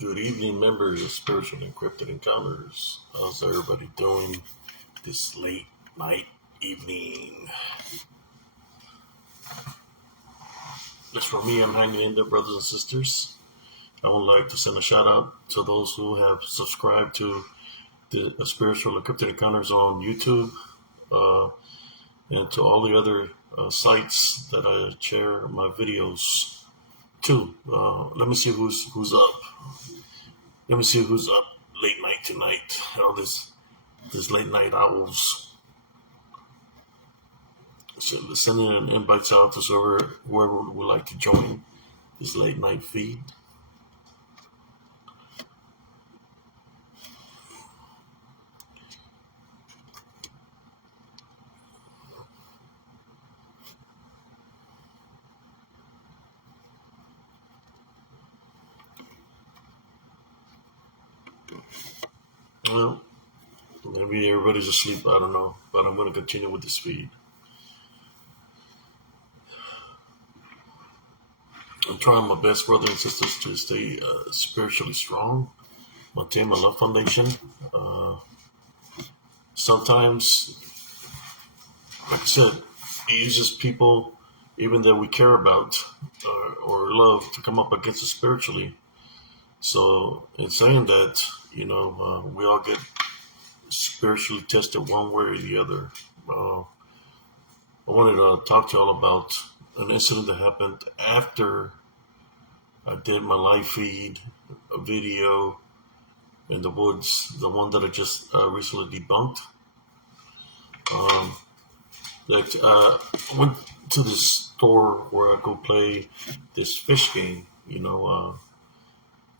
Good evening, members of Spiritual Encrypted Encounters. How's everybody doing this late night evening? As for me, I'm hanging in there, brothers and sisters. I would like to send a shout out to those who have subscribed to the Spiritual Encrypted Encounters on YouTube, and to all the other sites that I share my videos to. Let me see who's up. Let me see who's up late night tonight. All this late night owls. So sending an invites out to whoever would like to join this late night feed. Well, maybe everybody's asleep. I don't know, but I'm going to continue with this feed. I'm trying my best, brothers and sisters, to stay spiritually strong, maintain my love foundation. Sometimes, like I said, it uses people, even that we care about or love, to come up against us spiritually. So, in saying that, we all get spiritually tested one way or the other. I wanted to talk to y'all about an incident that happened after I did my live feed, a video in the woods, the one that I just recently debunked. I went to this store where I go play this fish game,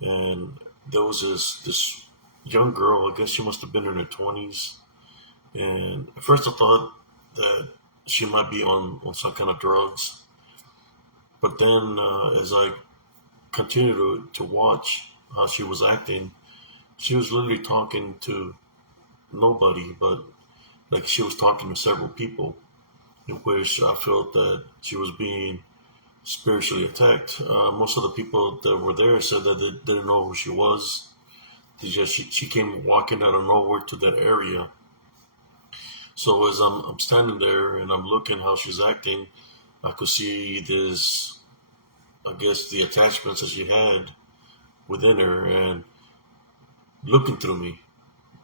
and there was this young girl. I guess she must have been in her 20s. And at first I thought that she might be on some kind of drugs. But then as I continued to watch how she was acting, she was literally talking to nobody, but like she was talking to several people, in which I felt that she was being spiritually attacked. Most of the people that were there said that they didn't know who she was. She came walking out of nowhere to that area. So as I'm standing there and I'm looking how she's acting, I could see this, I guess, the attachments that she had within her and looking through me,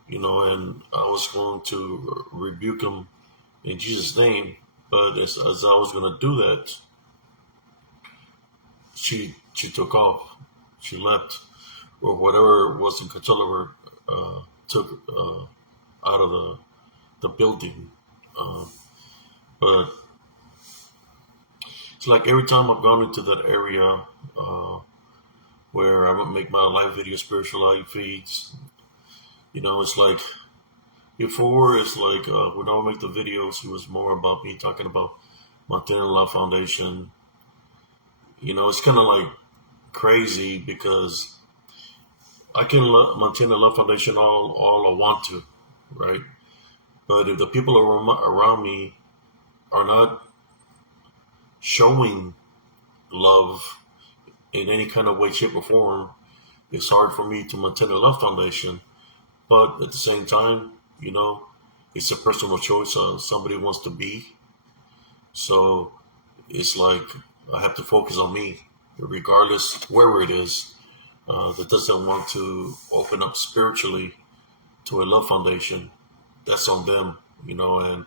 and I was going to rebuke him in Jesus' name. But as I was going to do that, she took off. She left, or whatever was in control of her took out of the building. But it's like every time I've gone into that area where I would make my live video, spiritual live feeds, it's like before, it's like when I would make the videos, it was more about me talking about Montana Love Foundation. It's kind of like crazy because I can Montana Love Foundation all I want to, right? But if the people around me are not showing love in any kind of way, shape, or form, it's hard for me to maintain a love foundation. But at the same time, it's a personal choice somebody wants to be. So it's like I have to focus on me, regardless wherever it is that doesn't want to open up spiritually to a love foundation. That's on them, and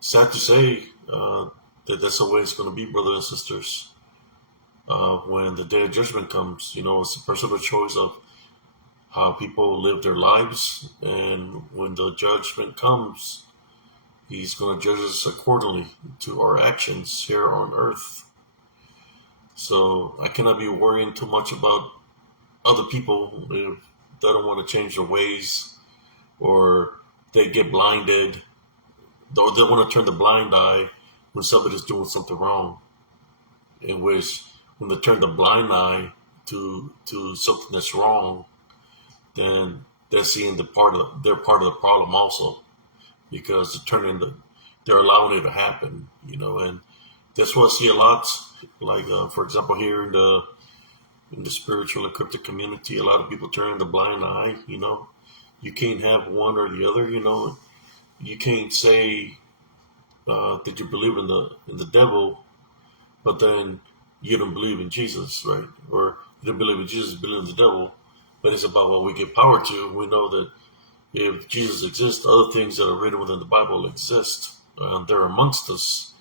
sad to say that that's the way it's going to be, brothers and sisters. When the day of judgment comes, it's a personal choice of how people live their lives, and when the judgment comes, he's going to judge us accordingly to our actions here on earth. So I cannot be worrying too much about other people if they don't want to change their ways, or they get blinded, or they want to turn the blind eye when somebody's doing something wrong. In which, when they turn the blind eye to something that's wrong, then they're seeing they're part of the problem also, because they're allowing it to happen, and that's what I see a lot. Like for example, here in the in the spiritual and cryptic community. A lot of people turn the blind eye. You can't have one or the other. You can't say that you believe in the devil, but then you don't believe in Jesus, right? Or you don't believe in Jesus, you believe in the devil. But it's about what we give power to. We know that if Jesus exists, other things that are written within the Bible exist. They're amongst us.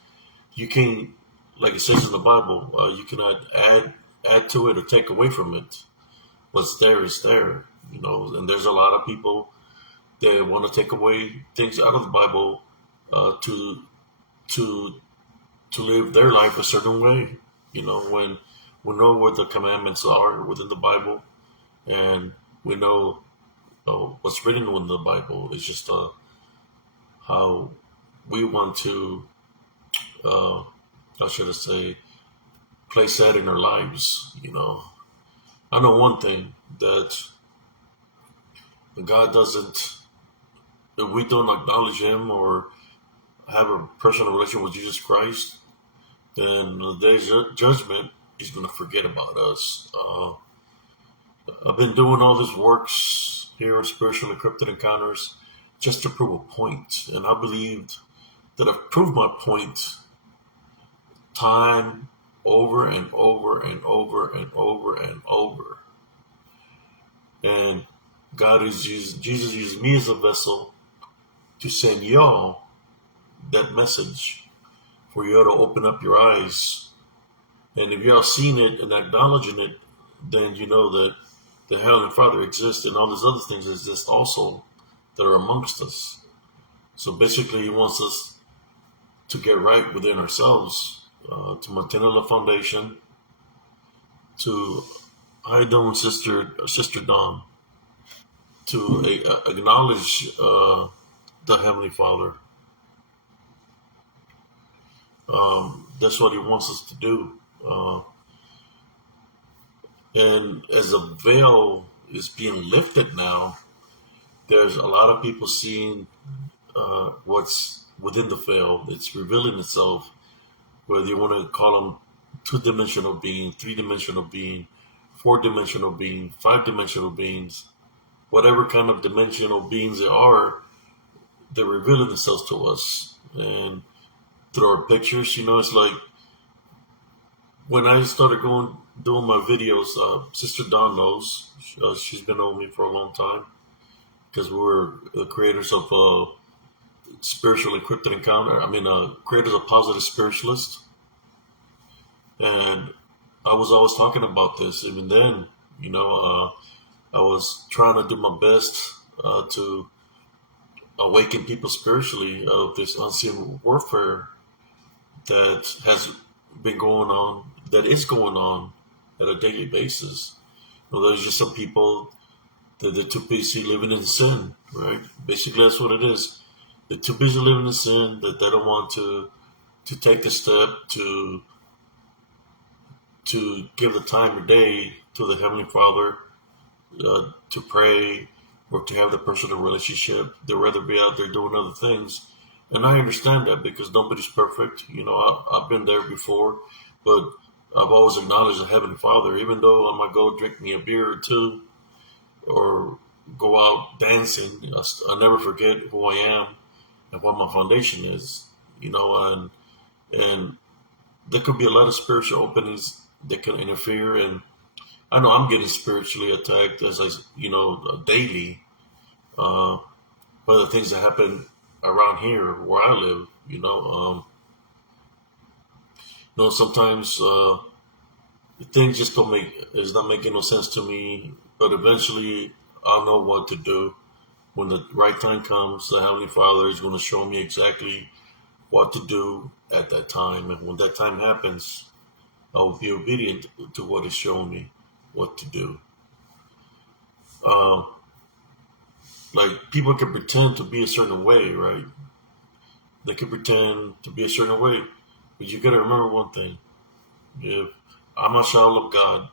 You can't, like it says in the Bible, you cannot add to it or take away from it. What's there is there. And there's a lot of people that want to take away things out of the Bible to to to live their life a certain way. When we know what the commandments are within the Bible, and we know what's written within the Bible. It's just how we want to, how should I say, place that in our lives. I know one thing that God doesn't. If we don't acknowledge Him or have a personal relationship with Jesus Christ, then the day's judgment, He's going to forget about us. I've been doing all these works here in Spiritual Encrypted Encounters just to prove a point. And I believed that I've proved my point time over and over and over and over and over. And Jesus used me as a vessel to send y'all that message for y'all to open up your eyes. And if y'all seen it and acknowledging it, then you know that the Heavenly Father exists and all these other things exist also that are amongst us. So basically, He wants us to get right within ourselves, to maintain the foundation, to how you doing, Sister Dawn, to acknowledge the Heavenly Father. That's what He wants us to do. And as a veil is being lifted now, there's a lot of people seeing what's within the veil. It's revealing itself, whether you want to call them two-dimensional being, three-dimensional being, four-dimensional being, five-dimensional beings, whatever kind of dimensional beings they are, they're revealing themselves to us. And through our pictures, it's like when I started doing my videos, Sister Dawn knows. She's been on me for a long time because we're the creators of Spiritual Encrypted Encounter. Creators of Positive Spiritualist. And I was always talking about this. Even then, I was trying to do my best to awaken people spiritually of this unseen warfare that has been going on, that is going on at a daily basis. There's just some people that they're too busy living in sin, right? Basically, that's what it is. They're too busy living in sin that they don't want to take the step to give the time of day to the Heavenly Father, to pray or to have the personal relationship. They'd rather be out there doing other things. And I understand that because nobody's perfect. I've been there before, but I've always acknowledged the Heavenly Father, even though I might go drink me a beer or two or go out dancing. I never forget who I am and what my foundation is, and there could be a lot of spiritual openings that can interfere. And I know I'm getting spiritually attacked daily, by the things that happen around here where I live. Sometimes things just it's not making no sense to me, but eventually I'll know what to do. When the right time comes, the Heavenly Father is going to show me exactly what to do at that time. And when that time happens, I'll be obedient to what He's showing me what to do. Like people can pretend to be a certain way, right? They can pretend to be a certain way. But you got to remember one thing. If I'm a child of God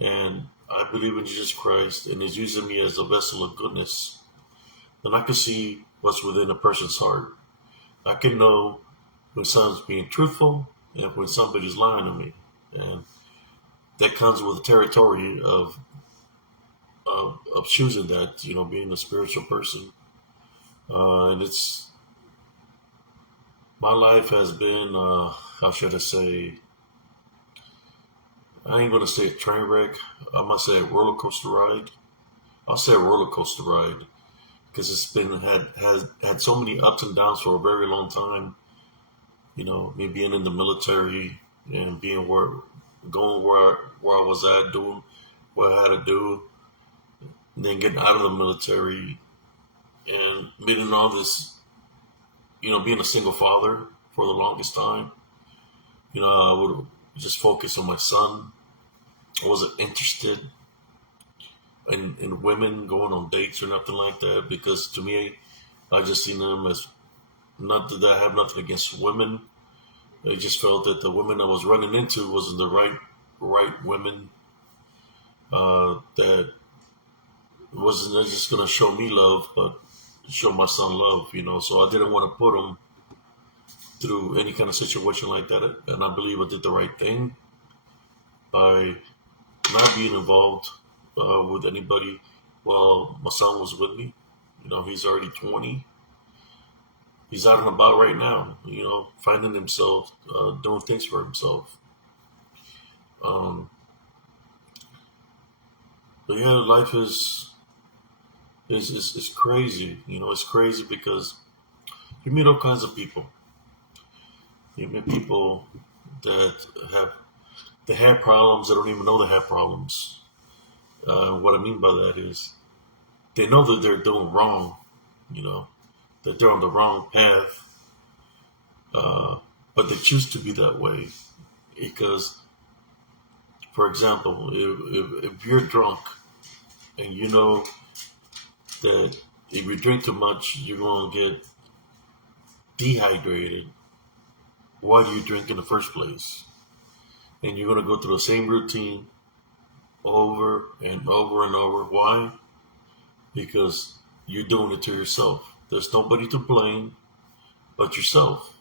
and I believe in Jesus Christ and He's using me as a vessel of goodness, then I can see what's within a person's heart. I can know when someone's being truthful and when somebody's lying to me. And that comes with the territory of choosing that, being a spiritual person. And it's my life has been, how should I say? I ain't gonna say a train wreck. I might say a roller coaster ride. I'll say a roller coaster ride because it's been had so many ups and downs for a very long time. Me being in the military and being going where I was at, doing what I had to do, and then getting out of the military and meeting all this, being a single father for the longest time. I would just focus on my son. I wasn't interested in women going on dates or nothing like that because to me, I just seen them as not that I have nothing against women. I just felt that the women I was running into wasn't the right women that wasn't just gonna show me love, but show my son love. So I didn't want to put him through any kind of situation like that, and I believe I did the right thing by not being involved with anybody while my son was with me. He's already 20. He's out and about right now, finding himself, doing things for himself. Um, but yeah, life is crazy. It's crazy because you meet all kinds of people. You meet people that have they have problems. They don't even know they have problems. What I mean by that is they know that they're doing wrong. You know that they're on the wrong path, but they choose to be that way because, for example, if you're drunk and you know that if you drink too much, you're going to get dehydrated. Why do you drink in the first place? And you're going to go through the same routine over and over and over. Why? Because you're doing it to yourself. There's nobody to blame but yourself,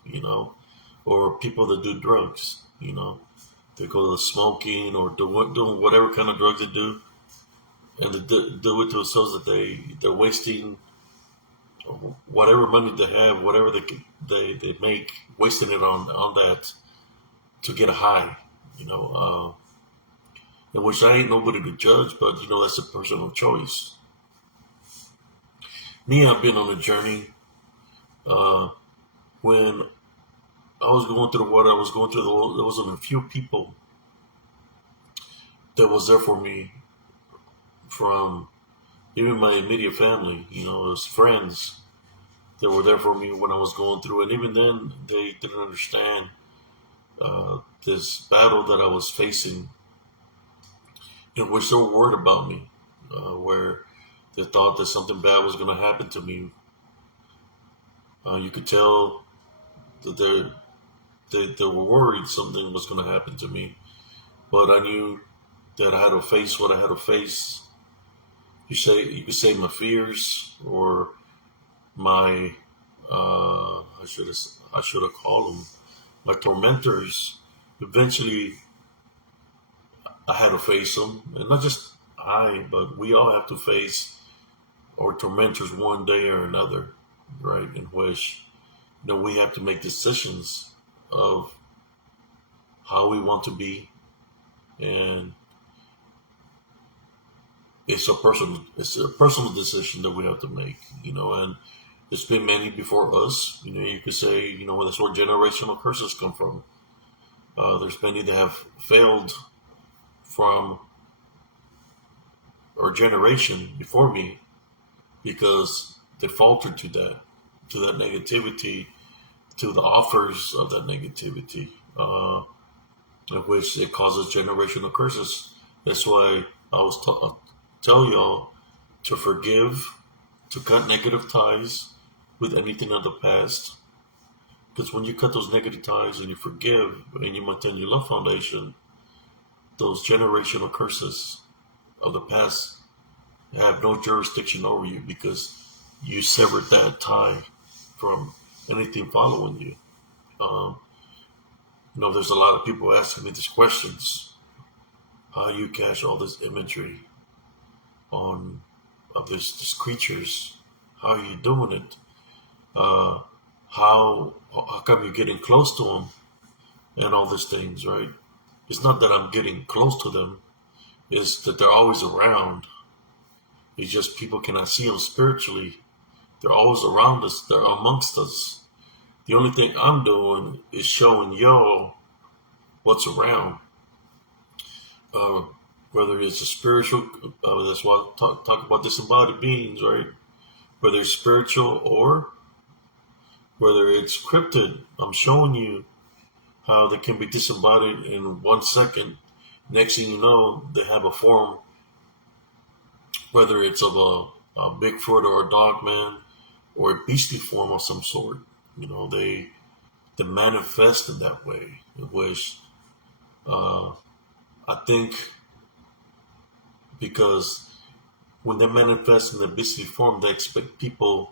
or people that do drugs, They go to smoking or doing whatever kind of drugs they do, and they do it to themselves that they're wasting whatever money they have, whatever they make, wasting it on that to get a high, in which I ain't nobody to judge, but that's a personal choice. Me, I've been on a journey when I was going through what I was going through. There was a few people that was there for me from even my immediate family, as friends that were there for me when I was going through. And even then, they didn't understand this battle that I was facing, and were so worried about me, where they thought that something bad was going to happen to me. You could tell that they were worried something was going to happen to me, but I knew that I had to face what I had to face. You could say my fears or my I should have called them my tormentors. Eventually, I had to face them, and not just I, but we all have to face our tormentors one day or another, right? In which we have to make decisions of how we want to be, and it's a personal decision that we have to make, and there's been many before us. You could say, where that's where generational curses come from. There's many that have failed from our generation before me because they faltered to that negativity, to the offers of that negativity, of which it causes generational curses. That's why I was tell y'all to forgive, to cut negative ties with anything of the past. Because when you cut those negative ties and you forgive and you maintain your love foundation, those generational curses of the past have no jurisdiction over you because you severed that tie from anything following you. There's a lot of people asking me these questions How do you catch all this imagery on of this creatures? How are you doing it? Uh, how come you're getting close to them and all these things, right? It's not that I'm getting close to them; it's that they're always around. It's just people cannot see them spiritually. They're always around us. They're amongst us. The only thing I'm doing is showing y'all what's around. Uh, Whether it's a spiritual, that's why I talk about disembodied beings, right? Whether it's spiritual or whether it's cryptid, I'm showing you how they can be disembodied in 1 second. Next thing you know, they have a form, whether it's of a Bigfoot or a dog man or a beastly form of some sort. They manifest in that way, which uh, I think because when they manifest in the beastly form, they expect people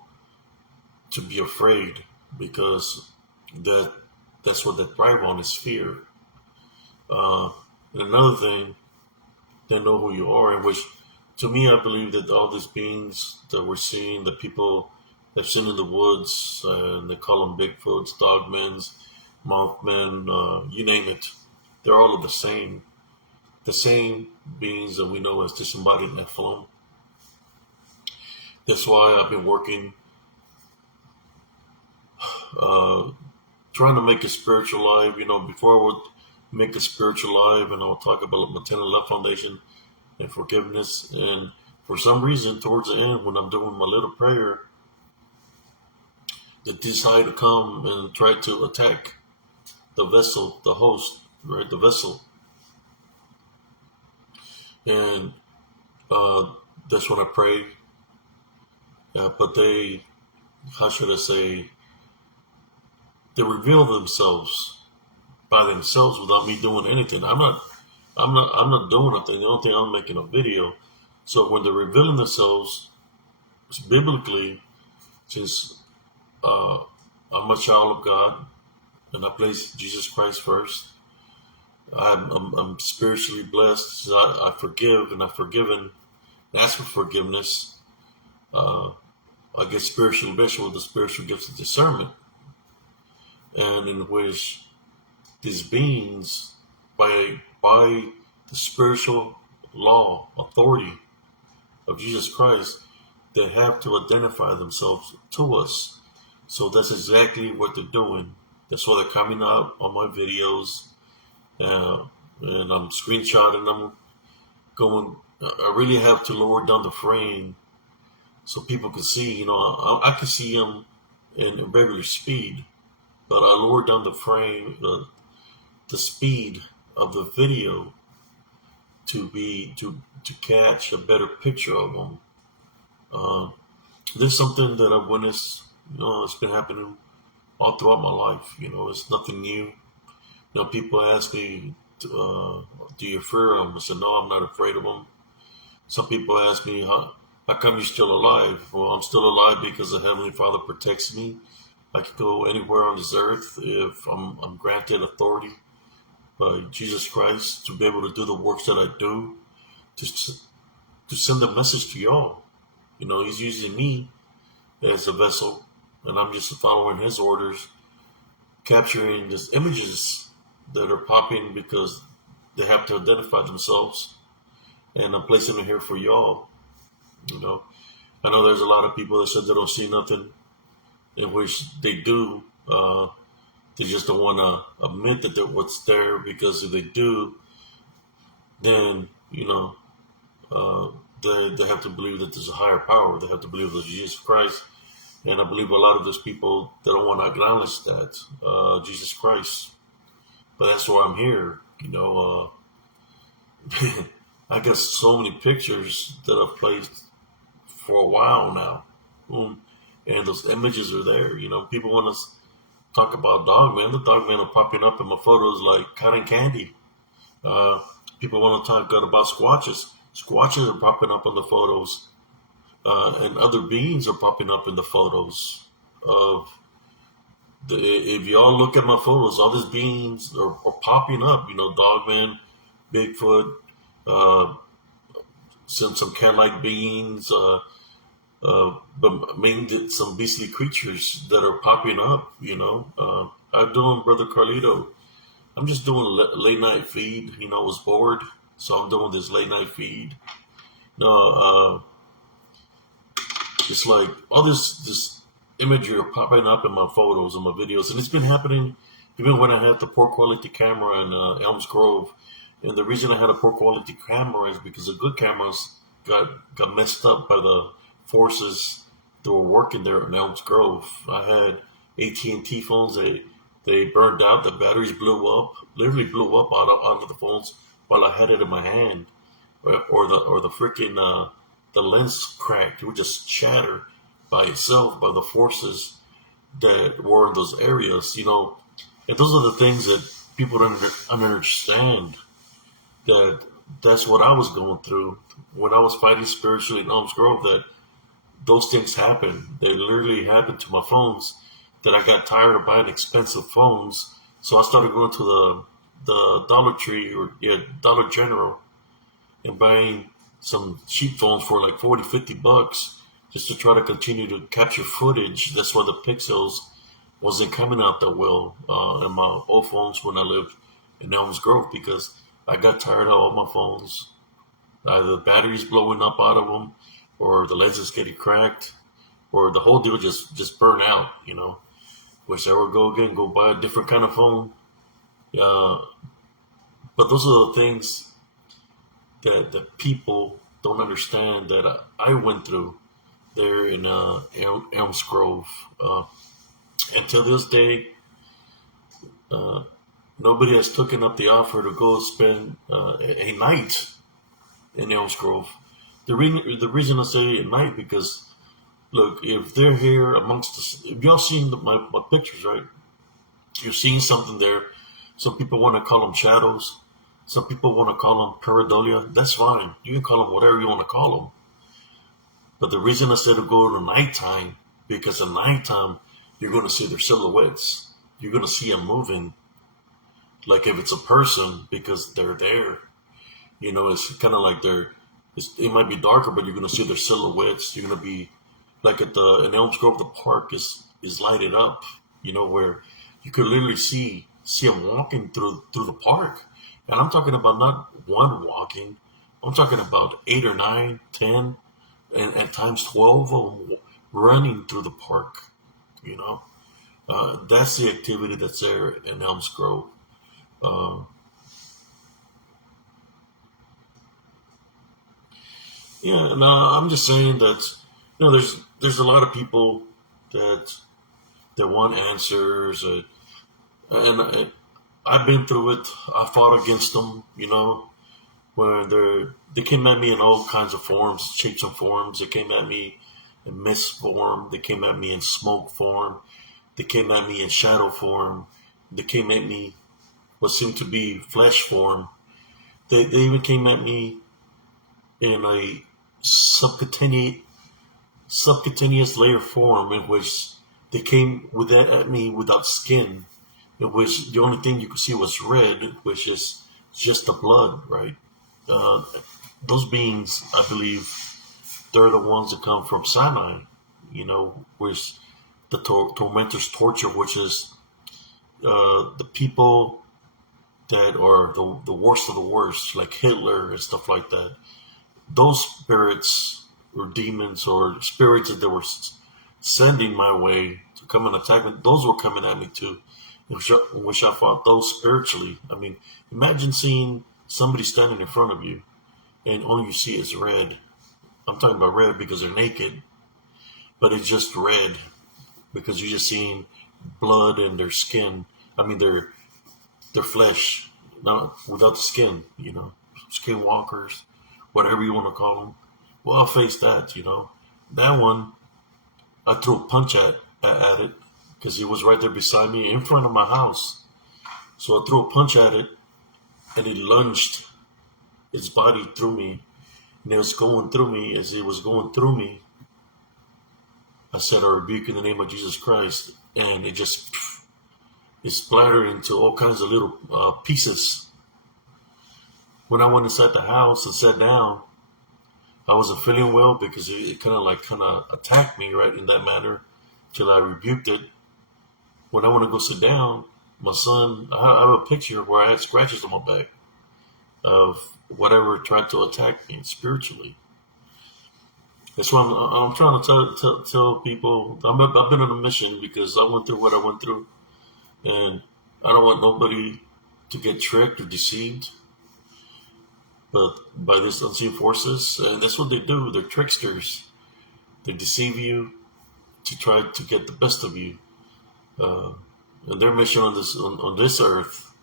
to be afraid because that that's what they thrive on is fear. Uh, and another thing, they know who you are, and which to me, I believe that all these beings that we're seeing, the people they've seen in the woods, and they call them Bigfoots, Dogmens, Mouthmen, you name it, they're all of the same beings that we know as disembodied Nephilim. That's why I've been working, uh, trying to make a spiritual live. Before I would make a spiritual live, and I would talk about Maternal Love Foundation and forgiveness. And for some reason, towards the end, when I'm doing my little prayer, they decide to come and try to attack the vessel, the host, right? The vessel. And that's when I pray. But they, how should I say, they reveal themselves by themselves without me doing anything. I'm not doing anything. The only thing I'm making a video. So when they're revealing themselves, biblically, since I'm a child of God and I place Jesus Christ first, I'm spiritually blessed. So I forgive and I've forgiven. Ask for forgiveness. Uh, I get spiritually blessed with the spiritual gifts of discernment, and in which these beings, by the spiritual law, authority of Jesus Christ, they have to identify themselves to us. So that's exactly what they're doing. That's why they're coming out on my videos, uh, and I'm screenshotting them. Going, I really have to lower down the frame so people can see. I can see them in regular speed, but I lower down the frame, the speed of the video to catch a better picture of them. Uh, there's something that I've witnessed. It's been happening all throughout my life. It's nothing new. People ask me, "Do you fear them?" I said, "No, I'm not afraid of them." Some people ask me, "How come you're still alive?" Well, I'm still alive because the Heavenly Father protects me. I can go anywhere on this earth if I'm granted authority by Jesus Christ to be able to do the works that I do, to to send a message to y'all. He's using me as a vessel, and I'm just following His orders, capturing these images that are popping because they have to identify themselves, and I'm placing them here for y'all. You know, I know there's a lot of people that said they don't see nothing, in which they do. They just don't want to admit that they're what's there, because if they do, then uh, they have to believe that there's a higher power. They have to believe that Jesus Christ, and I believe a lot of those people, they don't want to acknowledge that Jesus Christ. But that's why I'm here. I got so many pictures that I've placed for a while now. Boom. And those images are there. People want to talk about Dogman. The Dogman are popping up in my photos like cotton candy. Uh, People want to talk good about Squatches. Squatches are popping up on the photos. And other beings are popping up in the photos. If y'all look at my photos, all these beings are popping up. Dogman, Bigfoot, uh, some cat-like beings, but mainly some beastly creatures that are popping up. I'm doing Brother Carlito. I'm just doing a late night feed. I was bored, so I'm doing this late night feed. No, it's like all this imagery are popping up in my photos and my videos, and it's been happening even when I had the poor quality camera in Elms Grove. And the reason I had a poor quality camera is because the good cameras got messed up by the forces that were working there in Elms Grove. I had AT&T phones. They burned out. The batteries blew up. Literally blew up out of the phones while I had it in my hand, or the freaking the lens cracked. It would just shatter by itself by the forces that were in those areas. And those are the things that people don't understand. That's what I was going through when I was fighting spiritually in Elms Grove. That those things happened. They literally happened to my phones. That I got tired of buying expensive phones, so I started going to the Dollar Tree or Dollar General and buying some cheap phones for like 40, $50 just to try to continue to capture footage. That's why the pixels wasn't coming out that well in my old phones when I lived in Elms Grove, because I got tired of all my phones. Either the batteries blowing up out of them, or the lenses getting cracked, or the whole deal just burned out. Wish I would go again, go buy a different kind of phone. Uh, but those are the things that people don't understand that I went through there in Elms Grove. And to this day, uh, nobody has taken up the offer to go spend a night in Elms Grove. The reason I say at night, because look, if they're here amongst us, if y'all seen my pictures, right? You're seeing something there. Some people want to call them shadows. Some people want to call them pareidolia. That's fine. You can call them whatever you want to call them. But the reason I said to go to nighttime, because at nighttime, you're going to see their silhouettes. You're going to see them moving. Like if it's a person, because they're there. It's kind of like it might be darker, but you're going to see their silhouettes. You're going to be like in Elms Grove, the park is lighted up, where you could literally see them walking through the park. And I'm talking about not one walking. I'm talking about 8 or 9, 10, and times 12 of them running through the park. That's the activity that's there in Elms Grove. Yeah, and I'm just saying that there's a lot of people that want answers, and I've been through it. I fought against them, where they came at me in all kinds of forms, shapes and forms. They came at me in mist form. They came at me in smoke form. They came at me in shadow form. They came at me what seemed to be flesh form. They even came at me in a subcutaneous layer form, in which they came at me without skin, in which the only thing you could see was red, which is just the blood, right? Uh, those beings, I believe, they're the ones that come from Sinai, which the tormentors torture, which is the people that are the worst of the worst, like Hitler and stuff like that. Those spirits or demons or spirits that they were sending my way to come and attack me, those were coming at me too. Which I fought those spiritually. I mean, imagine seeing somebody standing in front of you and all you see is red. I'm talking about red because they're naked, but it's just red because you're just seeing blood and their skin. I mean, their flesh, not without the skin. Skinwalkers, whatever you want to call them. Well, I'll face that. That one I threw a punch at it because he was right there beside me in front of my house. So I threw a punch at it, and it lunged its body through me, and it was going through me. As it was going through me, I said, "I rebuke in the name of Jesus Christ," and it splattered into all kinds of little pieces. When I went inside the house and sat down, I wasn't feeling well because it kind of attacked me right in that manner till I rebuked it. When I want to go sit down, my son, I have a picture where I had scratches on my back of whatever tried to attack me spiritually. That's why I'm trying to tell people I've been on a mission because I went through what I went through, and I don't want nobody to get tricked or deceived, but by these unseen forces, and that's what they do. They're tricksters. They deceive you to try to get the best of you. Uh, and their mission on this earth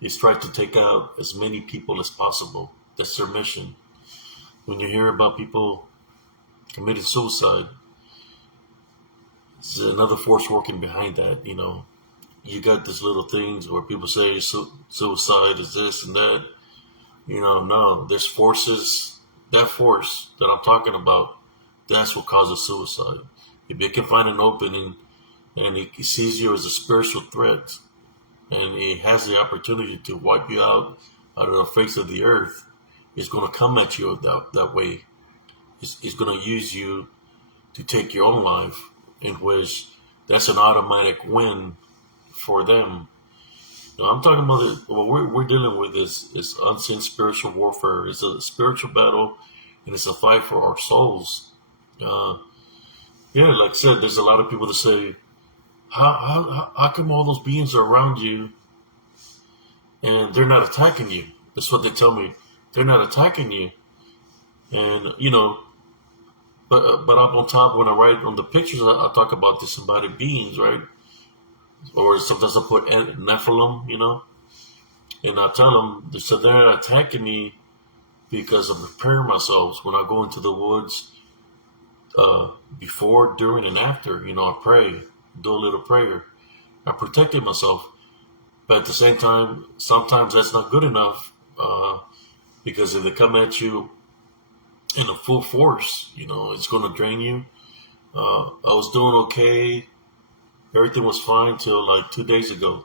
is try to take out as many people as possible. That's their mission. When you hear about people committing suicide, it's another force working behind that. You got these little things where people say suicide is this and that. No, there's forces. That force that I'm talking about, that's what causes suicide. If it can find an opening and he sees you as a spiritual threat and he has the opportunity to wipe you out of the face of the earth, it's going to come at you that way. It's going to use you to take your own life, in which that's an automatic win for them. I'm talking about what we're dealing with is unseen spiritual warfare. It's a spiritual battle, and it's a fight for our souls. Uh, yeah, like I said, there's a lot of people that say, how come all those beings are around you and they're not attacking you? That's what they tell me. They're not attacking you, and but up on top when I write on the pictures, I talk about disembodied beings, right? Or sometimes I put Nephilim, and I tell them, so they're not attacking me because I'm preparing myself when I go into the woods, before, during, and after. I pray, do a little prayer. I'm protecting myself, but at the same time, sometimes that's not good enough, because if they come at you in a full force, it's going to drain you. I was doing okay. Everything was fine till like 2 days ago.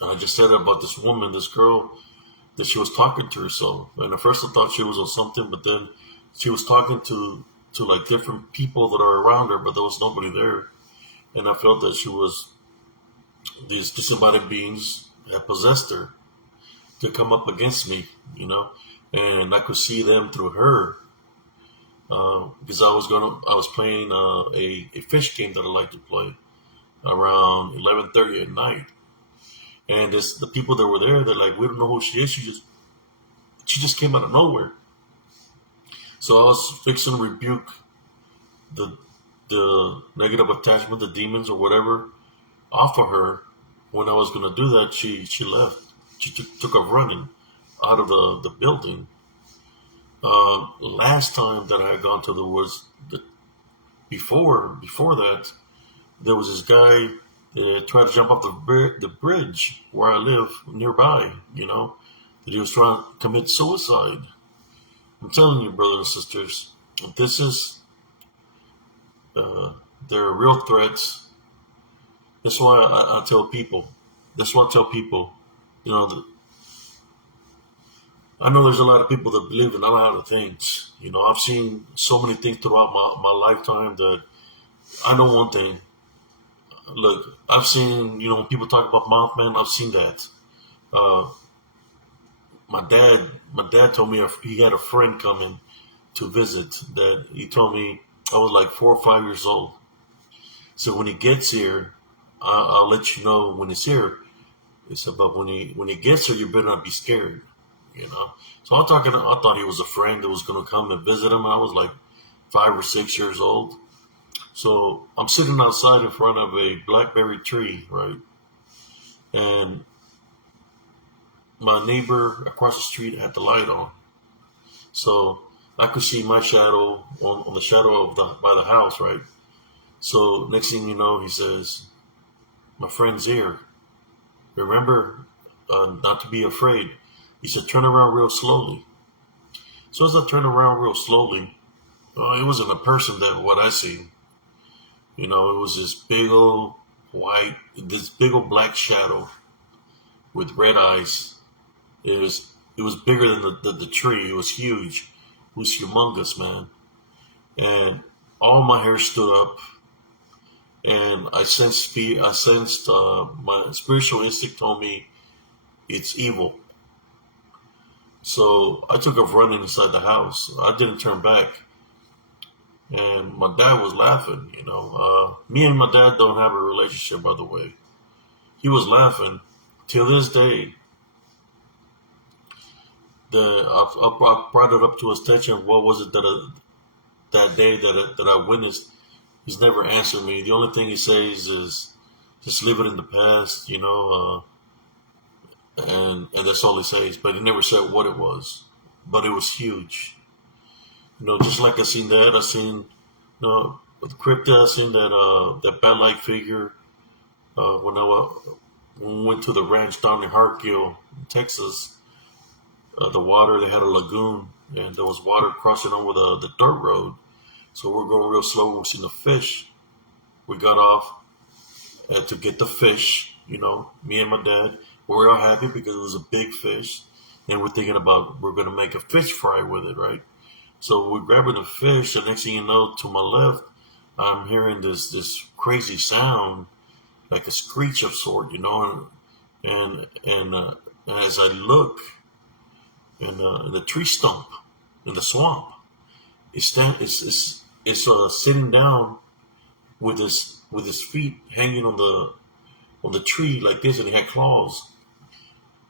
And I just said about this woman, this girl, that she was talking to herself. And at first I thought she was on something, but then she was talking to like different people that are around her, but there was nobody there. And I felt that these disembodied beings had possessed her to come up against me, and I could see them through her. Because I was playing a fish game that I like to play around 11:30 at night, and the people that were there, they're like, we don't know who she is. She just came out of nowhere. So I was fixing to rebuke the negative attachment, the demons or whatever, off of her. When I was going to do that, she left. She took off running out of the building. Last time that I had gone to the woods, before that, there was this guy that tried to jump off the bridge where I live nearby. That he was trying to commit suicide. I'm telling you, brothers and sisters, this is they're real threats. That's why I tell people. That's why I tell people. I know there's a lot of people that believe in a lot of things. I've seen so many things throughout my lifetime that I know one thing. Look, I've seen, when people talk about Mothman, I've seen that. My dad told me he had a friend coming to visit that he told me I was like 4 or 5 years old. So when he gets here, I'll let you know when he's here. He said, but when he gets here, you better not be scared. So I thought he was a friend that was going to come and visit him. I was like 5 or 6 years old. So I'm sitting outside in front of a blackberry tree, right? And my neighbor across the street had the light on. So I could see my shadow on the shadow by the house, right? So next thing you know, he says, my friend's here. Remember not to be afraid. He said, turn around real slowly. So as I turned around real slowly, it wasn't a person that what I seen. It was this big old black shadow with red eyes. It was bigger than the tree. It was huge. It was humongous, man. And all my hair stood up, and I sensed fear. I sensed my spiritual instinct told me it's evil. So I took off running inside the house. I didn't turn back, and my dad was laughing. Me and my dad don't have a relationship, by the way. He was laughing. Till this day, I brought it up to his attention. What was it that day that I witnessed? He's never answered me. The only thing he says is just leave it in the past, and that's all he says. But he never said what it was. But it was huge. Just like I seen that, I seen with crypto, I seen that bat-like figure when went to the ranch down in Hartgill, Texas. The water, they had a lagoon, and there was water crossing over the dirt road. So we're going real slow. We seen the fish. We got off to get the fish. Me and my dad. We were all happy because it was a big fish, and we're thinking about we're going to make a fish fry with it, right? So we're grabbing the fish, and next thing you know, to my left, I'm hearing this crazy sound, like a screech of sort, and as I look, in the tree stump in the swamp, it's sitting down with his feet hanging on the tree like this, and he had claws.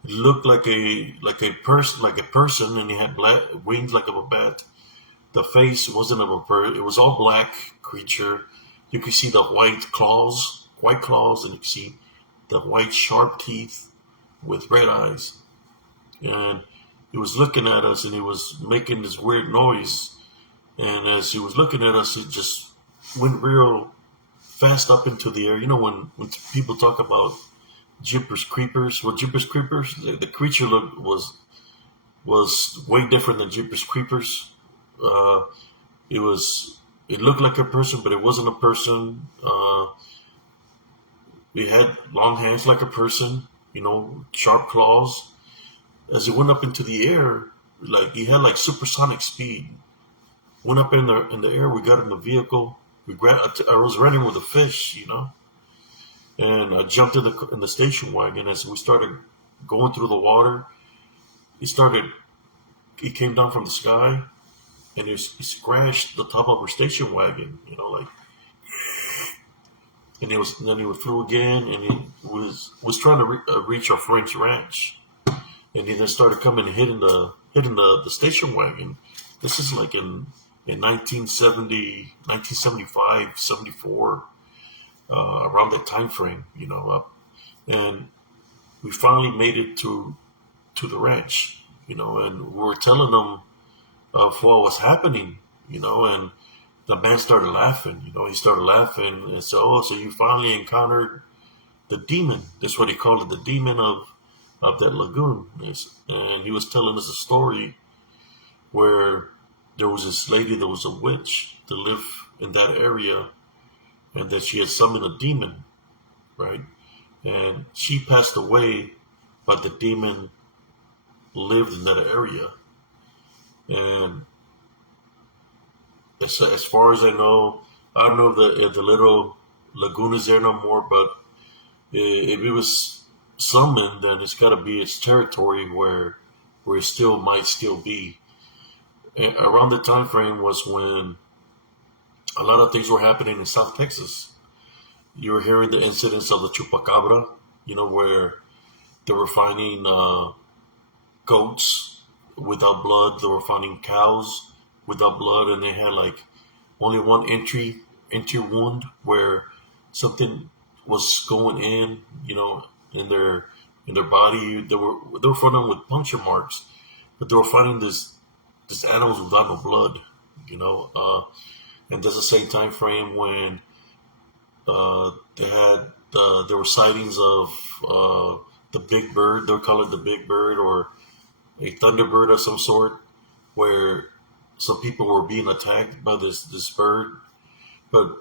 It looked like a person, and he had black wings like of a bat. The face wasn't of a bird. It was all black creature. You could see the white claws, and you could see the white sharp teeth with red eyes. And he was looking at us, and he was making this weird noise. And as he was looking at us, it just went real fast up into the air. When people talk about Jeepers Creepers, Jeepers Creepers, the creature was way different than Jeepers Creepers. Uh, it looked like a person, but it wasn't a person. It had long hands like a person, sharp claws. As it went up into the air, like he had like supersonic speed. Went up in the air. We got in the vehicle. I was running with a fish, and I jumped in the station wagon. As we started going through the water, he came down from the sky, and he scratched the top of our station wagon, like, and then he flew again, and he was trying to reach our French ranch, and he then started coming and hitting the station wagon. This is like in 1975, 74, around that time frame, and we finally made it to the ranch, and we were telling them of what was happening, and the man started laughing, he started laughing and said, "Oh, so you finally encountered the demon." That's what he called it, the demon of that lagoon. And he was telling us a story where there was this lady that was a witch that lived in that area, and that she had summoned a demon, right? And she passed away, but the demon lived in that area. And as far as I don't know if the little lagoon is there no more, but if it was summoned, then it's got to be its territory where it still might still be. And around the time frame was when a lot of things were happening in South Texas. You were hearing the incidents of the chupacabra, where they were finding goats without blood. They were finding cows without blood, and they had like only one entry wound where something was going in their body. They were finding with puncture marks, but they were finding this animals without no blood, and that's the same time frame when there were sightings of the big bird. They'll call it the big bird or a thunderbird of some sort, where some people were being attacked by this bird. But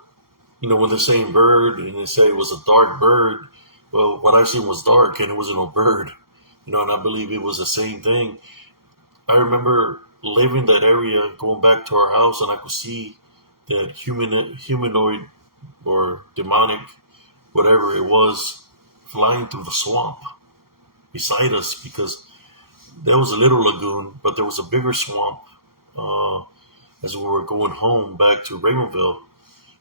when they're saying bird and they say it was a dark bird, well, what I seen was dark and it wasn't no bird. And I believe it was the same thing. I remember living that area, going back to our house, and I could see that humanoid or demonic, whatever it was, flying through the swamp beside us because there was a little lagoon, but there was a bigger swamp uh, as we were going home back to Raymondville,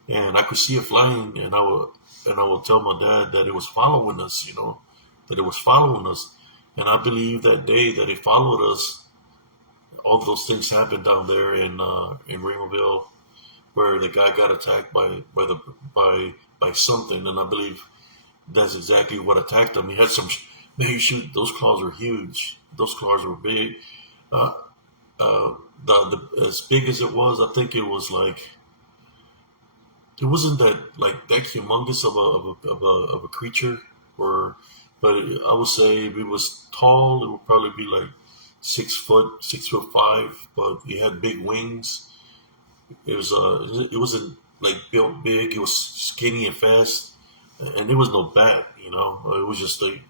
and I could see it flying, and I would tell my dad that it was following us, that it was following us, and I believe that day that it followed us. All those things happened down there in Raymondville, where the guy got attacked by something, and I believe that's exactly what attacked him. He had some, man, shoot, those claws were huge. Those claws were big. Uh, the as big as it was, I think it was like it wasn't that humongous of a creature, or but I would say if it was tall, it would probably be like 6 foot, 6 foot five, but it had big wings. It wasn't like built big. It was skinny and fast, and it was no bat. It was just a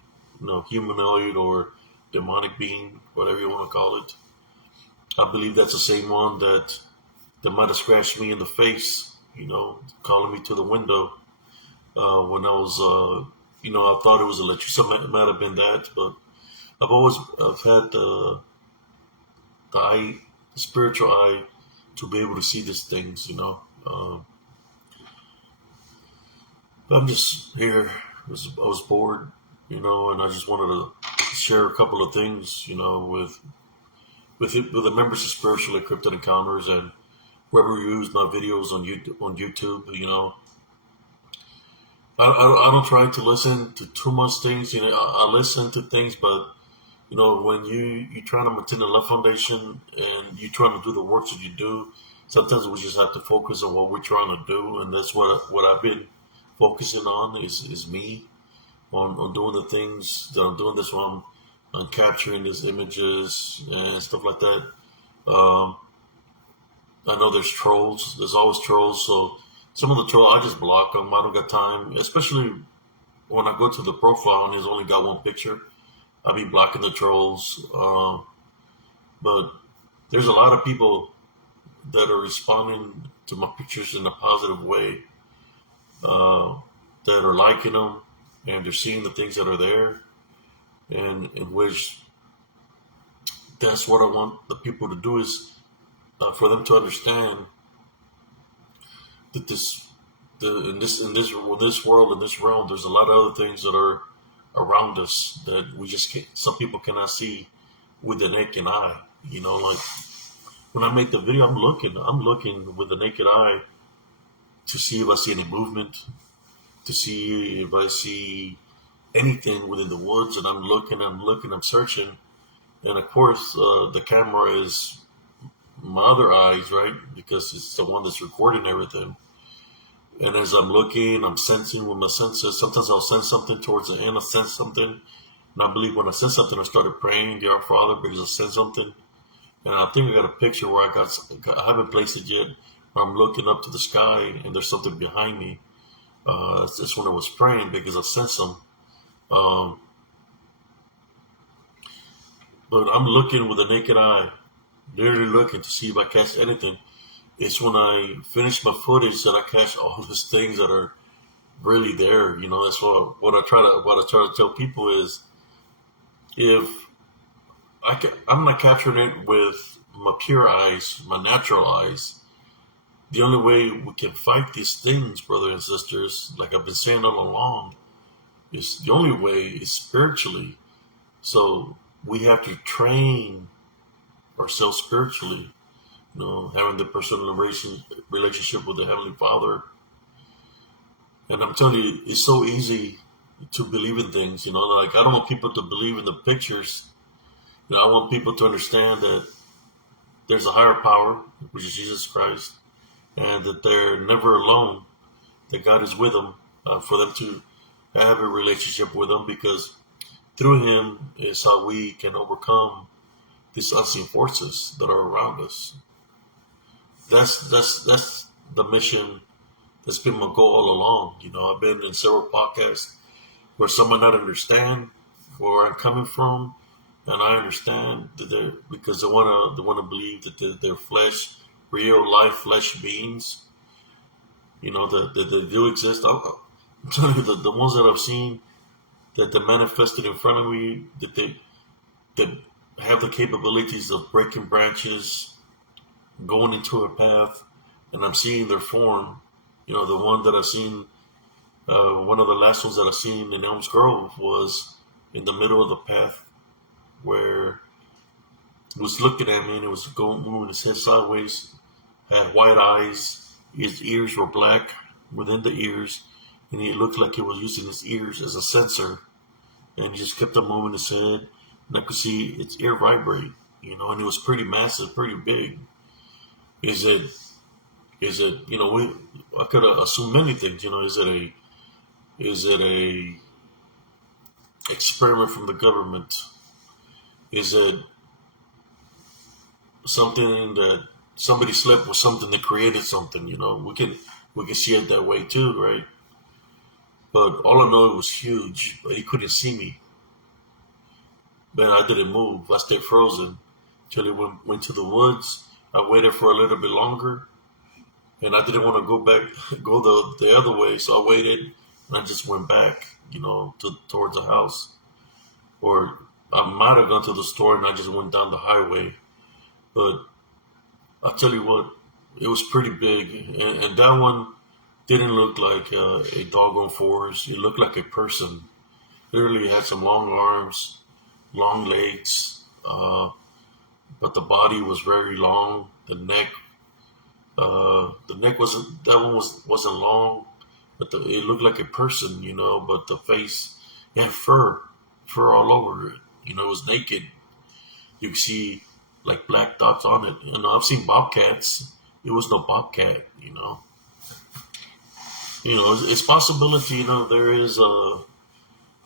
humanoid or demonic being, whatever you want to call it. I believe that's the same one that might have scratched me in the face. Calling me to the window when I was, I thought it was electricity. It might have been that, but I've had the eye, the spiritual eye, to be able to see these things. I'm just here. I was bored, and I just wanted to share a couple of things, with the members of Spiritual Encrypted Encounters and whoever used my videos on YouTube. I don't try to listen to too much things. I listen to things, but when you trying to maintain a love foundation and you trying to do the work that you do, sometimes we just have to focus on what we're trying to do, and that's what I've been focusing on is me on doing the things that I'm doing. That's why I'm capturing these images and stuff like that. Um, I know there's trolls. There's always trolls. So some of the trolls, I just block them. I don't got time, especially when I go to the profile and he's only got one picture. I'll be blocking the trolls. But there's a lot of people that are responding to my pictures in a positive way, that are liking them and they're seeing the things that are there, and in which that's what I want the people to do is for them to understand that in this world, in this realm, there's a lot of other things that are around us that we just can't, some people cannot see with the naked eye. Like when I make the video, I'm looking with the naked eye to see if I see any movement, to see if I see anything within the woods, and I'm searching, and of course the camera is my other eyes, right? Because it's the one that's recording everything. And as I'm looking, I'm sensing with my senses. Sometimes I'll sense something towards the end. I sense something, and I believe when I sense something, I started praying, "Dear Our Father," because I sense something. And I think I got a picture where I haven't placed it yet. Where I'm looking up to the sky, and there's something behind me. That's when I was praying because I sensed them. Um, but I'm looking with the naked eye, literally looking to see if I catch anything. It's when I finish my footage that I catch all these things that are really there. That's what I try to tell people is if I'm not capturing it with my pure eyes, my natural eyes. The only way we can fight these things, brothers and sisters, like I've been saying all along, is the only way is spiritually. So we have to train ourselves spiritually, having the personal relationship with the Heavenly Father. And I'm telling you, it's so easy to believe in things, like I don't want people to believe in the pictures. I want people to understand that there's a higher power, which is Jesus Christ, and that they're never alone, that God is with them, for them to have a relationship with Him, because through Him is how we can overcome these unseen forces that are around us. That's the mission that's been my goal all along. I've been in several podcasts where someone not understand where I'm coming from, and I understand that they're because they wanna believe that they're flesh, real life flesh beings. That they do exist. I'm telling you, the ones that I've seen that manifested in front of me, that have the capabilities of breaking branches, going into a path, and I'm seeing their form. The one that I've seen, one of the last ones that I've seen in Elms Grove was in the middle of the path where he was looking at me and it was going moving his head sideways, had white eyes, his ears were black within the ears, and he looked like he was using his ears as a sensor, and he just kept on moving his head, and I could see its ear vibrate, and it was pretty massive, pretty big. Is it, I could assume many things, is it a experiment from the government? Is it something that somebody slept with something that created something? We can see it that way too, right? But all I know, it was huge, but he couldn't see me. But I didn't move. I stayed frozen till he went to the woods. I waited for a little bit longer, and I didn't want to go back, go the other way. So I waited, and I just went back, towards the house. Or I might have gone to the store, and I just went down the highway. But I'll tell you what, it was pretty big, and that one didn't look like a doggone forest. It looked like a person. Literally had some long arms, long legs, but the body was very long. The neck wasn't. That one wasn't long, but it looked like a person, But the face, it had fur all over it. It was naked. You could see like black dots on it. I've seen bobcats. It was no bobcat. It's possibility. There is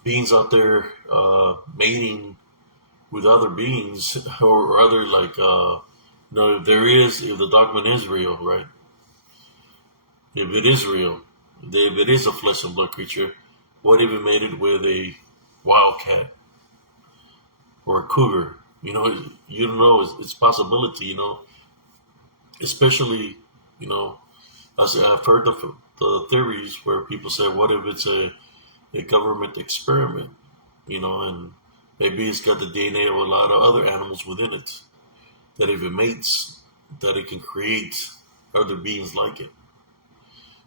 beings out there mating with other beings or other like there is, if the document is real, right? If it is real, if it is a flesh and blood creature, what if it mated with a wildcat or a cougar? You don't know. It's possibility. Especially I've heard the theories where people say, what if it's a government experiment? And maybe it's got the DNA of a lot of other animals within it. That if it mates, that it can create other beings like it.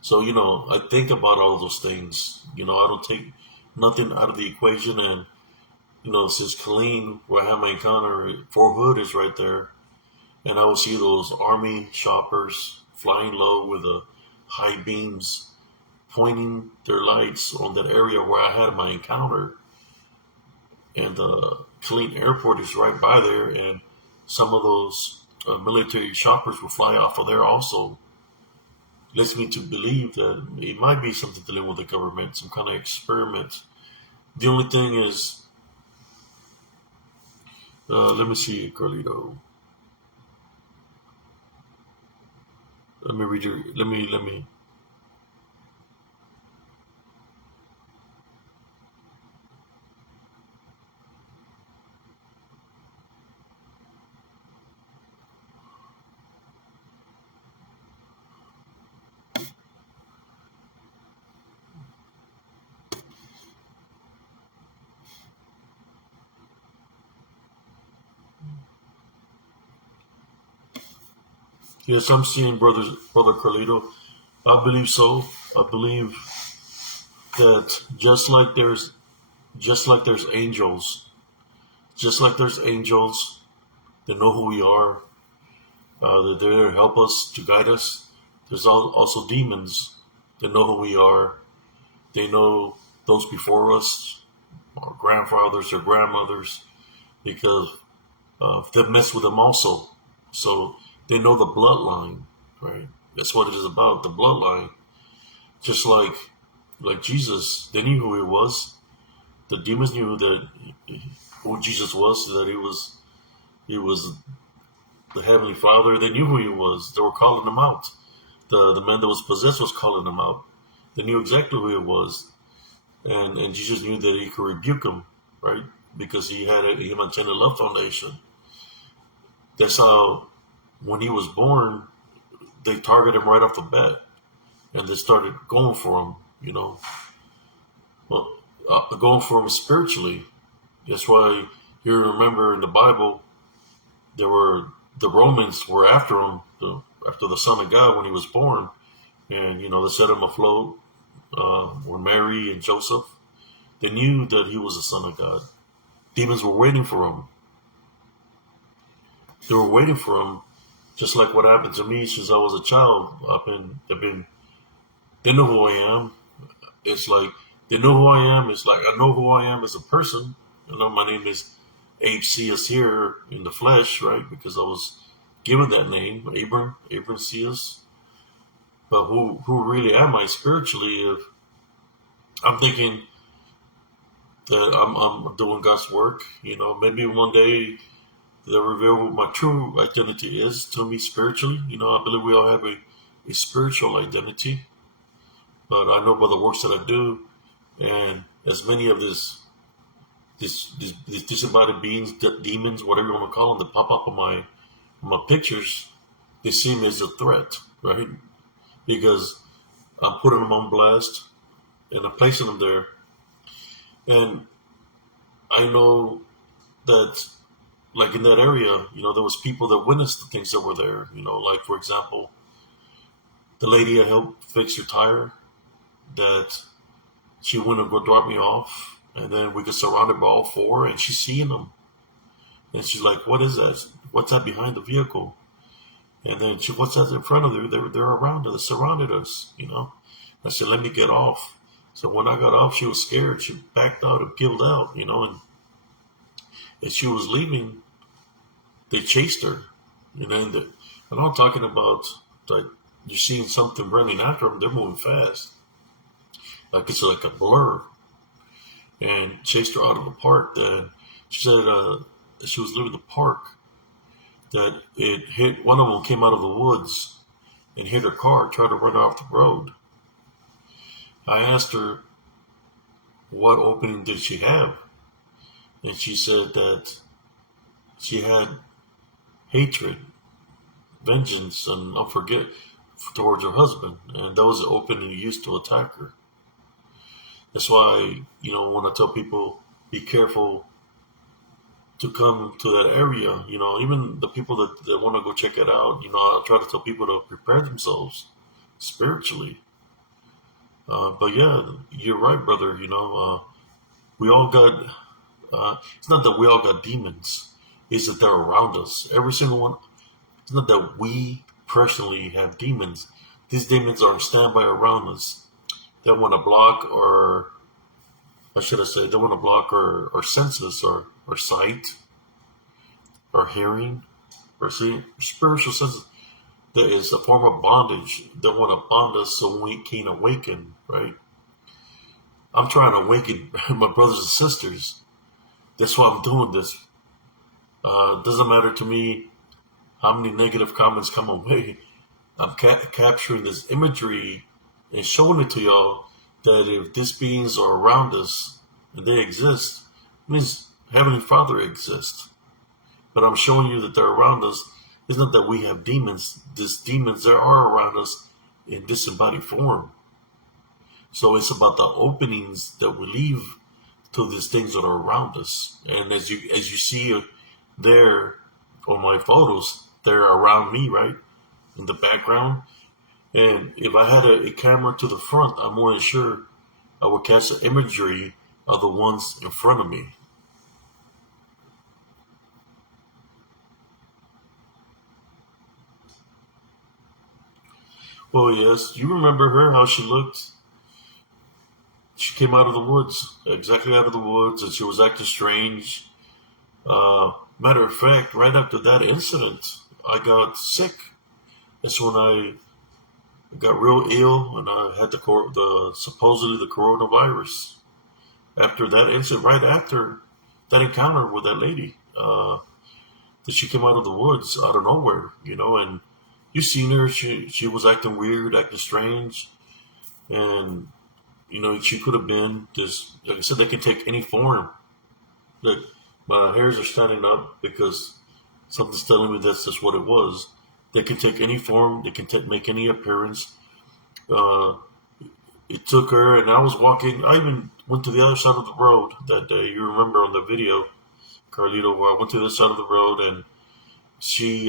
So, I think about all those things. I don't take nothing out of the equation. And, since Killeen, where I have my encounter, Fort Hood is right there. And I will see those army choppers flying low with the high beams pointing their lights on that area where I had my encounter. And the Killeen Airport is right by there. And some of those military choppers will fly off of there also. Leads me to believe that it might be something to do with the government, some kind of experiment. The only thing is, let me see, Carlito. Let me read your, let me. Yes, I'm seeing brother Carlito. I believe so. I believe that just like there's angels, just like there's angels that know who we are, they're there to help us, to guide us. There's also demons that know who we are. They know those before us, our grandfathers, or grandmothers, because they've messed with them also. So they know the bloodline, right? That's what it is about, the bloodline. Just like Jesus, they knew who he was. The demons knew that who Jesus was, that he was the Heavenly Father. They knew who he was. They were calling him out. The man that was possessed was calling him out. They knew exactly who he was. And Jesus knew that he could rebuke him, right? because he maintained a love foundation. That's how when he was born, they targeted him right off the bat, and they started going for him. Well, going for him spiritually. That's why you remember in the Bible, there were the Romans were after him, after the Son of God when he was born, and they set him afloat. When Mary and Joseph, they knew that he was the Son of God. Demons were waiting for him. They were waiting for him, just like what happened to me since I was a child. They know who I am. It's like they know who I am. It's like I know who I am as a person. I know my name is HCS here in the flesh, right? Because I was given that name, Abram Cius. But who really am I spiritually? If I'm thinking that I'm doing God's work, maybe one day they'll reveal what my true identity is to me spiritually. I believe we all have a spiritual identity, but I know by the works that I do, and as many of these disembodied beings, demons, whatever you want to call them, that pop up on my pictures, they see me as a threat, right? Because I'm putting them on blast and I'm placing them there. And I know that, like in that area, there was people that witnessed the things that were there. Like for example, the lady I helped fix her tire, that she went and go drop me off, and then we get surrounded by all four, and she's seeing them, and she's like, "What is that? What's that behind the vehicle?" And then what's that in front of her? They're around us, they surrounded us. I said, "Let me get off." So when I got off, she was scared. She backed out and peeled out. And as she was leaving, they chased her. And I'm talking about like you're seeing something running after them. They're moving fast, like it's like a blur. And chased her out of the park. Then she said as she was leaving the park, that it hit one of them, came out of the woods and hit her car, tried to run off the road. I asked her, what opening did she have? And she said that she had hatred, vengeance, and unforget towards her husband, and that was the opening he used to attack her. That's why, when I tell people, be careful to come to that area, even the people that want to go check it out, I try to tell people to prepare themselves spiritually. But yeah, you're right, brother. We all got, it's not that we all got demons, it's that they're around us. Every single one. It's not that we personally have demons. These demons are on standby around us. They want to block they want to block our senses, our sight, our hearing, or see, spiritual senses. There is a form of bondage. They want to bond us so we can awaken, right? I'm trying to awaken my brothers and sisters. That's why I'm doing this. It doesn't matter to me how many negative comments come my way. I'm capturing this imagery and showing it to y'all that if these beings are around us and they exist, it means Heavenly Father exists. But I'm showing you that they're around us. It's not that we have demons. These demons, there are around us in disembodied form. So it's about the openings that we leave to these things that are around us. And as you see there on my photos, they're around me, right? In the background. And if I had a camera to the front, I'm more than sure I would catch the imagery of the ones in front of me. Well, yes, you remember her, how she looked. She came out of the woods, exactly out of the woods, and she was acting strange. Matter of fact, right after that incident, I got sick. That's when I got real ill, and I had supposedly the coronavirus. After that incident, right after that encounter with that lady, that she came out of the woods, out of nowhere, and you seen her. She was acting weird, acting strange, and she could have been just, like I said, they can take any form. Look, my hairs are standing up because something's telling me that's just what it was. They can take any form. They can make any appearance. Uh, it took her, and I was walking. I even went to the other side of the road that day. You remember on the video, Carlito, where I went to the other side of the road, and she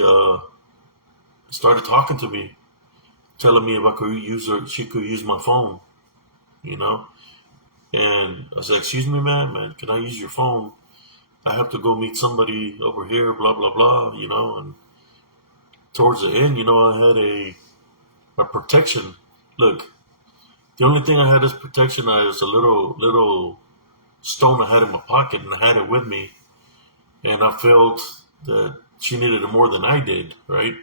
started talking to me, telling me if I could use her, she could use my phone, you know. And I said, "Excuse me, man, can I use your phone? I have to go meet somebody over here, blah blah blah," you know. And towards the end, I had a protection. Look, the only thing I had as protection is a little stone I had in my pocket, and I had it with me. And I felt that she needed it more than I did, right?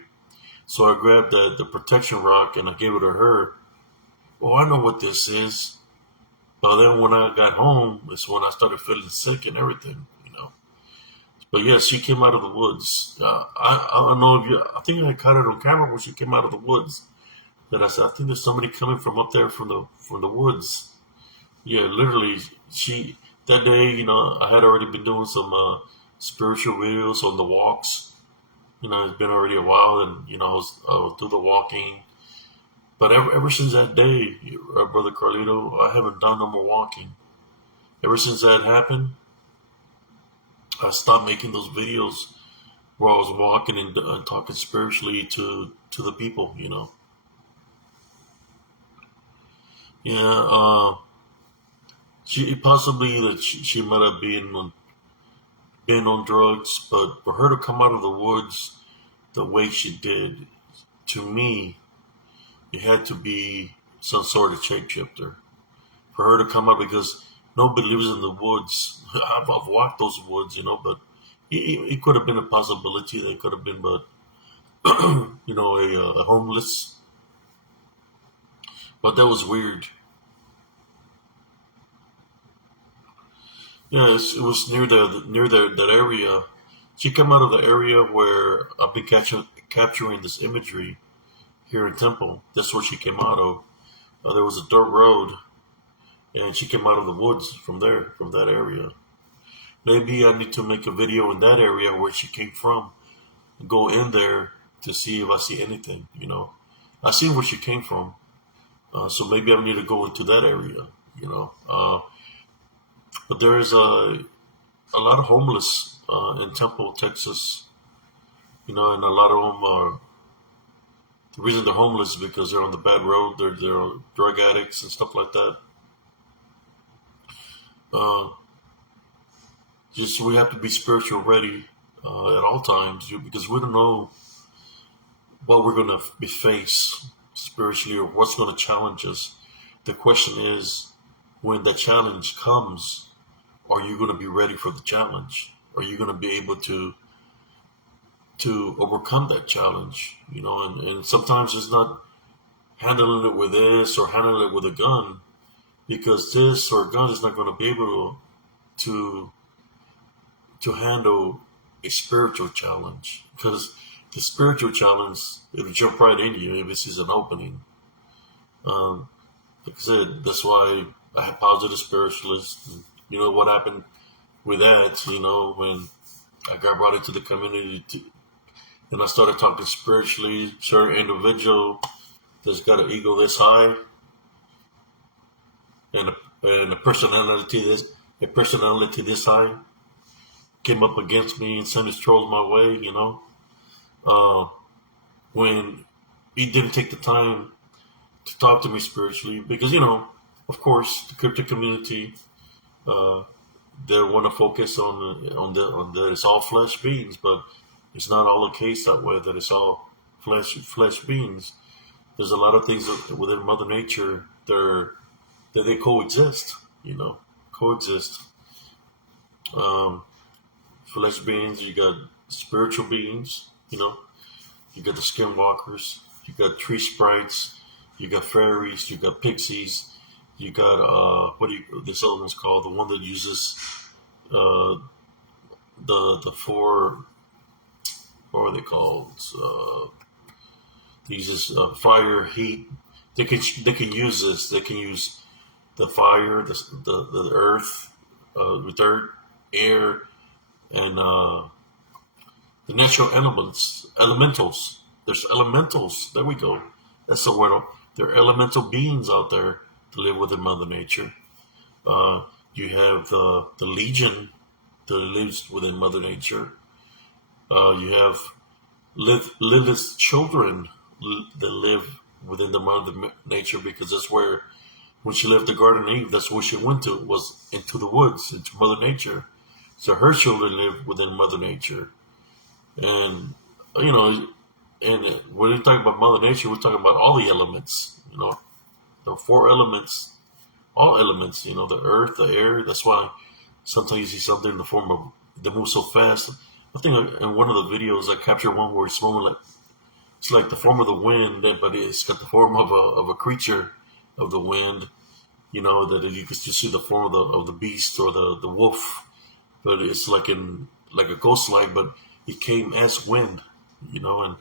So I grabbed the protection rock and I gave it to her. Oh, I know what this is. But then when I got home, it's when I started feeling sick and everything. But yeah, she came out of the woods. I don't know if you. I think I caught it on camera when she came out of the woods. That I said, I think there's somebody coming from up there from the woods. Yeah, literally, she that day. I had already been doing some spiritual videos on the walks. It's been already a while, and I was do the walking. But ever since that day, brother Carlito, I haven't done no more walking. Ever since that happened, I stopped making those videos where I was walking and talking spiritually to the people. Yeah, she possibly that she might have been on drugs, but for her to come out of the woods the way she did, to me, it had to be some sort of shapeshifter. For her to come out, because nobody lives in the woods. I've walked those woods, but it could have been a possibility. They could have been, but a homeless. But that was weird. Yeah, it was near that area. She came out of the area where I've been capturing this imagery here in Temple. That's where she came out of. There was a dirt road, and she came out of the woods from there, from that area. Maybe I need to make a video in that area where she came from, and go in there to see if I see anything. I see where she came from, so maybe I need to go into that area. But there is a lot of homeless in Temple, Texas, and a lot of them are. The reason they're homeless is because they're on the bad road. They're drug addicts and stuff like that. Uh, just we have to be spiritual ready at all times because we don't know what we're going to be faced spiritually or what's going to challenge us. The question is, when the challenge comes, are you going to be ready for the challenge? Are you going to be able to overcome that challenge? And sometimes it's not handling it with this or handling it with a gun, because this or gun is not going to be able to handle a spiritual challenge, because the spiritual challenge, it'll jump right in you if it sees an opening. Um, like I said, that's why I have positive spiritualists. You know what happened with that? When I got brought into the community, and I started talking spiritually, certain individual that's got an ego this high, and a personality this high, came up against me and sent his trolls my way. Uh, when he didn't take the time to talk to me spiritually, because of course, the crypto community, uh, they want to focus on the it's all flesh beings, but it's not all the case that way. That it's all flesh beings. There's a lot of things within Mother Nature that they coexist. Coexist. Um, Flesh beings. You got spiritual beings. You got the skinwalkers. You got tree sprites. You got fairies. You got pixies. You got this other one's called, the one that uses uh, the four, what are they called? They uses fire, heat. They can use this. They can use the fire, the earth, with dirt. air, and the natural elements, elementals. There's elementals. There we go. That's the word. There are elemental beings out there to live within Mother Nature. Uh, you have the Legion that lives within Mother Nature. You have Lilith's children that live within the Mother Nature, because that's where, when she left the Garden of Eve, that's where she went to, was into the woods, into Mother Nature. So her children live within Mother Nature. And, you know, and when we talk about Mother Nature, we're talking about all the elements, the four elements, all elements, the earth, the air. That's why sometimes you see something in the form of, that moves so fast. I think in one of the videos I captured one where it's moving like, it's like the form of the wind, but it's got the form of a creature of the wind, that you can still see the form of the beast or the wolf, but it's like a ghost light, but it came as wind, and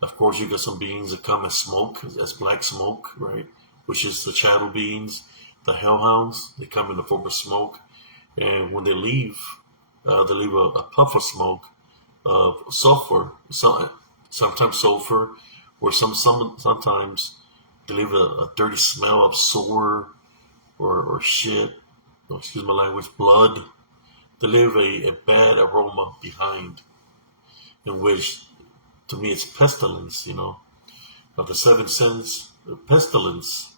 of course you got some beings that come as smoke, as black smoke, right? Which is the shadow beings, the hellhounds. They come in the form of smoke, and when they leave a puff of smoke, of sulfur, sometimes sulfur, or sometimes they leave a dirty smell of sore or shit, or excuse my language, blood. They leave a bad aroma behind, in which, to me, it's pestilence, of the seven sins. Pestilence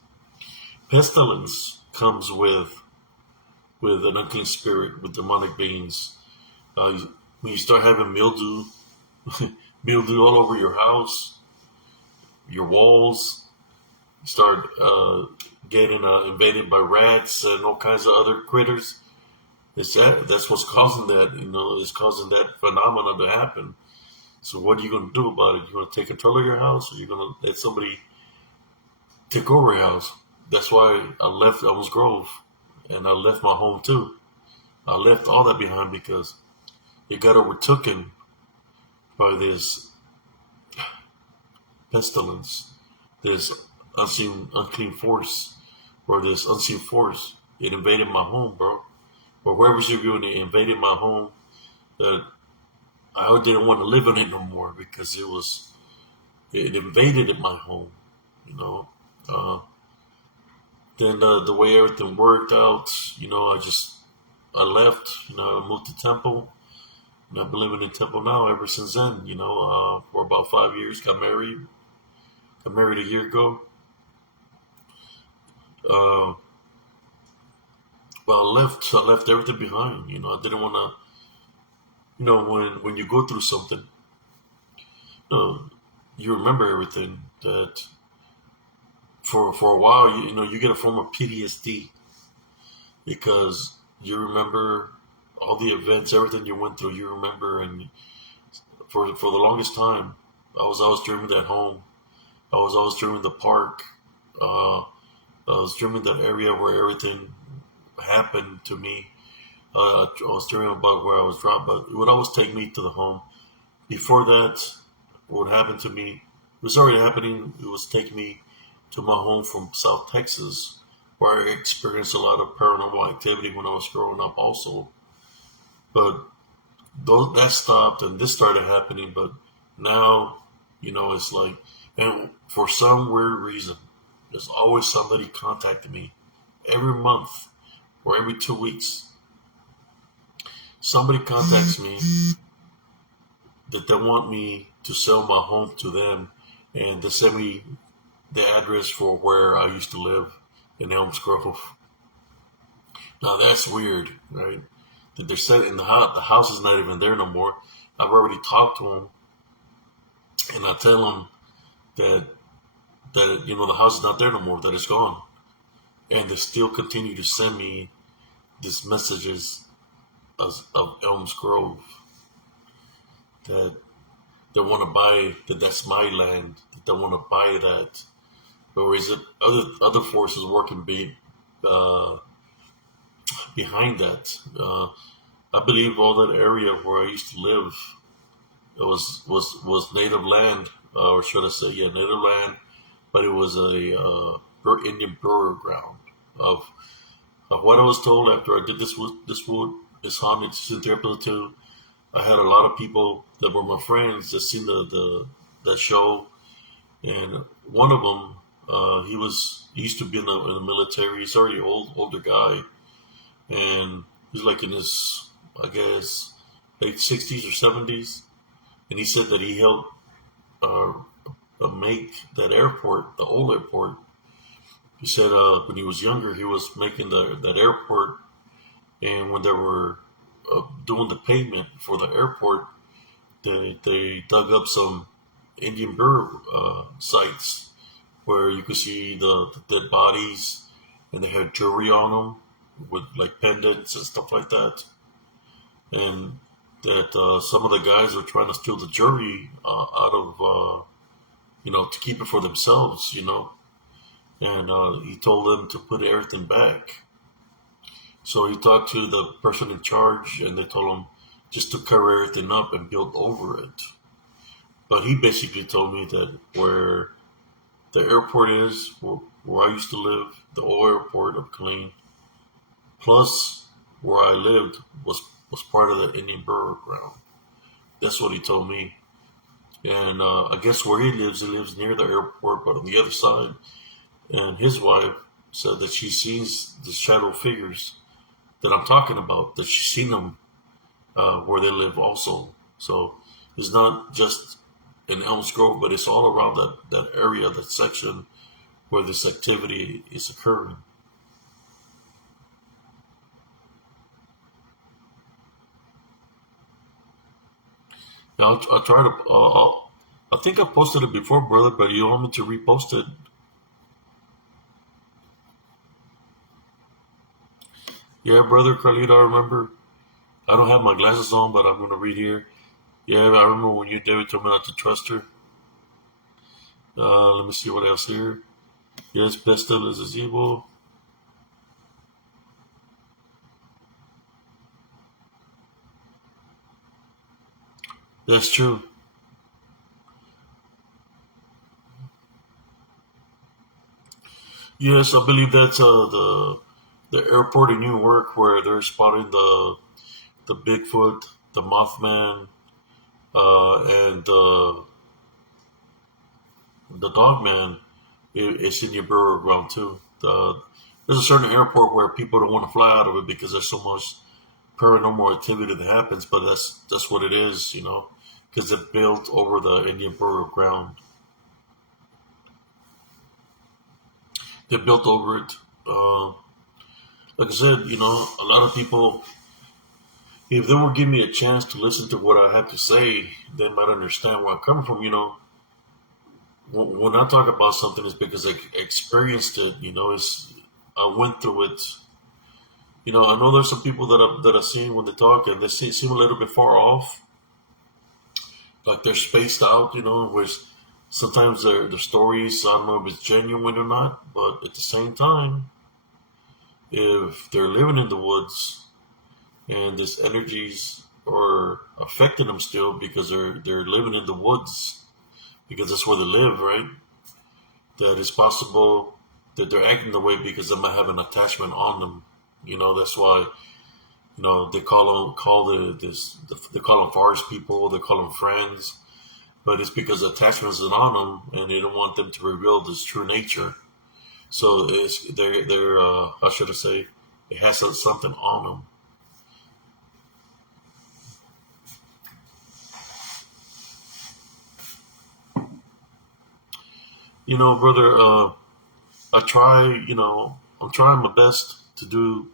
comes with an unclean spirit, with demonic beings. When you start having mildew, mildew all over your house, your walls, start getting invaded by rats and all kinds of other critters. That's what's causing that. It's causing that phenomenon to happen. So what are you going to do about it? You're going to take control of your house, or you're going to let somebody take over your house? That's why I left Elms Grove, and I left my home too. I left all that behind because it got overtaken by this pestilence, this unclean force, or this unseen force. It invaded my home, bro. Or wherever you're going, it invaded my home. That I didn't want to live in it no more, because it invaded my home, you know. Then the way everything worked out, I left, I moved to Temple, and I've been living in Temple now ever since then, for about 5 years. Got married a year ago. Well, I left everything behind. I didn't want to. When you go through something, you remember everything. That for a while, you get a form of PTSD, because you remember all the events, everything you went through. You remember, and for the longest time, I was always dreaming that home. I was always dreaming the park. I was dreaming that area where everything happened to me. I was dreaming about where I was dropped, but it would always take me to the home. Before that, what happened to me, it was already happening. It was taking me to my home from South Texas, where I experienced a lot of paranormal activity when I was growing up also. But that stopped, and this started happening. But now, it's like, and for some weird reason, there's always somebody contacting me every month or every 2 weeks. Somebody contacts me that they want me to sell my home to them, and they send me the address for where I used to live in Elms Grove. Now that's weird, right? That they're setting the house is not even there no more. I've already talked to them, and I tell them that the house is not there no more, that it's gone, and they still continue to send me these messages of Elms Grove, that they want to buy, that's my land, that they want to buy that. Or is it other forces working behind that? I believe all that area where I used to live, it was native land, or should I say, native land, but it was a Indian burial ground of what I was told after I did this wood. it's haunted since the episode two. I had a lot of people that were my friends that seen the that show, and one of them, he used to be in the military. He's already older guy, and he's like in his, I guess, late 60s or 70s, and he said that he helped uh, make that airport, the old airport. He said when he was younger, he was making that airport, and when they were doing the pavement for the airport, they dug up some Indian burial sites where you could see the dead bodies, and they had jewelry on them with like pendants and stuff like that, and that some of the guys were trying to steal the jewelry out of to keep it for themselves, and he told them to put everything back. So he talked to the person in charge, and they told him just to cover everything up and build over it. But he basically told me that where the airport is, where I used to live, the old airport of Killeen, plus where I lived was part of the Indian burial ground. That's what he told me. And I guess where he lives near the airport, but on the other side. And his wife said that she sees the shadow figures that I'm talking about, that she's seen them where they live also. So it's not just in Elms Grove, but it's all around that area, that section where this activity is occurring. Now, I'll try to. I think I posted it before, brother, but you want me to repost it? Yeah, brother Carlito, I remember. I don't have my glasses on, but I'm going to read here. Yeah, I remember when you, David, told me not to trust her. Let me see what else here. Yes, best of is evil. That's true. Yes, I believe that's the airport in Newark where they're spotting the Bigfoot, the Mothman, and the Dogman is in your burial ground too. There's a certain airport where people don't want to fly out of it because there's so much paranormal activity that happens, but that's what it is, because they're built over the Indian burial ground. They're built over it. Like I said, a lot of people, if they were giving me a chance to listen to what I had to say, they might understand where I'm coming from. When I talk about something, it's because I experienced it. I went through it. I know there's some people that I've seen when they talk, and they seem a little bit far off, like they're spaced out. Which sometimes their stories, I don't know if it's genuine or not, but at the same time, if they're living in the woods and these energies are affecting them still because they're living in the woods because that's where they live, right? That it's possible that they're acting the way because they might have an attachment on them. That's why they they call them forest people, they call them friends, but it's because attachment is on them and they don't want them to reveal this true nature. So they're how should I say? It has something on them. Brother, I try. I'm trying my best to do.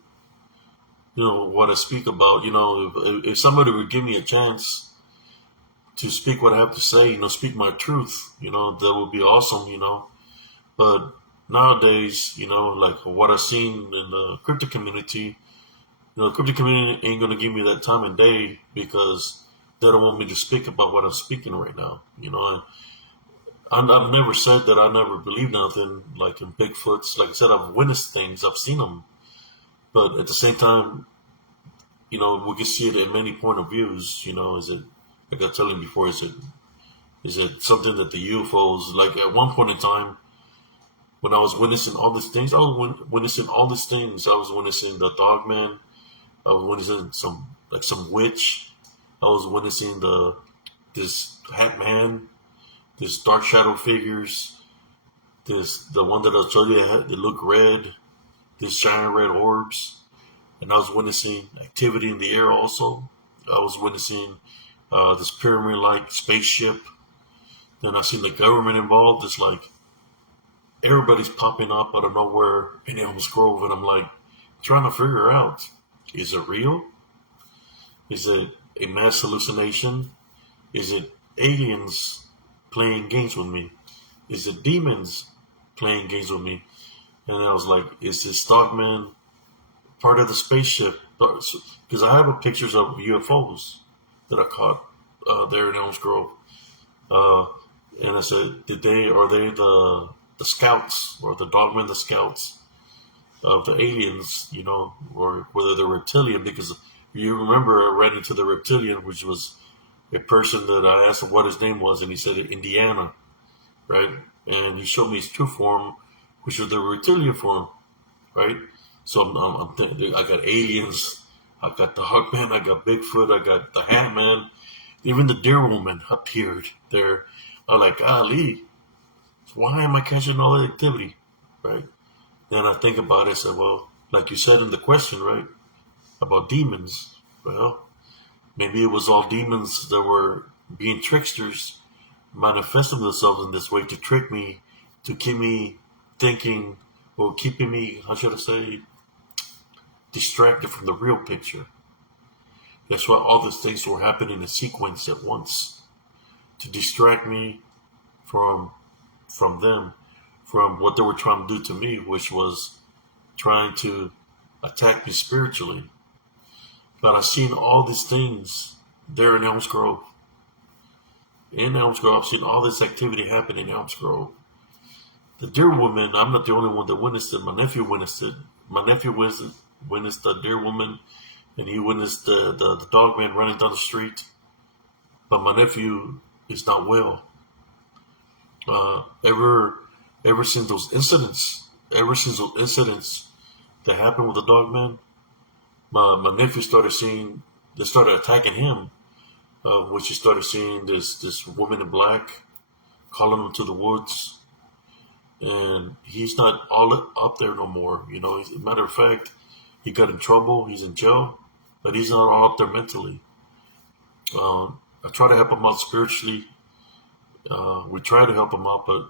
What I speak about. If somebody would give me a chance to speak what I have to say, speak my truth, that would be awesome. But nowadays, like what I've seen in the crypto community, the crypto community ain't gonna give me that time and day because they don't want me to speak about what I'm speaking right now. I've never said that I never believe nothing like in Bigfoots. Like I said, I've witnessed things, I've seen them, but at the same time, we can see it in many point of views. Is it like I told you before? Is it something that the UFOs like at one point in time? When I was witnessing all these things, I was witnessing all these things. I was witnessing the Dogman. I was witnessing some witch. I was witnessing this Hat Man, this Dark Shadow figures, the one that I told you that look red, this shining red orbs, and I was witnessing activity in the air also. I was witnessing this pyramid-like spaceship. Then I seen the government involved. It's like everybody's popping up out of nowhere in Elms Grove, and I'm like trying to figure out: is it real? Is it a mass hallucination? Is it aliens playing games with me? Is it demons playing games with me? And I was like, is this Dogman part of the spaceship? Because I have pictures of UFOs that I caught there in Elms Grove. Uh, and I said, are they the scouts or the Dogmen, the scouts of the aliens, or whether they're reptilian? Because you remember I ran into the reptilian, which was a person that I asked him what his name was, and he said Indiana, right? And he showed me his true form, which was the reptilian form, right? So I got aliens, I got the Hawkman, I got Bigfoot, I got the Hat Man, even the Deer Woman appeared there. I'm like, Ali, why am I catching all that activity, right? Then I think about it, I said, well, like you said in the question, right, about demons, well, maybe it was all demons that were being tricksters, manifesting themselves in this way to trick me, to keep me thinking, or keeping me, how should I say, distracted from the real picture. That's why all these things were happening in sequence at once, to distract me from them, from what they were trying to do to me, which was trying to attack me spiritually. But I've seen all these things there in Elms Grove. In Elms Grove, I've seen all this activity happen in Elms Grove. The Deer Woman, I'm not the only one that witnessed it. My nephew witnessed it. My nephew witnessed the Deer Woman, and he witnessed the dog man running down the street. But my nephew is not well. Ever since those incidents that happened with the dog man, my nephew they started attacking him, which he started seeing this woman in black calling him to the woods, and he's not all up there no more. As a matter of fact, he got in trouble. He's in jail, but he's not all up there mentally. I try to help him out spiritually. We try to help him out, but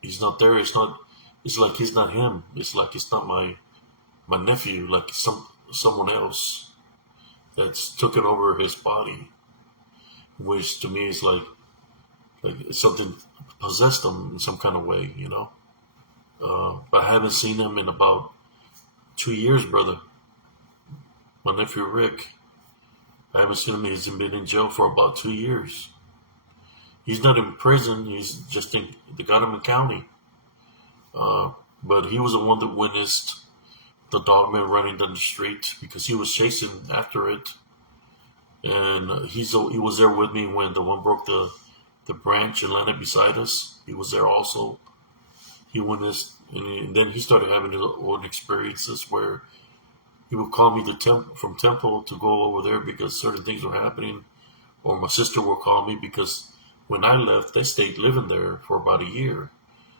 he's not there. It's like he's not him. It's like it's not my nephew. Like someone else that's taken over his body, which to me is like something possessed him in some kind of way. But I haven't seen him in about 2 years, brother. My nephew Rick, I haven't seen him. He's been in jail for about 2 years. He's not in prison. He's just in the Godman County. But he was the one that witnessed the dog man running down the street because he was chasing after it. And he was there with me when the one broke the branch and landed beside us. He was there also. He witnessed, and then he started having his own experiences where he would call me from Temple to go over there because certain things were happening, or my sister would call me because when I left, they stayed living there for about a year.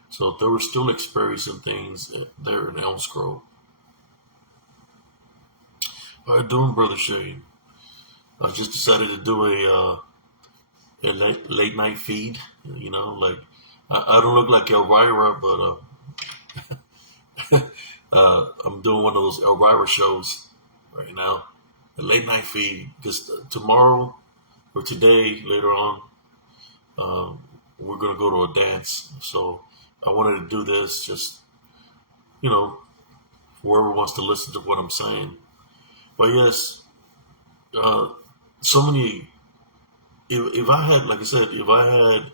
So they were still experiencing things there in Elms Grove. How are you doing, Brother Shane? I just decided to do a late night feed. Like I don't look like Elvira, but I'm doing one of those Elvira shows right now. A late night feed because tomorrow or today later on, we're gonna go to a dance. So I wanted to do this just whoever wants to listen to what I'm saying. But yes, so many. If I had, like I said, if I had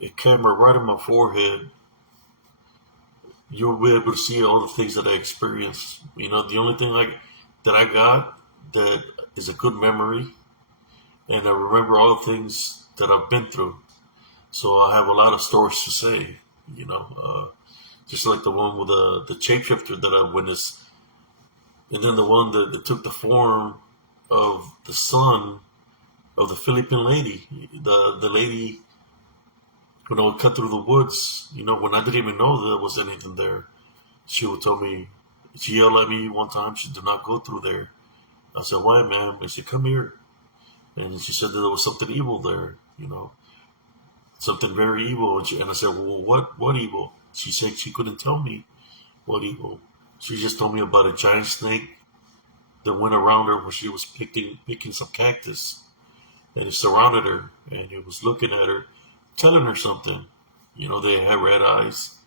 a camera right on my forehead, you'll be able to see all the things that I experienced. The only thing that I got that is a good memory, and I remember all the things that I've been through. So I have a lot of stories to say. Just like the one with the shapeshifter that I witnessed And then the one that took the form of the son of the Philippine lady, the lady cut through the woods. When I didn't even know there was anything there, she would tell me. She yelled at me one time. She did not go through there. I said, "Why, ma'am?" And she said, "Come here." And she said that there was something evil there. Something very evil. And I said, "Well, what evil?" She said she couldn't tell me what evil. She just told me about a giant snake that went around her when she was picking some cactus, and it surrounded her, and it was looking at her, telling her something. They had red eyes,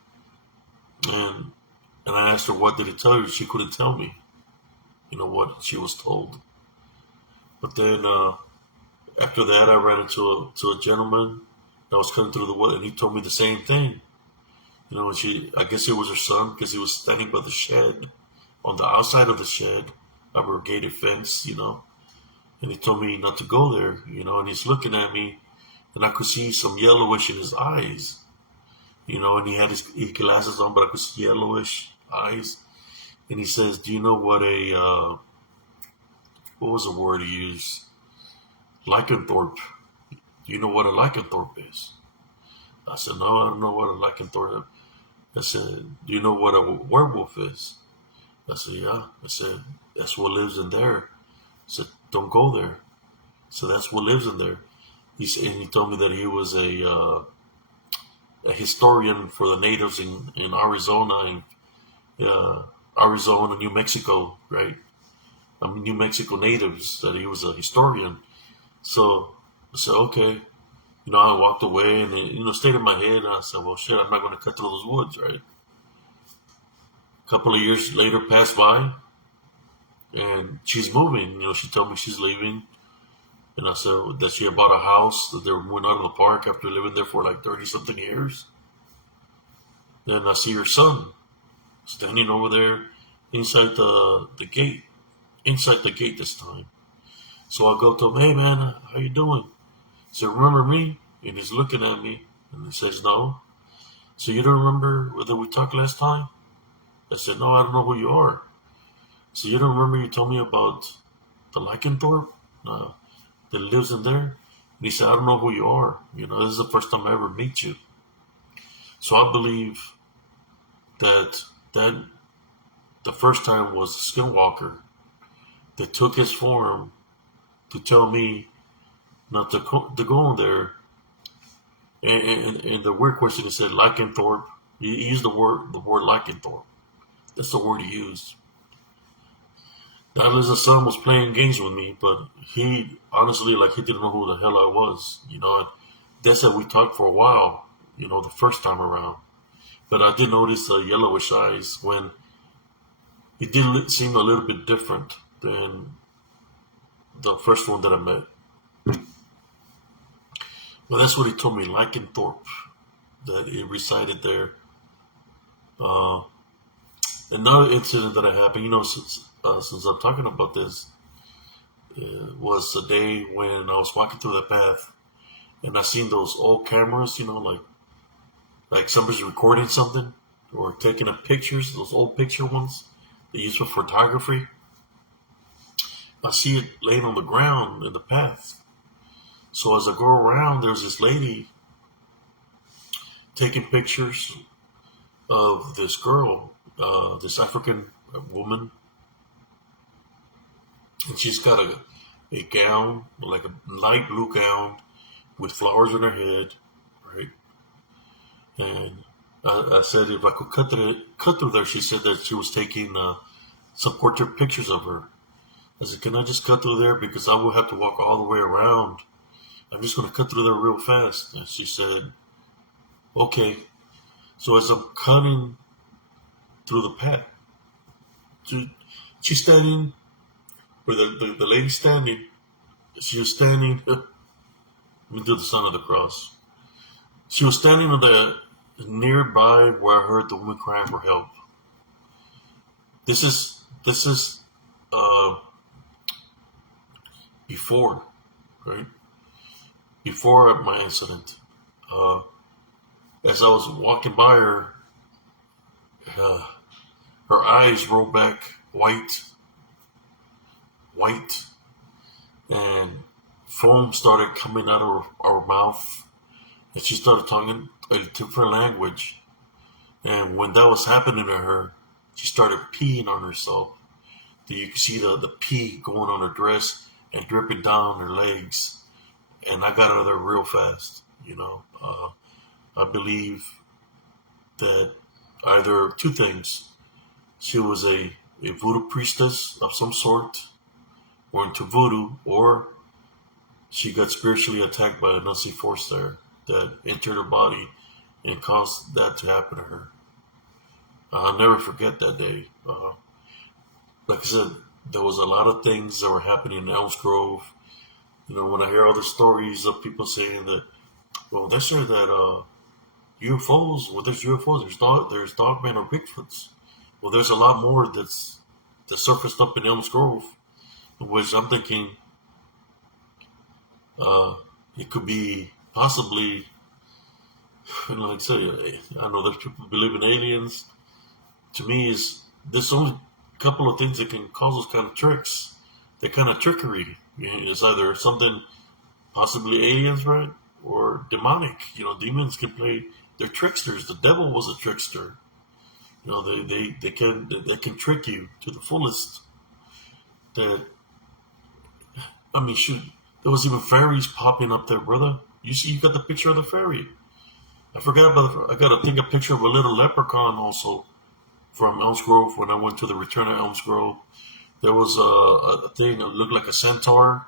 and I asked her, "What did it tell you?" She couldn't tell me. What she was told. But then after that, I ran into a gentleman that was coming through the wood, and he told me the same thing. I guess it was her son because he was standing by the shed, on the outside of the shed, of a gated fence, and he told me not to go there, and he's looking at me, and I could see some yellowish in his eyes, and he had his glasses on, but I could see yellowish eyes, and he says, "Do you know what what was the word he used? Lycanthrope. Do you know what a lycanthrope is?" I said, "No, I don't know what a lycanthrope." I said, "Do you know what a werewolf is?" I said, "Yeah." I said, "That's what lives in there." I said, "Don't go there." So that's what lives in there. He told me that he was a historian for the natives in Arizona, Arizona, New Mexico, right? New Mexico natives, that he was a historian. So I said, "Okay." I walked away and it, stayed in my head. And I said, "Well, shit, I'm not going to cut through those woods, right?" A couple of years later passed by, and she's moving. She told me she's leaving, and I said that she had bought a house, that they were moving out of the park after living there for like 30 something years. Then I see her son standing over there inside the gate, inside the gate this time. So I go to him, "Hey man, how you doing?" He said, "Remember me?" And he's looking at me, and he says, "No." "So you don't remember whether we talked last time?" I said, "No, I don't know who you are." "So you don't remember you told me about the lycanthrope that lives in there?" And he said, "I don't know who you are. This is the first time I ever meet you." So I believe that the first time was the skinwalker that took his form to tell me not to go in there. And the weird question, he said lycanthrope. He used the word lycanthrope. That's the word he used. Now, the son was playing games with me, but he honestly, he didn't know who the hell I was. And that's how we talked for a while, the first time around. But I did notice the yellowish eyes when he did seem a little bit different than the first one that I met. Well, that's what he told me, lycanthrope, that it resided there. Uh, Another incident that happened, since I'm talking about this, was the day when I was walking through the path, and I seen those old cameras, like somebody's recording something or taking up pictures, those old picture ones they use for photography. I see it laying on the ground in the path. So as I go around, there's this lady taking pictures of this girl, this African woman, and she's got a gown, like a light blue gown with flowers on her head, right? And I said if I could cut through there. She said that she was taking some portrait pictures of her. I said, "Can I just cut through there because I will have to walk all the way around? I'm just going to cut through there real fast." And she said, "Okay." So as I'm cutting through the path, she's standing, where the lady standing, she was standing, let me do the sign of the cross. She was standing on the nearby where I heard the woman crying for help. This is before, right? Before my incident. As I was walking by her, her eyes rolled back white, white, and foam started coming out of her mouth, and she started talking a different language. And when that was happening to her, she started peeing on herself. You could see the pee going on her dress and dripping down her legs. And I got out of there real fast. I believe that either two things: she was a voodoo priestess of some sort, or into voodoo, or she got spiritually attacked by a Nazi force there that entered her body and caused that to happen to her. I'll never forget that day. Like I said, there was a lot of things that were happening in Elms Grove. When I hear other stories of people saying that, well, they say that UFOs, well, there's UFOs, there's dogmen or Bigfoots. Well, there's a lot more that surfaced up in Elms Grove, which I'm thinking it could be possibly, like I said, I know there's people who believe in aliens. To me, there's only a couple of things that can cause those kind of tricks, that kind of trickery. It's either something possibly aliens, right, or demonic. Demons can play. They're tricksters. The devil was a trickster. They can trick you to the fullest. Shoot, there was even fairies popping up there, brother. You got the picture of the fairy. I forgot about. I got to think a picture of a little leprechaun also from Elms Grove when I went to the Return of Elms Grove. There was a thing that looked like a centaur,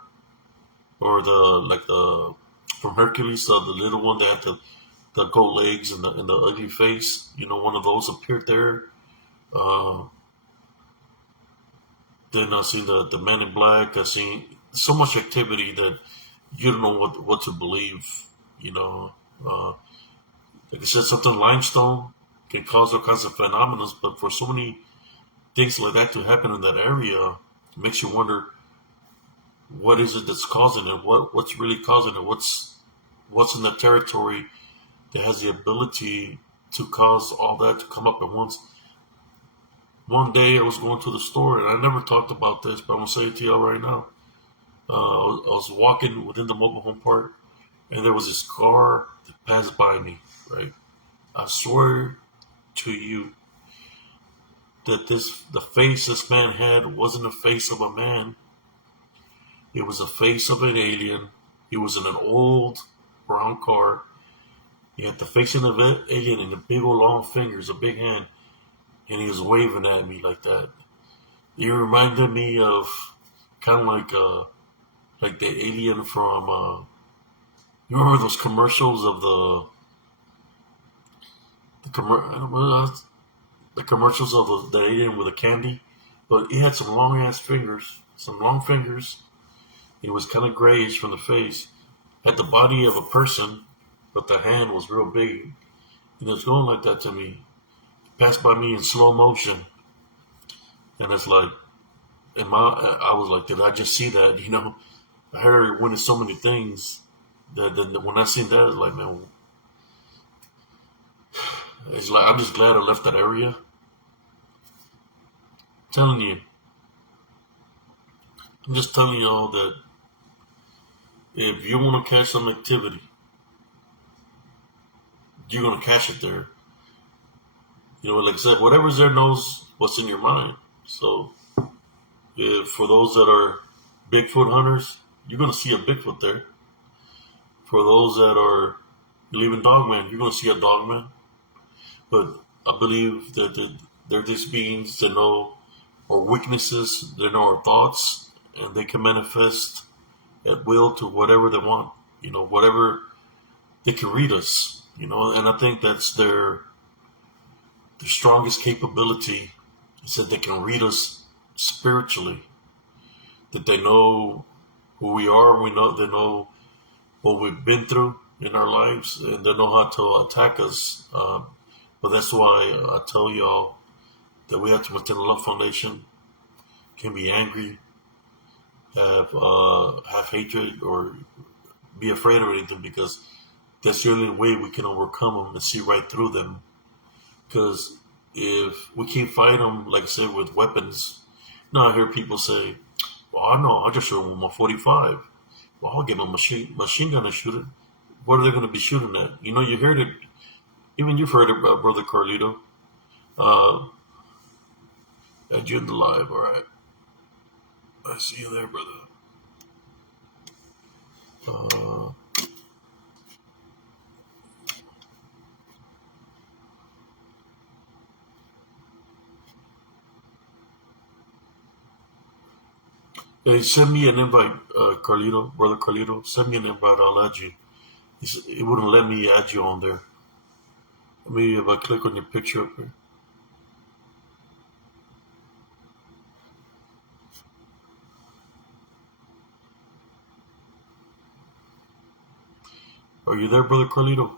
or the from Hercules, the little one that had the goat legs and the ugly face. One of those appeared there. Then I seen the Men in Black. I seen so much activity that you don't know what to believe. Like I said, something limestone can cause all kinds of phenomena, but for so many things like that to happen in that area, it makes you wonder, what is it that's causing it? What's really causing it? What's in the territory that has the ability to cause all that to come up at once? One day I was going to the store, and I never talked about this, but I'm gonna say it to y'all right now. I was walking within the mobile home park, and there was this car that passed by me. Right, I swear to you that the face this man had wasn't the face of a man. It was the face of an alien. He was in an old brown car. He had the face of an alien and the big old long fingers, a big hand, and he was waving at me like that. He reminded me of kind of like the alien from. You remember those commercials of the commercials of the alien with the candy, but he had some long fingers. He was kind of grayish from the face, had the body of a person, but the hand was real big. And it was going like that to me. It passed by me in slow motion, and it's like, I was like, did I just see that? I heard it went so many things that when I seen that, it's like, man. It's like, I'm just glad I left that area. I'm just telling y'all that if you want to catch some activity, you're going to catch it there. Like I said, whatever's there knows what's in your mind. So, if for those that are Bigfoot hunters, you're going to see a Bigfoot there. For those that are believing dogman, you're going to see a dogman. But I believe that they're just beings that know our weaknesses, they know our thoughts, and they can manifest at will to whatever they want. Whatever they can read us. And I think that's their strongest capability is that they can read us spiritually. That they know who we are, they know what we've been through in our lives, and they know how to attack us. But that's why I tell y'all that we have to maintain a love foundation. Can be angry, have hatred, or be afraid of anything, because that's the only way we can overcome them and see right through them. Because if we can't fight them, like I said, with weapons, I hear people say, Well, I know. I just shoot 'em with my 45. Well, I'll get my machine gun and shoot it. What are they going to be shooting at? You know, you heard it. Even you've heard it, brother Carlito. Uh, and you're in the live. All right. I see you there, brother. Uh, Hey, send me an invite, Carlito, brother Carlito. Send me an invite. I'll add you. It wouldn't let me add you on there. Let me if I click on your picture up here. Are you there, brother Carlito?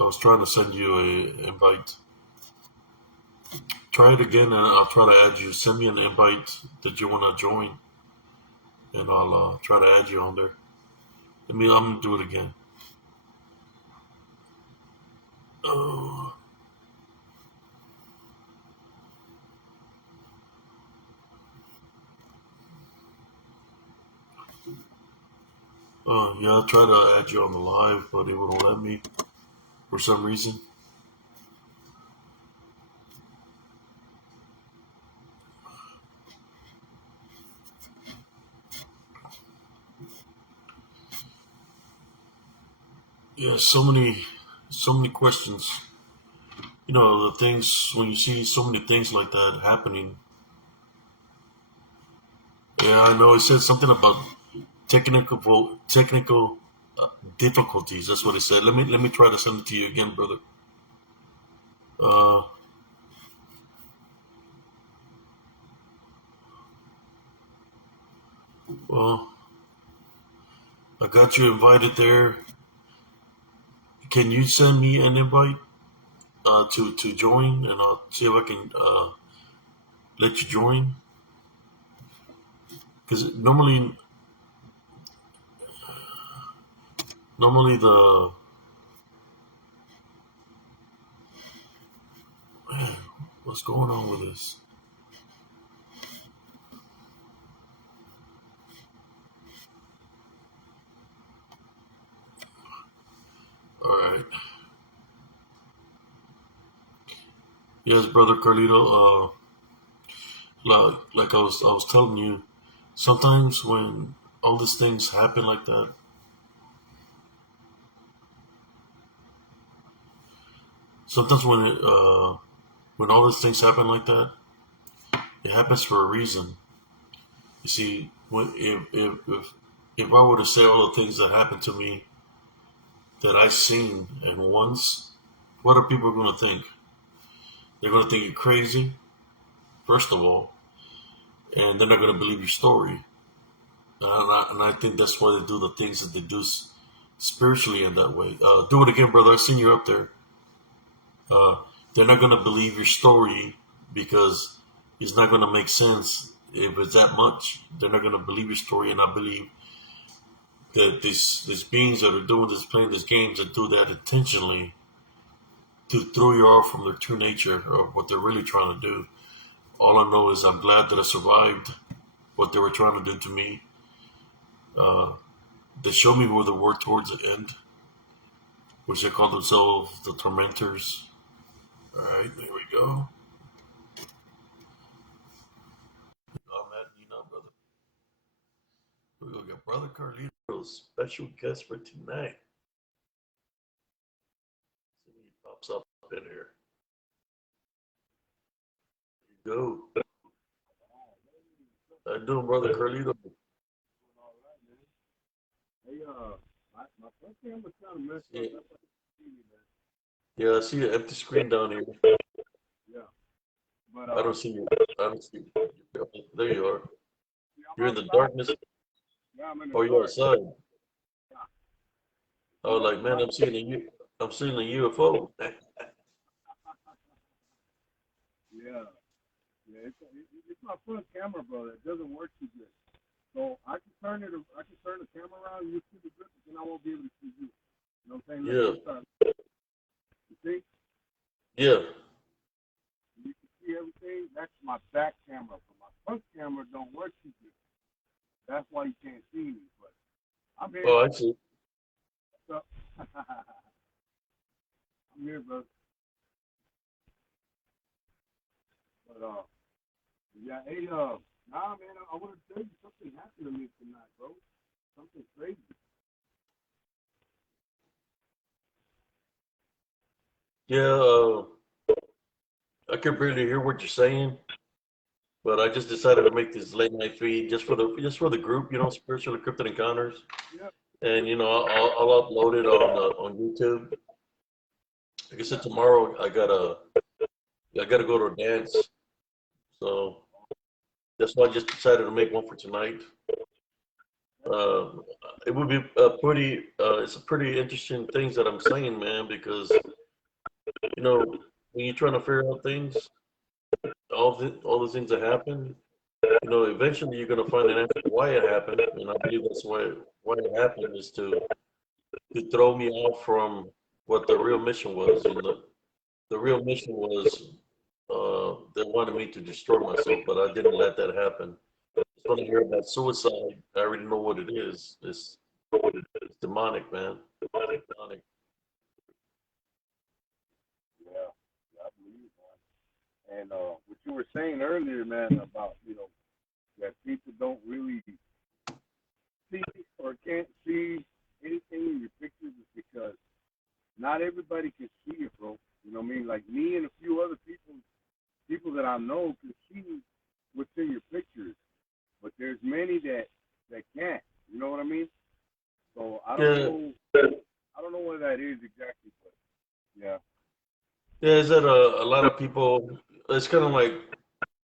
I was trying to send you a invite. Try it again, and I'll try to add you. Send me an invite that you want to join, and I'll try to add you on there. I'm gonna do it again. Oh, yeah, I'll try to add you on the live, but it wouldn't let me for some reason. Yeah, so many questions. You know, the things when you see so many things like that happening. Yeah, I know. It said something about technical difficulties. That's what it said. Let me try to send it to you again, brother. Uh, well, I got you invited there. Can you send me an invite to join, and I'll see if I can let you join? Because normally the man, what's going on with this? All right. Yes, brother Carlito. Like I was telling you, sometimes when all these things happen like that, sometimes when all these things happen like that, it happens for a reason. You see, if I were to say all the things that happened to me that I seen at once, what are people going to think? They're going to think you're crazy, first of all, and they're not going to believe your story. And I think that's why they do the things that they do spiritually in that way. Do it again, brother. I seen you up there. Uh, they're not going to believe your story because it's not going to make sense if it's that much. They're not going to believe your story, and I believe that these beings that are doing this, playing these games, that do that intentionally to throw you off from their true nature or what they're really trying to do. All I know is I'm glad that I survived what they were trying to do to me. Uh, they showed me who they were towards the end, which they call themselves the tormentors. All right, there we go. Oh man, you know, brother, we're gonna get brother Carlito's special guest for tonight. See if he pops up in here. There you go. How you doing, brother Carlito? Yeah, yeah, I see an empty screen down here. I don't see you. I don't see you. There you are. You're in the darkness. Oh, you're outside. I was like, man, I'm seeing a UFO. Yeah, yeah. that's my back camera. But my front camera don't work too good. That's why you can't see me. But I'm here. Oh, I see. What's up? I'm here, bro. But yeah, hey, nah, man, I want to tell you something happened to me tonight, bro. Something crazy. Yeah, I can barely hear what you're saying, but I just decided to make this late night feed just for the group, spiritual encrypted encounters, Yeah, and I'll upload it on YouTube. Like I said, tomorrow I gotta go to a dance, so that's why I just decided to make one for tonight. Uh, it would be it's a pretty interesting things that I'm saying, man, because you know when you're trying to figure out things, all the things that happen, eventually you're gonna find an answer to why it happened, and I believe that's why it happened is to throw me off from what the real mission was. And the real mission was they wanted me to destroy myself, but I didn't let that happen. Just want to hear about suicide. I already know what it is. It's demonic, man. It's demonic. yeah, yeah, I believe, man. And what you were saying earlier, man, about that people don't really see or can't see anything in your pictures is because not everybody can see it, bro. You know what I mean? Like me and a few other people that I know can see what's in your pictures, but there's many that can't. You know what I mean? So I don't Yeah, know. I don't know what that is exactly, but yeah, yeah. Is that a lot of people? It's kind of like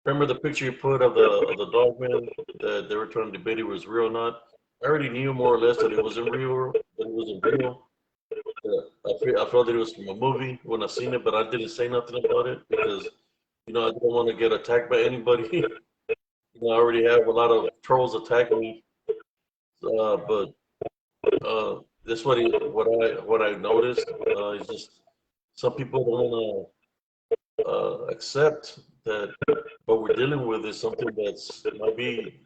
remember the picture you put of the dog man that they were trying to debate it was real or not. I already knew more or less that it wasn't real, that it wasn't real. I felt that it was from a movie when I seen it, but I didn't say nothing about it because I didn't want to get attacked by anybody. I already have a lot of trolls attacking me, but that's what I noticed is just some people don't want to accept that what we're dealing with is something that's might be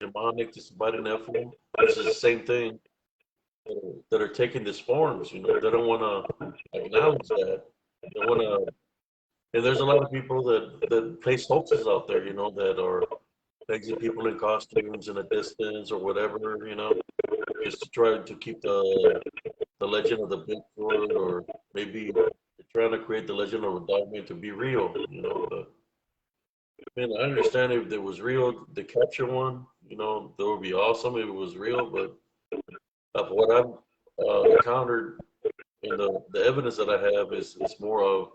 demonic to somebody in that form, which is the same thing that are taking these forms. They don't want to acknowledge that. They want to, and there's a lot of people that place hoaxes out there. That are placing people in costumes in a distance or whatever. Just to try to keep the legend of the Bigfoot, or maybe they're trying to create the legend of a dogman to be real. But man, I understand if it was real, to capture one. That would be awesome if it was real. But of what I've encountered and the evidence that I have is more of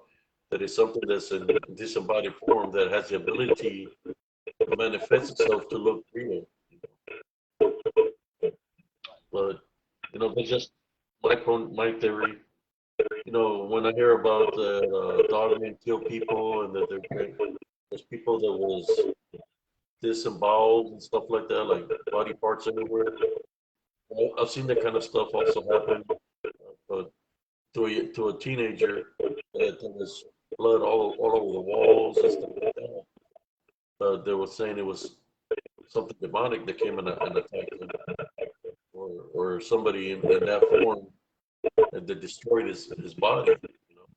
that it's something that's in disembodied form that has the ability to manifest itself to look real. But that's just my theory. When I hear about that dogmen kill people and that there's people that was disemboweled and stuff like that, like body parts everywhere. I've seen that kind of stuff also happen, but to a teenager, that there was blood all over the walls and stuff like that. They were saying it was something demonic that came and attacked him, or somebody in that form and that destroyed his body. You know,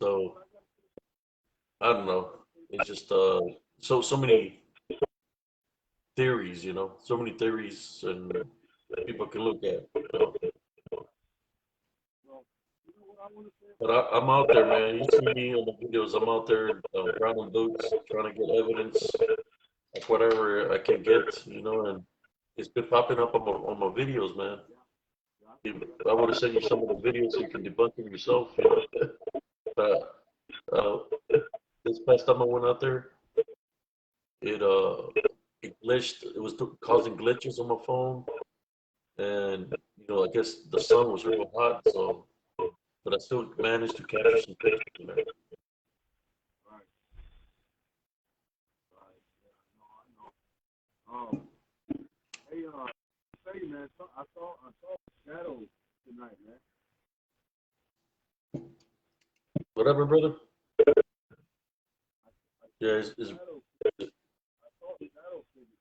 so I don't know. It's just so many theories. So many theories and that people can look at. so what I want to say But about that. I'm out there, man. You see me on the videos. I'm out there grinding boots, trying to get evidence of whatever I can get, and it's been popping up on my videos, man. Yeah, I If see that. I would have sent you some of the videos so you can debunk them yourself, But uh, this past time I went out there, it it glitched. It was causing glitches on my phone, and I guess the sun was real hot, so but I still managed to capture some pictures in there. Right, right. Yeah, no, I know. Hey, say, man, I saw a shadow tonight, man. Whatever, brother. I Yeah, Shadow. I saw a shadow figure.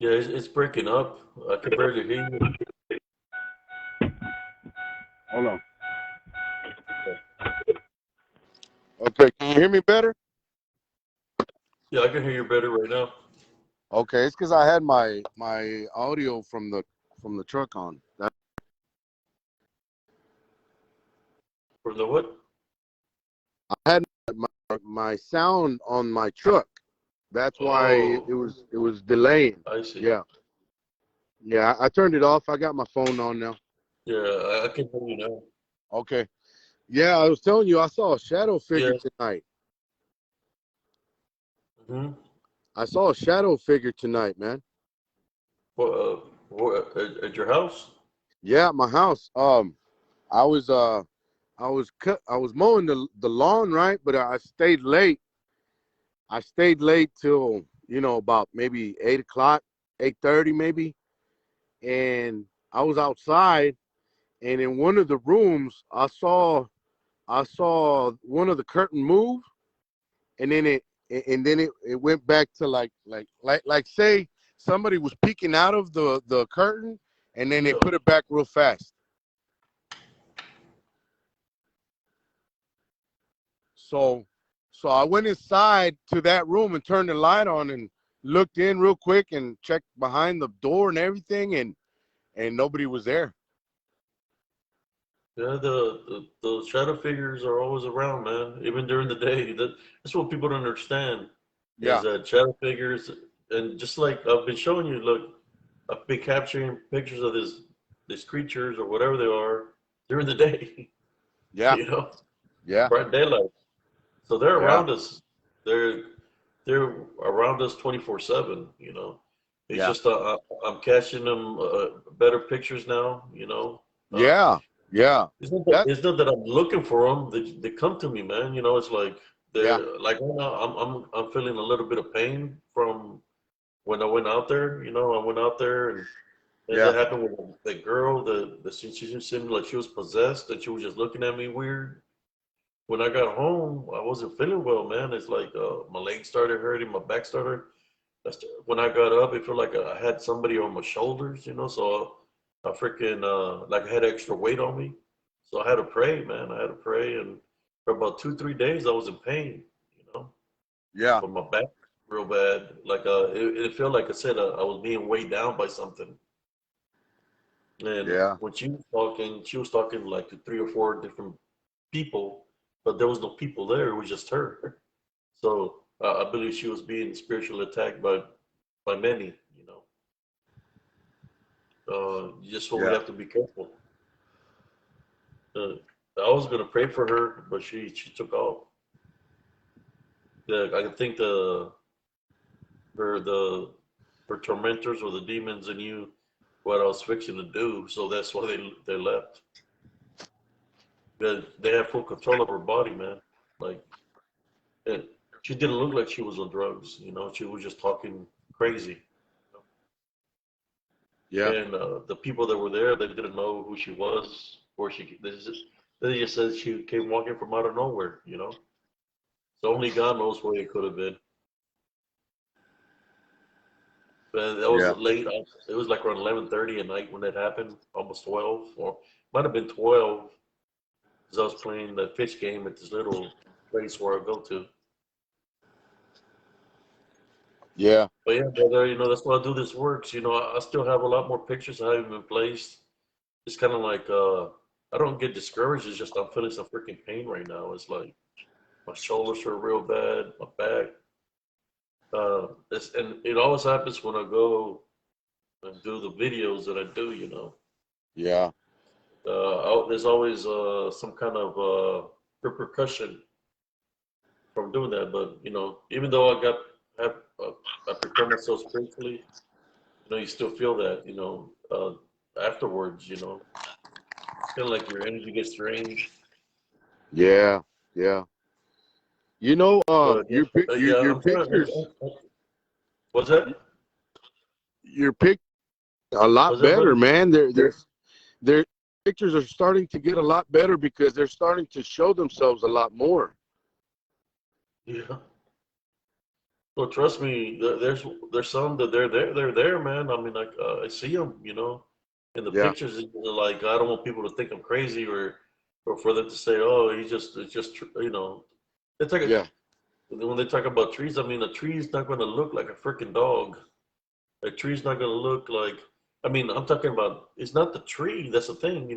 yeah, it's breaking up. I can barely hear you. Hold on. Okay. Okay, can you hear me better? Yeah, I can hear you better right now. Okay, it's because I had my audio from the truck on. From the what? I had my sound on my truck. That's why Oh, it was delaying. I see. Yeah, yeah. I turned it off. I got my phone on now. Yeah, I can hear you now. Okay. Yeah, I was telling you I saw a shadow Yeah. figure tonight. Mm-hmm. I saw a shadow figure tonight, man. What, at your house? Yeah, at my house. I was I was mowing the lawn, right? But I stayed late. I stayed late till about maybe 8 o'clock, 8:30 maybe, and I was outside, and in one of the rooms I saw one of the curtain move, and then it went back to like say somebody was peeking out of the curtain, and then they Yeah. put it back real fast. So so I went inside to that room and turned the light on and looked in real quick and checked behind the door and everything, and nobody was there. Yeah, the shadow figures are always around, man. Even during the day. That's what people don't understand is Yeah, that shadow figures, and just like I've been showing you, look, I've been capturing pictures of these creatures or whatever they are during the day, yeah, you know, yeah, bright daylight. So they're yeah, around us. They're they're around us 24/7. You know, it's yeah, just I'm catching them better pictures now. You know, uh, yeah, yeah. That it's not that I'm looking for them. They come to me, man. You know, it's like yeah, they're like right now I'm feeling a little bit of pain from when I went out there. You know, I went out there and yeah, that happened with the girl. She seemed like she was possessed and she was just looking at me weird. When I got home, I wasn't feeling well, man. It's like my legs started hurting, my back started. When I got up, it felt like I had somebody on my shoulders, you know. So I freaking like I had extra weight on me. So I had to pray, man. I had to pray, and for about 2, 3 days, I was in pain, you know, yeah, from my back, real bad. Like it felt like I said I was being weighed down by something. And yeah, when she was talking like to 3 or 4 different people, but there was no people there. It was just her. So I believe she was being spiritually attacked by many. You know, just so we yeah, have to be careful. Uh, I was gonna pray for her, but she took off. I think her the her tormentors or the demons in you what I was fixing to do, so that's why they left. They have full control of her body, man. Like and she didn't look like she was on drugs. You know, she was just talking crazy. yeah, And the people that were there, they didn't know who she was, or they just said she came walking from out of nowhere. You know, so only God knows where it could have been. But that was yeah, late. It was like around 11:30 at night when that happened, almost 12, or might have been 12, because I was playing the pitch game at this little place where I go to. yeah, But yeah, brother, you know that's why I do this works. You know, I still have a lot more pictures I haven't been placed. It's kind of like I don't get discouraged. It's just I'm feeling some freaking pain right now. It's like my shoulders hurt real bad, my back. And it always happens when I go and do the videos that I do. You know, yeah, there's always some kind of repercussion from doing that. But you know, even though have I prepare myself spiritually, you know, you still feel that. You know, afterwards. You know, it's kind of like your energy gets drained. yeah, yeah. But yeah, Your I'm trying. pictures, What's that? your pic a lot What's that, better, brother? man. Their pictures are starting to get a lot better because they're starting to show themselves a lot more. Yeah. Well, trust me, there's some that they're there, man. I mean, like I see them, in the Yeah, pictures. Like I don't want people to think I'm crazy or for them to say, oh, it's just they talk yeah, when they talk about trees. I mean, a tree is not going to look like a freaking dog. A tree's not going to look like. I mean, I'm talking about. It's not the tree. That's the thing.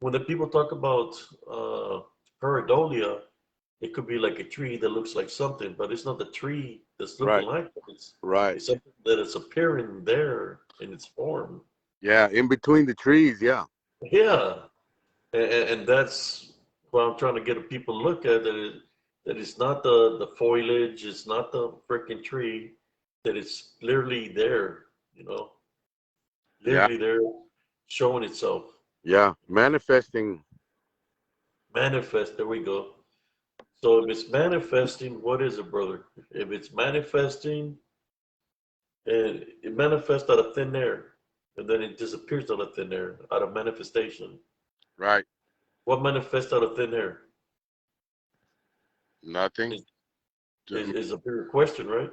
When the people talk about pareidolia, it could be like a tree that looks like something, but it's not the tree that's looking right, like it. right. It's something that is appearing there in its form. Yeah, in between the trees. Yeah, Yeah, and that's what I'm trying to get people to look at. That it's not the foliage, it's not the freaking tree. That it's literally there. You know, yeah, literally there, showing itself. yeah. Manifesting. Manifest. There we go. So if it's manifesting, what is it, brother? If it's manifesting, and it manifests out of thin air, and then it disappears out of thin air, out of manifestation. Right. What manifests out of thin air Nothing. is, is a bigger question, right?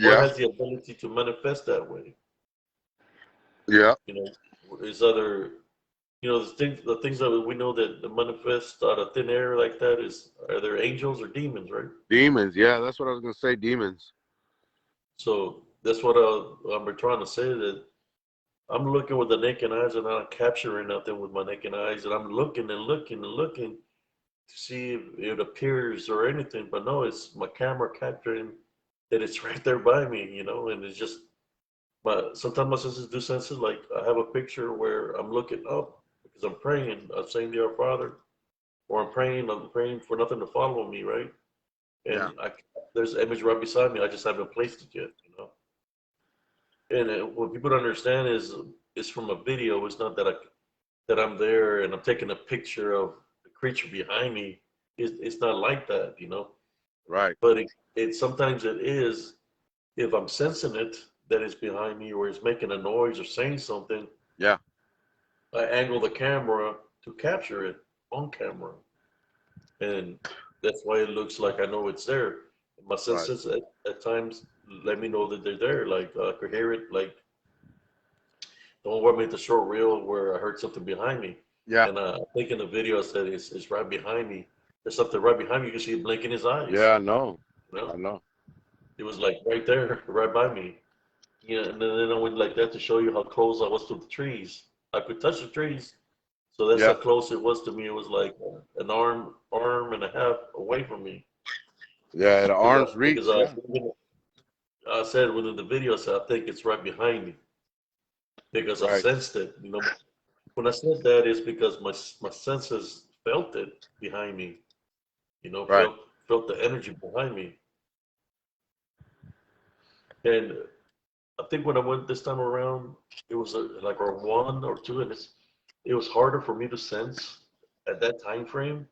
What Yeah, has the ability to manifest that way? yeah. You know, is other, the things that we know that manifest out of thin air like that are there angels or demons, right? Demons. Yeah, that's what I was gonna say. Demons. So that's what I'm trying to say that I'm looking with the naked eyes and I'm not capturing nothing with my naked eyes, and I'm looking and looking and looking to see if it appears or anything, but no, it's my camera capturing that it's right there by me, and it's just sometimes my senses do senses like I have a picture where I'm looking up because I'm praying, I'm saying to our Father, or I'm praying for nothing to follow me, right? Yeah, And there's an image right beside me, I just haven't placed it yet. And what people don't understand is it's from a video. It's not that I'm there and I'm taking a picture of the creature behind me. It's not like that. right. But it sometimes it is if I'm sensing it that it's behind me or it's making a noise or saying something. Yeah, I angle the camera to capture it on camera, and that's why it looks like I know it's there. My right. senses at times let me know that they're there. Like I could hear it. Like the one where I made the short reel where I heard something behind me, Yeah, and I think in the video I said it's right behind me. There's something right behind me. You can see it blink in his eyes. yeah. I know. You know, I know. it was like right there, right by me. And then I went like that to show you how close I was to the trees. I could touch the trees, so that's how Yeah, close it was to me. It was like an arm and a half away from me. yeah. At Because arm's reach. Yeah, I said within the video, I said I think it's right behind me because I right, sensed it. When I said that, it's because my senses felt it behind me. right. Felt the energy behind me. And I think when I went this time around, it was like a one or two, and it was harder for me to sense at that time frame.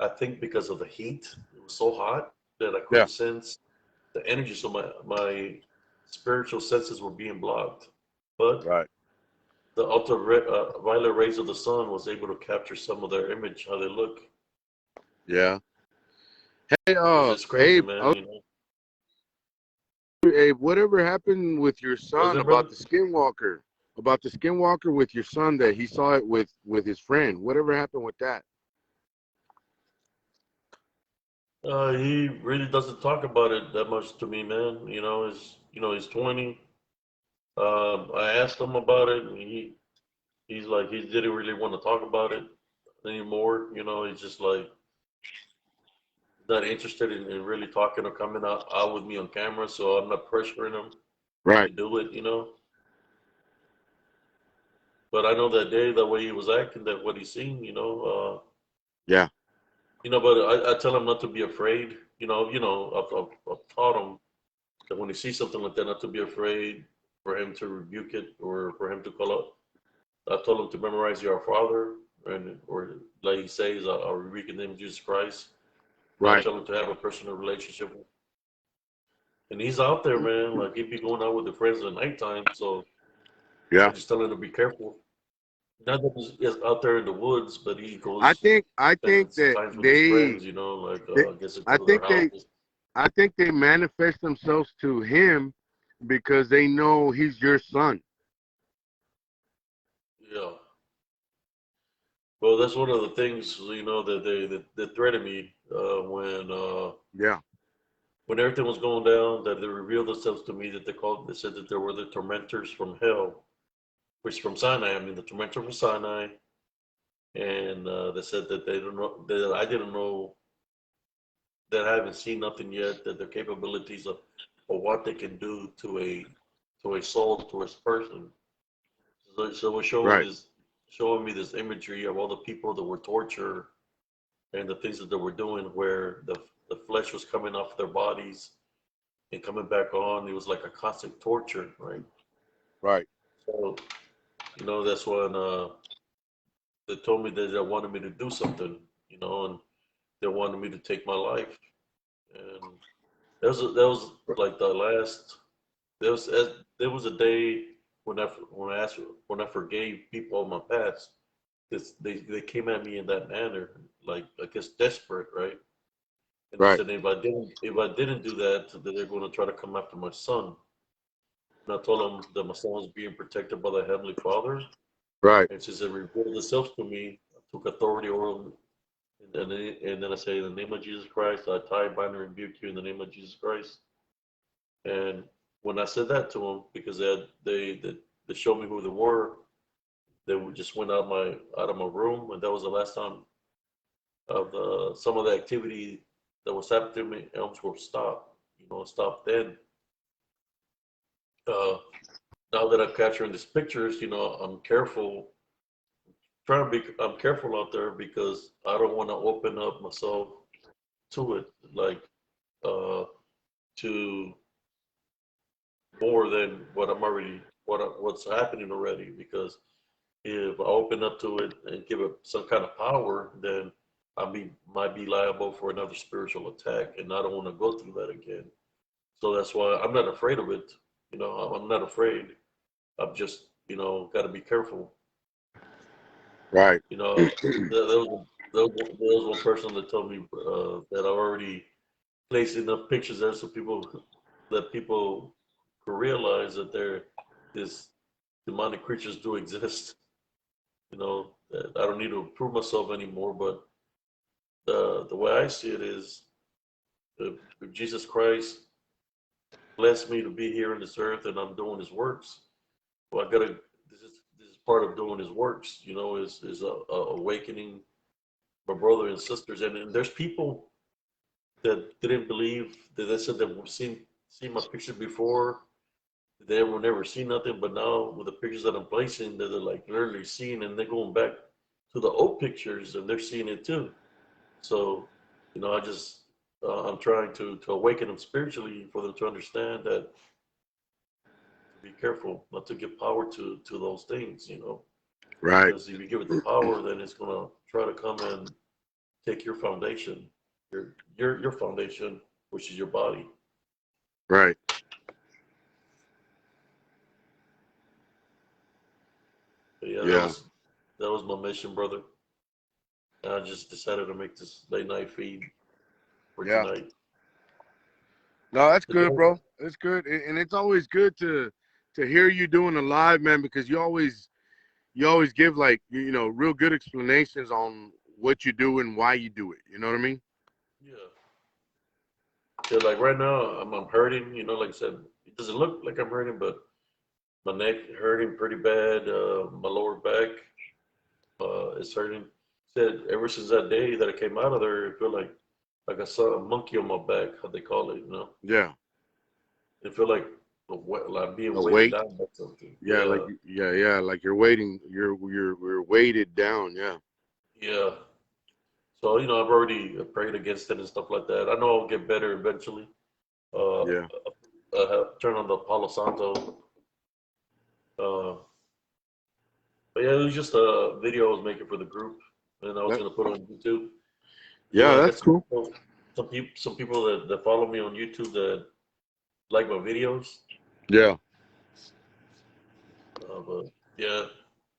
I think because of the heat, it was so hot that I Yeah, couldn't sense the energy. So my spiritual senses were being blocked. But right. the ultraviolet rays of the sun was able to capture some of their image, how they look. Yeah. Hey, It's crazy, Abe. man. You know. Abe, whatever happened with your Was son it, about brother? the skinwalker? About the skinwalker with your son that he saw it with his friend. Whatever happened with that? He really doesn't talk about it that much to me, man. He's 20. I asked him about it, and he's like he didn't really want to talk about it anymore. He's just like not interested in really talking or coming out with me on camera. So I'm not pressuring him Right. to do it. But I know that day, the way he was acting, that what he's seen. Yeah. But I tell him not to be afraid. I've taught him that when he sees something like that, not to be afraid for him to rebuke it or for him to call out. I told him to memorize your Father, or like he says, I'll rebuke in the name of Jesus Christ. And I Right. tell him to have a personal relationship. And he's out there, man. Like he'd be going out with the friends at nighttime. So I Yeah. just tell him to be careful. Not that he's out there in the woods, but he I goes think I think spends that times with his friends. Like they I guess to I go to their think they houses. I think they manifest themselves to him because they know he's your son. Yeah. Well, that's one of the things, you know, that threatened me Yeah. when everything was going down. That they revealed themselves to me. That they said that there were the tormentors from hell, which from Sinai. I mean, the tormentor from Sinai, and they said that they don't know that I didn't know that I haven't seen nothing yet. That their capabilities of what they can do to a soul, to a person. So we're Right. showing me this imagery of all the people that were tortured and the things that they were doing, where the flesh was coming off their bodies and coming back on. It was like a constant torture, right? Right. So you know that's when they told me that they wanted me to do something, you know, and they wanted me to take my life. And that was like the last. There was there was a day when I forgave people of my past. They came at me in that manner, like I guess desperate, right? And they Right. said if I didn't do that, that they're going to try to come after my son. And I told them that my son was being protected by the Heavenly Father. Right. And since they revealed themselves to me, I took authority over them. And then I say, in the name of Jesus Christ, I tie, bind, and rebuke you in the name of Jesus Christ. And when I said that to them, because they showed me who they were, they just went out of my room, and that was the last time of some of the activity that was happening to me. Elmsworth stopped, you know, stopped then. Uh, Now that I'm capturing these pictures, you know, I'm careful, I'm careful out there because I don't want to open up myself to it, like uh, to more than what's happening already. Because if I open up to it and give it some kind of power, then might be liable for another spiritual attack, and I don't want to go through that again. So that's why I'm not afraid of it. You know, I'm not afraid. I've just, you know, got to be careful. Right. You know, there was one person that told me that I already placed enough pictures there so people could realize that these demonic creatures do exist. You know, that I don't need to prove myself anymore. But the way I see it is, if Jesus Christ blessed me to be here on this earth and I'm doing His works, well, I gotta. This is part of doing His works. You know, is a awakening my brother and sisters, and there's people that didn't believe that they said they've seen my pictures before. They will never see nothing, but now with the pictures that I'm placing, they're like literally seeing, and they're going back to the old pictures, and they're seeing it too. So, you know, I'm trying to awaken them spiritually for them to understand that to be careful not to give power to those things, you know, Right. because if you give it the power, then it's gonna try to come and take your foundation, your foundation, which is your body. Right. But yeah, Yeah. that was my mission, brother. And I just decided to make this late night feed for Yeah. tonight. No, that's The good, devil, bro. It's good, and it's always good to hear you doing a live, man, because you always give like you know real good explanations on what you do and why you do it. You know what I mean? yeah. Yeah, like right now, I'm hurting. You know, like I said, it doesn't look like I'm hurting, but my neck hurting pretty bad. My lower back is hurting. Said ever since that day that I came out of there, I feel like I saw a monkey on my back. How they call it, you know? Yeah. It feel like being A weighted weight. down by something. Yeah, like Yeah, yeah, like you're waiting. You're weighted down. Yeah. yeah. So you know, I've already prayed against it and stuff like that. I know I'll get better eventually. Uh, Yeah. Turn on the Palo Santo. Uh, but yeah, it was just a video I was making for the group, and I was That, gonna put it on YouTube. You yeah, know, I that's got cool. some people that follow me on YouTube that like my videos. Yeah. But yeah,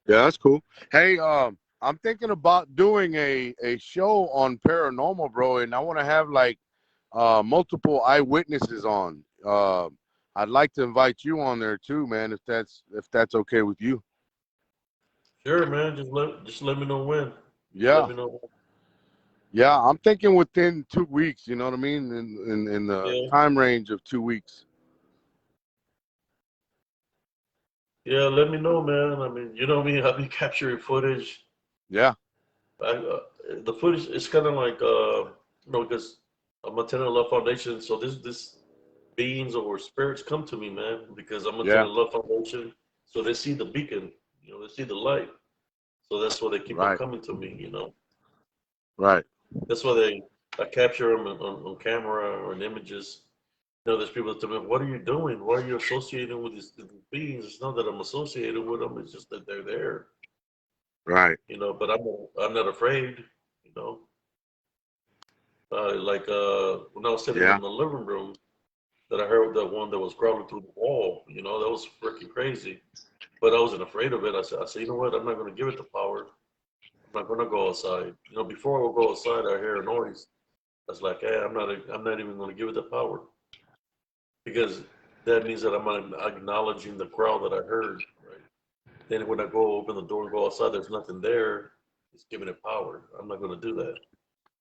Yeah, that's cool. Hey, I'm thinking about doing a show on paranormal, bro, and I want to have like multiple eyewitnesses on. I'd like to invite you on there too, man, if that's okay with you. Sure, man. Just let me know when. Just let Yeah, me know. yeah. I'm thinking within 2 weeks. You know what I mean? In the Yeah, time range of 2 weeks. yeah. Let me know, man. I mean, you know me. I've been capturing footage. Yeah, The footage is kind of like because I'm a tenant of Love Foundation, so this beings or spirits come to me, man, because I'm a yeah. tenant of Love Foundation. So they see the beacon, they see the light. So that's why they keep on Right, coming to me. right. That's why I capture them on camera or in images. There's people that tell me, "What are you doing? Why are you associating with these beings?" It's not that I'm associated with them; it's just that they're there. Right. But I'm not afraid. You know, when I was sitting Yeah. in the living room, that I heard that one that was crawling through the wall. That was freaking crazy. But I wasn't afraid of it. I said, you know what? I'm not going to give it the power. I'm not going to go outside. Before I would go outside, I hear a noise. I was like, hey, I'm not even going to give it the power because that means that I'm acknowledging the growl that I heard. Right. Then when I go open the door and go outside, there's nothing there. It's giving it power. I'm not going to do that.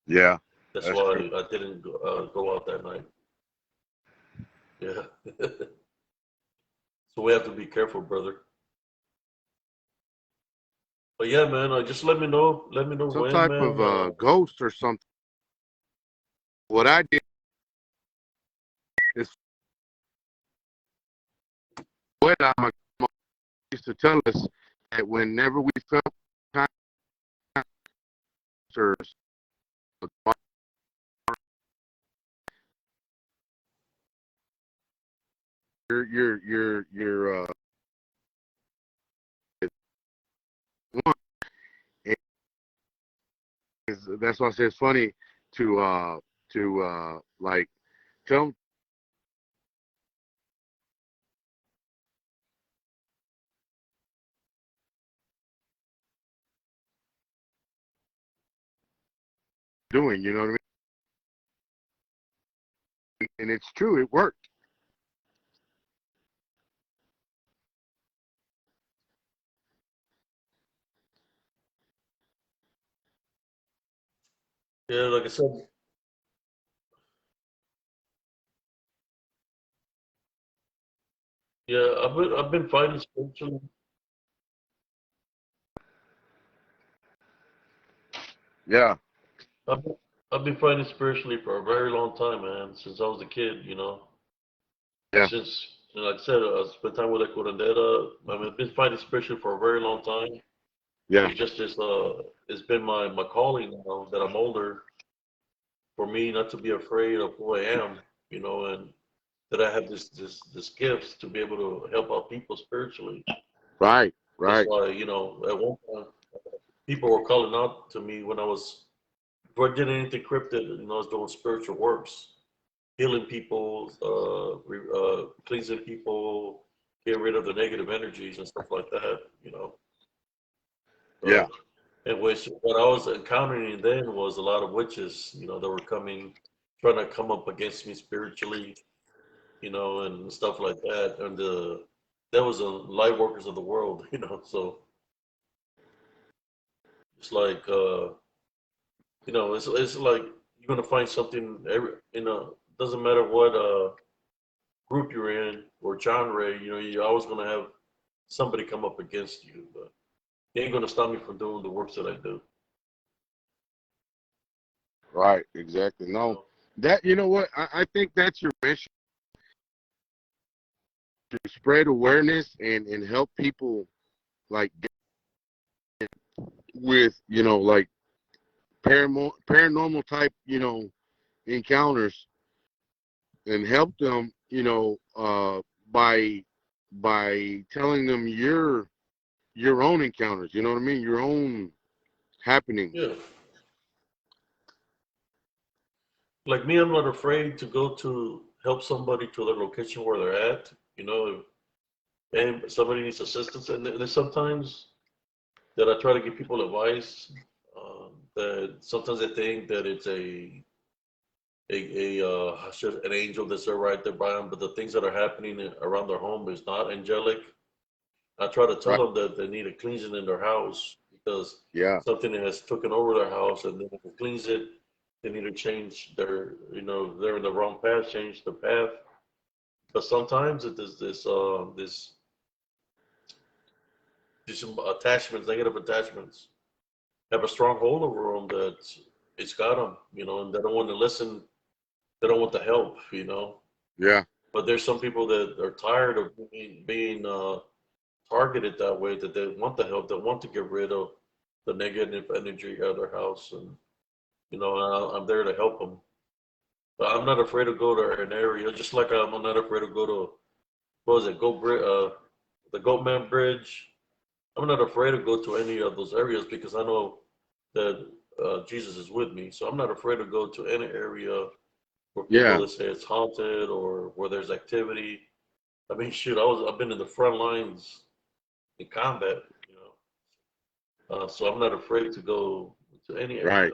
Yeah. That's That's true. why I didn't go out that night. Yeah. So we have to be careful, brother. But yeah, man, just let me know. Let me know Some when, type of man. ghost or something. What I did is what I used to tell us that whenever we felt cancers, your one. That's why I say it's funny to like tell them doing. You know what I mean? And it's true. It worked. Yeah, like I said, yeah, I've been fighting spiritually. Yeah. I've been, I've been fighting spiritually for a very long time, man. Since I was a kid. Yeah. Since, like I said, I spent time with Echo Rendetta. I've been fighting spiritually for a very long time. Yeah. It's been my calling now that I'm older for me not to be afraid of who I am, and that I have this gifts to be able to help out people spiritually. Right. That's Right. why, at one point people were calling out to me when I was before I did anything cryptid, I was doing spiritual works, healing people, cleansing people, get rid of the negative energies and stuff like that. Yeah. So, in which what I was encountering then was a lot of witches, that were coming, trying to come up against me spiritually, and stuff like that. And that was the light workers of the world. So it's like, it's like you're gonna find something. Doesn't matter what group you're in or genre. You're always gonna have somebody come up against you, but they ain't gonna stop me from doing the works that I do. Right. Exactly. You No, know? that you know what I think that's your mission to spread awareness and help people like with like paranormal type encounters and help them by telling them your own encounters. You know what I mean? Your own happenings. Yeah. Like me, I'm not afraid to go to help somebody to their location where they're at. And somebody needs assistance, and there's sometimes that I try to give people advice. That sometimes they think that it's a an angel that's there right there by them, but the things that are happening around their home is not angelic. I try to tell Right. them that they need a cleansing in their house because Yeah. something has taken over their house, and then if it cleans it, they need to change their, they're in the wrong path, change the path. But sometimes it is these attachments, negative attachments, have a strong hold over them that it's got them, and they don't want to listen. They don't want the help. Yeah. But there's some people that are tired of being targeted that way, that they want the help, they want to get rid of the negative energy out of their house, and I'm there to help them. But I'm not afraid to go to an area, just like I'm not afraid to go to, what was it, the Goatman Bridge. I'm not afraid to go to any of those areas because I know that Jesus is with me. So I'm not afraid to go to any area where people Yeah. that say it's haunted or where there's activity. I mean, shoot, I've been in the front lines in combat, so I'm not afraid to go to any area. Right.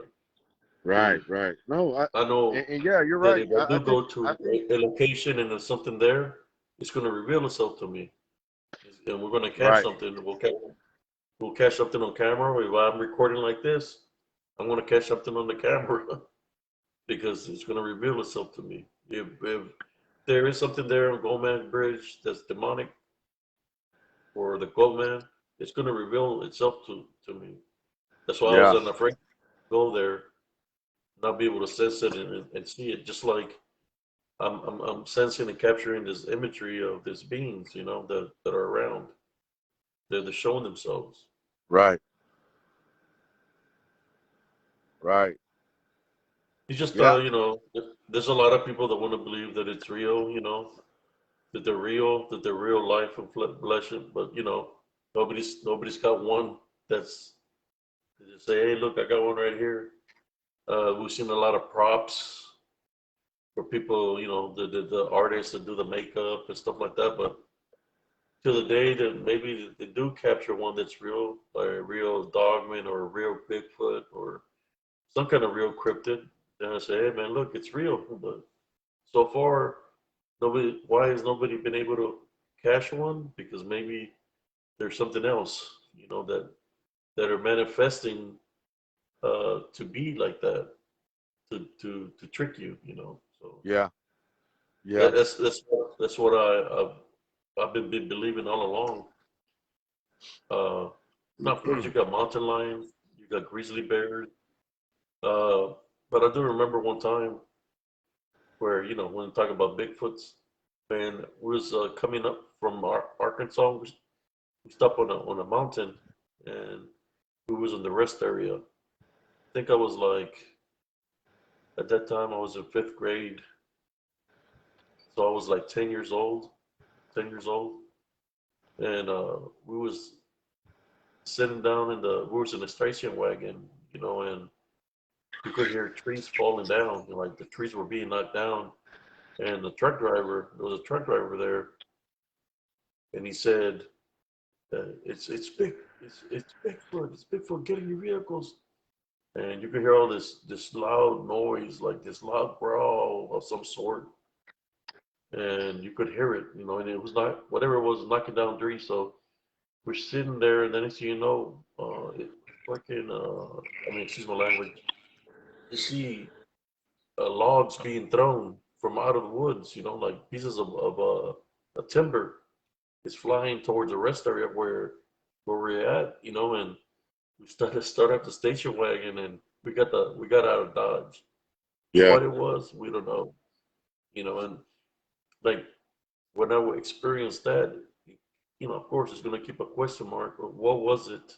Right. If Right. No, I know and yeah, you're that right. if I I do think go I to think a location and there's something there, it's going to reveal itself to me, and we're going to catch right. something. We'll catch something on camera. If I'm recording like this, I'm going to catch something on the camera because it's going to reveal itself to me. If there is something there on Goldman Bridge that's demonic or the Goldman, it's going to reveal itself to me. That's why I was Yeah. unafraid to go there, not be able to sense it and see it, just like I'm sensing and capturing this imagery of these beings, that are around. They're showing themselves. Right. Right. It's just, Yeah. there's a lot of people that want to believe that it's real, that they're real life and flesh, but nobody's got one that's they just say, hey, look, I got one right here. We've seen a lot of props for people, the artists that do the makeup and stuff like that, but to the day that maybe they do capture one that's real, like a real dogman or a real Bigfoot or some kind of real cryptid, then I say, hey man, look, it's real. But so far, why has nobody been able to catch one? Because maybe there's something else, that are manifesting to be like that, to trick you. So Yeah. Yeah. that's what I've been believing all along. Uh, now, of course, you got mountain lions, you got grizzly bears. Uh, but I do remember one time where, when talking about Bigfoots, and we was coming up from Arkansas. We stopped on a mountain, and we was in the rest area. I think I was like, at that time, I was in fifth grade, so I was like 10 years old, and we was sitting down we was in a station wagon, and you could hear trees falling down, like the trees were being knocked down. And there was a truck driver there, and he said, "It's it's Bigfoot, get in your vehicles." And you could hear all this loud noise, like this loud growl of some sort, and you could hear it, and it was not whatever it was knocking down trees. So we're sitting there, and then next thing you know, it fucking, I mean, excuse my language, you see logs being thrown from out of the woods, like pieces of a timber is flying towards the rest area where we're at, and we start up the station wagon, and we got out of Dodge. Yeah. What it was, we don't know, and like when I experienced that, of course it's gonna keep a question mark. But what was it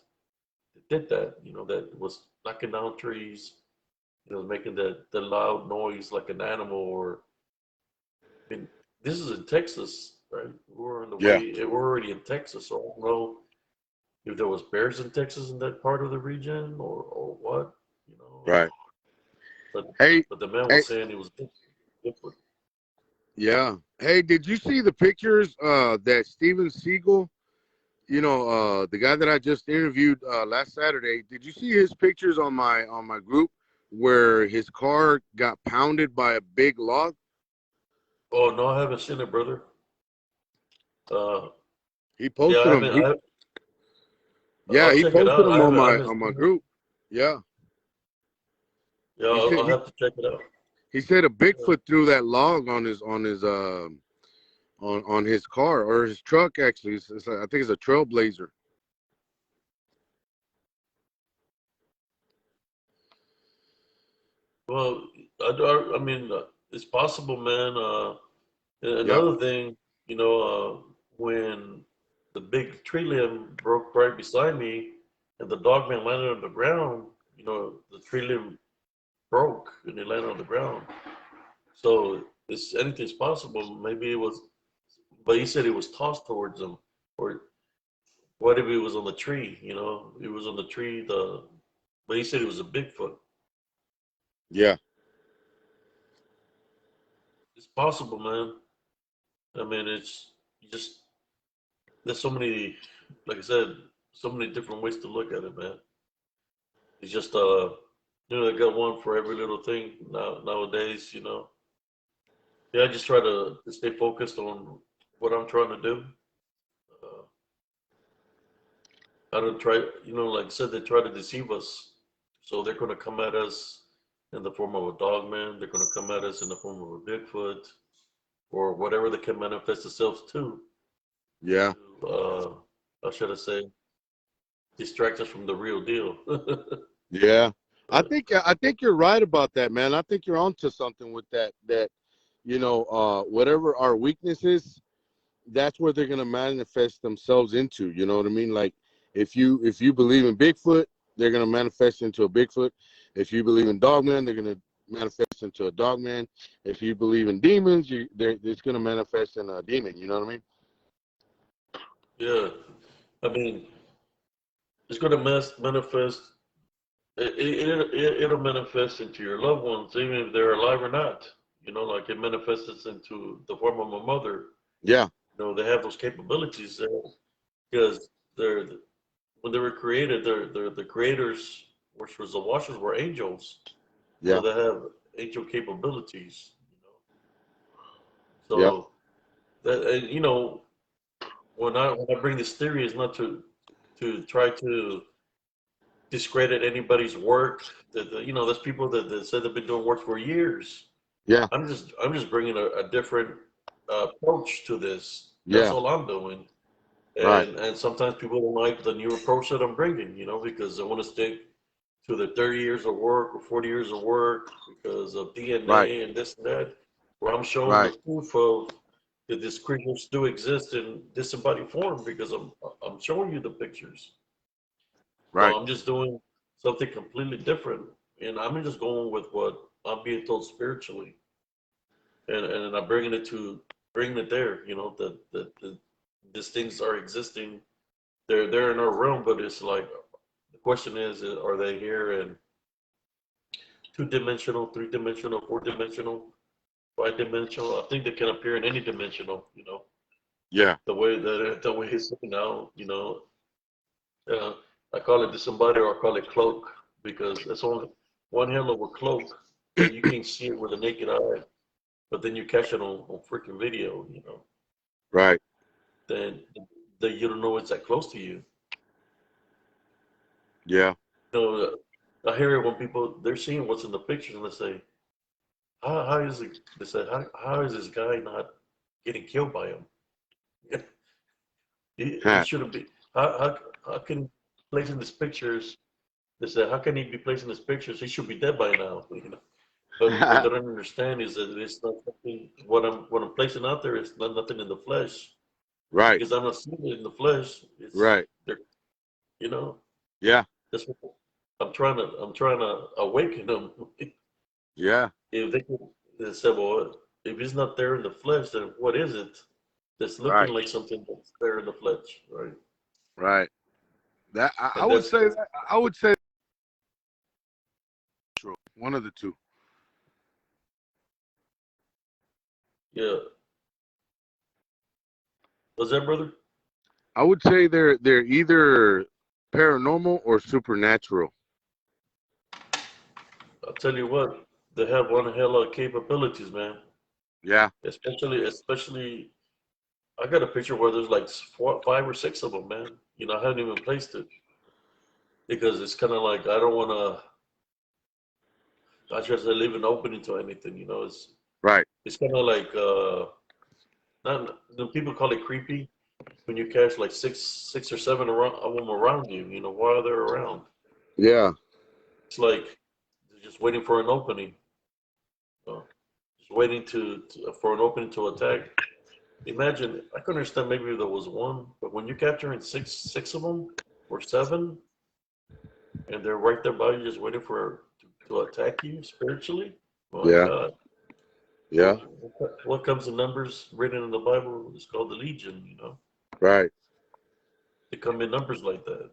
that did that? That was knocking down trees, making that loud noise like an animal, or I mean, this is in Texas, right? We're on the Yeah. way. We're already in Texas, so I don't know if there was bears in Texas in that part of the region or what, you know. Right. But Hey. but the man Hey. was saying it was different. Yeah. Hey, did you see the pictures that Steven Siegel, the guy that I just interviewed last Saturday, did you see his pictures on my group where his car got pounded by a big log? Oh no, I haven't seen it, brother. Uh, He yeah, I posted them. haven't. Yeah, I'll he check it posted out. them I haven't on my seen it. group. Yeah, Yeah, he said I'll have to check it out. he said a Yeah. Bigfoot threw that log on his on his car or his truck. Actually, I think it's a Trailblazer. Well, I mean, it's possible, man. Yeah, Another thing, when the big tree limb broke right beside me, and the dog man landed on the ground, the tree limb broke and it landed on the ground. So it's anything's possible. Maybe it was, but he said it was tossed towards him, or what if it was on the tree? It was on the tree. But he said it was a Bigfoot. yeah, It's possible, man. I mean, it's just there's so many, like I said, so many different ways to look at it, man. It's just I got one for every little thing nowadays. Yeah, I just try to stay focused on what I'm trying to do. Uh, I don't try, like I said, they try to deceive us. So they're going to come at us in the form of a dog man. They're going to come at us in the form of a Bigfoot or whatever they can manifest themselves yeah, to how should I say, distract us from the real deal. yeah. I think you're right about that, man. I think you're onto something with that. That whatever our weakness is, that's where they're gonna manifest themselves into. You know what I mean? Like if you believe in Bigfoot, they're gonna manifest into a Bigfoot. If you believe in Dogman, they're gonna manifest into a Dogman. If you believe in demons, it's gonna manifest in a demon. You know what I mean? Yeah, I mean, it's going to manifest. It'll manifest into your loved ones, even if they're alive or not. Like it manifests into the form of a mother. Yeah, They have those capabilities there because they're when they were created, they're the creators, which was the washers, were angels. yeah, They have angel capabilities. yeah. So that and, when I bring this theory is not to try to discredit anybody's work. There's people that said they've been doing work for years. Yeah, I'm just bringing a different approach to this. That's yeah, all I'm doing. right, And sometimes people don't like the new approach that I'm bringing, because they want to stick to the 30 years of work or 40 years of work because of right, DNA and this and that. Where I'm showing the right, proof of that these creatures do exist in disembodied form because I'm showing you the pictures. So right, I'm just doing something completely different, and I'm just going with what I'm being told spiritually, and I'm bringing it there. That these things are existing. They're in our realm, but it's like the question is, are they here in 2-dimensional, 3-dimensional, 4-dimensional, 5-dimensional? I think they can appear in any dimensional. yeah. The way it's looking now. Uh, I call it disembodied or I call it cloak because it's only one hell of a cloak that you can't see it with a naked eye, but then you catch it on freaking video, Right. then you don't know it's that close to you. Yeah. You know, I hear it when people they're seeing what's in the pictures and they say, how is it? They said, how is this guy not getting killed by him? He shouldn't be. How can he placing these pictures? They said, how can he be placing these pictures? He should be dead by now. But what they don't understand is that it's not something. What I'm placing out there is not nothing in the flesh Right. because I'm not seeing it in the flesh. It's Right. there. You know, Yeah. that's what I'm trying to awaken them. Yeah. If they said, well, if it's not there in the flesh, then what is it? That's looking Right. like something that's there in the flesh, right? Right. That I And would that's say that I would say true. One of the two. yeah. Was that brother? I would say they're either paranormal or supernatural. I'll tell you what, they have one hell of capabilities, man. Yeah. Especially, I got a picture where there's like four, five or six of them, man. I haven't even placed it because it's kind of like I don't want to. I just leave an opening to anything. Right. It's kind of like not the people call it creepy when you catch like six or seven of them around you. While they're around, Yeah. it's like they're just waiting for an opening. Just waiting for an opening to attack. Imagine, I can understand maybe there was one, but when you're capturing six of them or seven, and they're right there by you, just waiting to attack you spiritually. My Yeah. God, Yeah. what comes in numbers written in the Bible is called the Legion. Right. They come in numbers like that.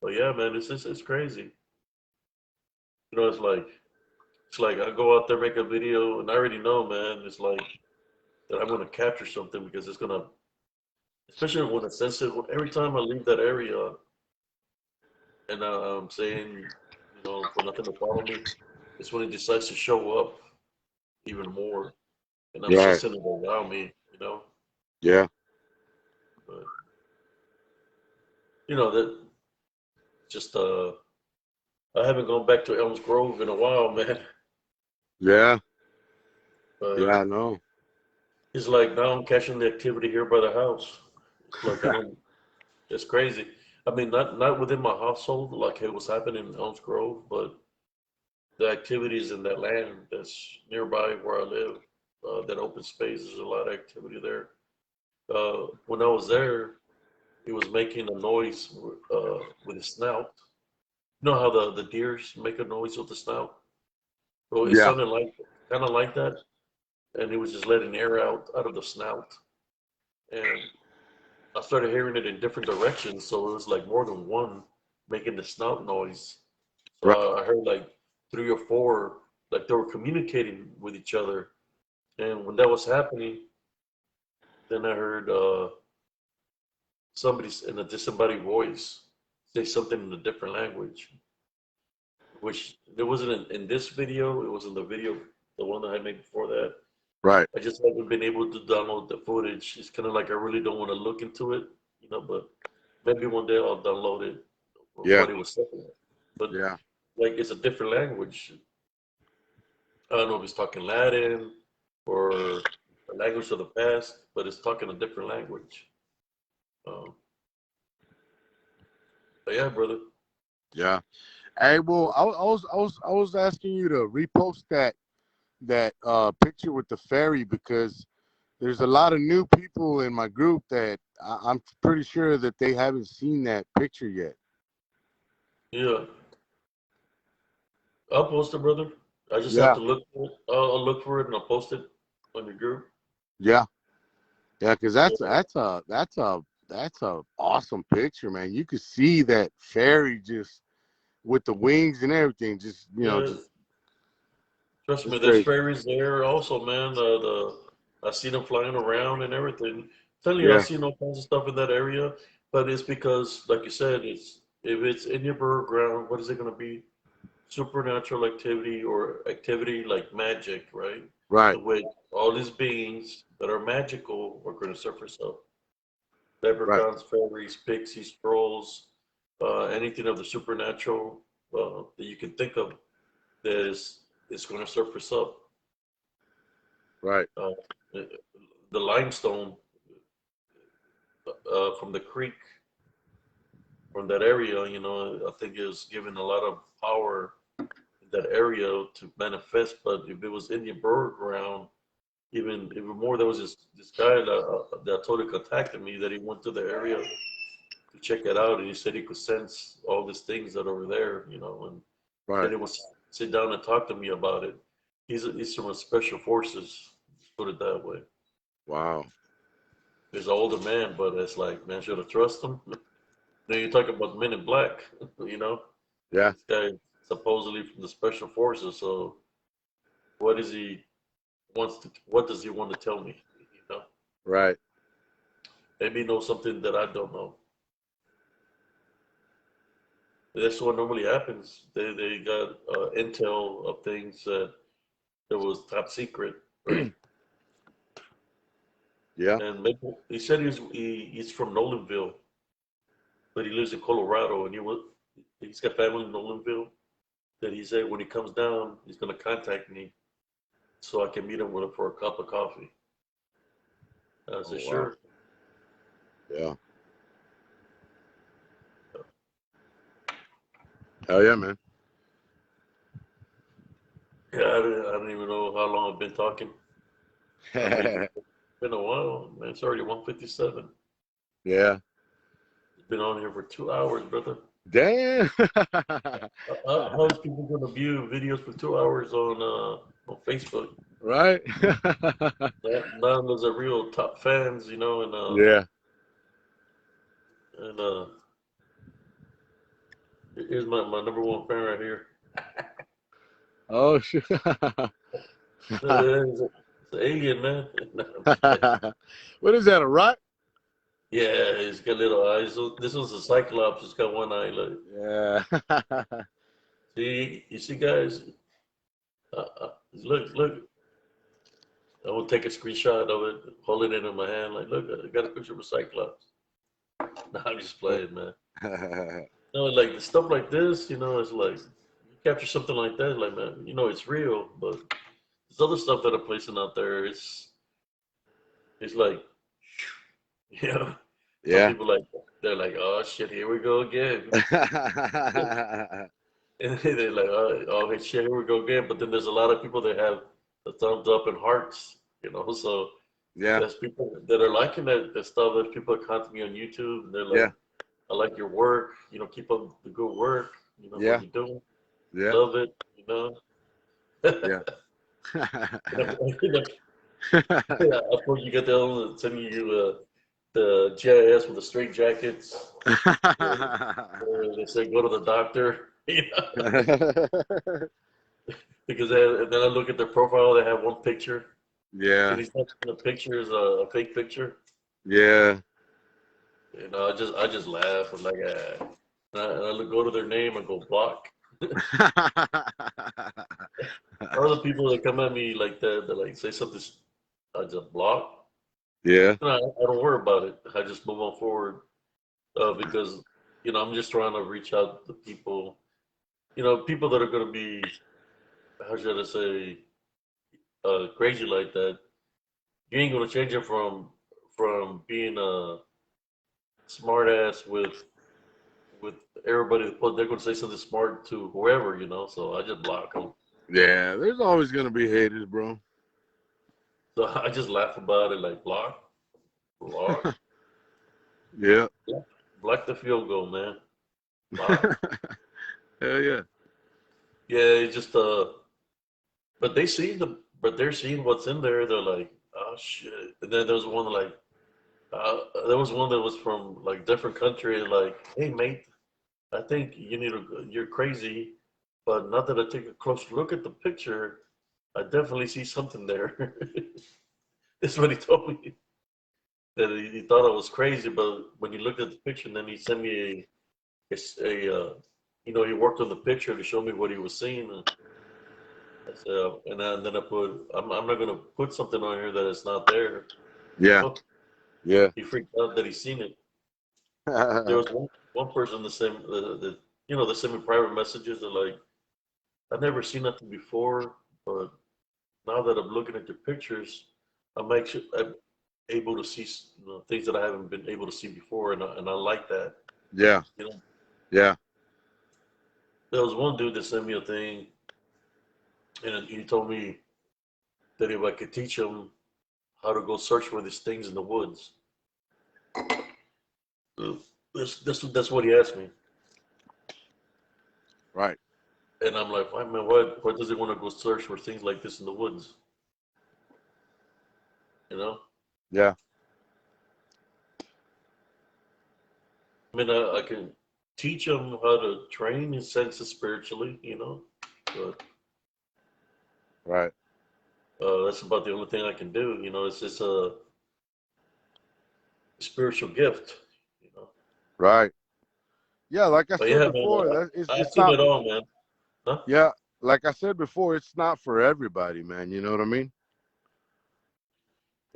But yeah, man, it's crazy. It's like I go out there make a video, and I already know, man. It's like that I'm gonna capture something because it's gonna, especially when it's sensitive. Every time I leave that area, and I'm saying, for nothing to follow me, it's when it decides to show up even more, and I'm Right. sensing it around me. Yeah. But that just I haven't gone back to Elms Grove in a while, man. Yeah. But Yeah. I know. it's like now I'm catching the activity here by the house. It's like I don't. It's crazy. I mean, not within my household like it was happening in Elms Grove, but the activities in that land that's nearby where I live, that open space, there's a lot of activity there. When I was there, it was making a noise with his snout. You know how the deers make a noise with the snout? Well, it Yeah. sounded like kind of like that, and it was just letting air out of the snout. And I started hearing it in different directions, so it was like more than one making the snout noise. Right. So I heard like three or four, like they were communicating with each other. And when that was happening, then I heard somebody in a disembodied voice say something in a different language, which there wasn't in this video. It was in the video, the one that I made before that. Right. I just haven't been able to download the footage. It's kind of like I really don't want to look into it, but maybe one day I'll download it, Yeah. what he was saying. But Yeah. like it's a different language. I don't know if he's talking Latin or a language of the past, but it's talking a different language. Um, but yeah, brother. Yeah. Hey, well, I was asking you to repost that picture with the ferry because there's a lot of new people in my group that I'm pretty sure that they haven't seen that picture yet. Yeah, I'll post it, brother. I just have Yeah. to look for it. I'll look for it and I'll post it on your group. Yeah. Yeah. Because that's Yeah, that's a that's a that's a awesome picture, man. You could see that ferry just with the wings and everything, just yeah. just Trust it's me, there's crazy. fairies there also, man. I see them flying around and everything. Telling you, I Yeah. see all kinds of stuff in that area, but it's because, like you said, it's if it's in your burial ground, what is it going to be? Supernatural activity or activity like magic, right? Right. The way all these beings that are magical are going to surface up. Right. Leprechauns, fairies, pixies, trolls, anything of the supernatural that you can think of that is going to surface up. Right. Uh, the limestone from the creek from that area, I think is given a lot of power in that area to manifest. But if it was Indian burial ground, even more, there was this guy that totally contacted me that he went to the area to check it out, and he said he could sense all these things that are over there, and said Right. he would sit down and talk to me about it. He's from special forces, just put it that way. Wow. He's an older man, but it's like, man, should I trust him? Then you talk about Men in Black, you know, Yeah. this guy supposedly from the special forces. So what is he what does he want to tell me? You know, Right. maybe he knows something that I don't know. That's what normally happens. They got intel of things that was top secret, right? Yeah. And maybe, he said he's from Nolanville, but he lives in Colorado, and he's got family in Nolanville. That he said when he comes down, he's gonna contact me so I can meet him with him for a cup of coffee. I Oh said wow. sure. Yeah. Hell yeah, man. Yeah, I don't even know how long I've been talking. Maybe it's been a while, man. It's already 1:57. Yeah. It's been on here for 2 hours, brother. Damn. How's people gonna view videos for 2 hours on Facebook? Right. Now there's a real top fans, you know, Yeah. and here's my number one fan right here. Oh shit. It's an alien, man. No, I'm just playing. What is that? A rock? Yeah, he's got little eyes. So this one's a cyclops. It's got one eye. Look, Yeah. see, you see, guys. Look. I will take a screenshot of it, hold it in my hand. Like, look, I got a picture of a cyclops. No, I'm just playing, man. No, like the stuff like this, you know, it's like you capture something like that, like man, you know, it's real. But there's other stuff that I'm placing out there. It's like, you know, some Yeah. people like they're like, oh shit, here we go again, and they're like, oh shit, here we go again. But then there's a lot of people that have the thumbs up and hearts, you know. So Yeah. there's people that are liking that stuff. There's people that contact me on YouTube, and they're like, Yeah. I like your work, you know, keep up the good work, you know, what Yeah. you're doing, Yeah. love it, you know. Yeah. Of course, you get the one sending you the GIS with the straight jackets. They say go to the doctor, you know, because and then I look at their profile. They have one picture, and Yeah. he's not the picture is a fake picture. Yeah. You know, I just laugh. I'm like, and I go to their name and go block. Other people that come at me like that, that like say something, I just block. Yeah. You know, I don't worry about it. I just move on forward because you know I'm just trying to reach out to people. You know, people that are going to be, how should I say, crazy like that. You ain't going to change them from being a smart ass with everybody. They're going to say something smart to whoever, you know. So I just block them. Yeah. There's always gonna be haters, bro. So I just laugh about it, like block, block, Yeah. block the field goal, man. Block. Hell yeah. Yeah, it's just but they're seeing what's in there. They're like, oh shit. And then there was one like, there was one that was from like different country. Like, hey mate, I think you're crazy, but now that I take a closer look at the picture, I definitely see something there. That's what he told me. That he thought I was crazy, but when he looked at the picture, and then he sent me you know, he worked on the picture to show me what he was seeing. And I said, then I put, I'm not gonna put something on here that is not there. You Yeah. know, Yeah. he freaked out that he seen it. There was one person the same, you know, they sent me private messages. They're like, I've never seen nothing before, but now that I'm looking at your pictures, I'm able to see you know, things that I haven't been able to see before, and I like that. Yeah. You know, Yeah. there was one dude that sent me a thing, and he told me that if I could teach him how to go search for these things in the woods. That's what he asked me, Right. and I'm like, why man, why does he want to go search for things like this in the woods? You know, Yeah. I mean, I can teach him how to train his senses spiritually, you know, but Right. that's about the only thing I can do. You know, it's just a spiritual gift. You know, Right. Yeah, like I But said yeah, man, before, I've it's seen not. it all, man. Huh? Yeah, like I said before, it's not for everybody, man. You know what I mean?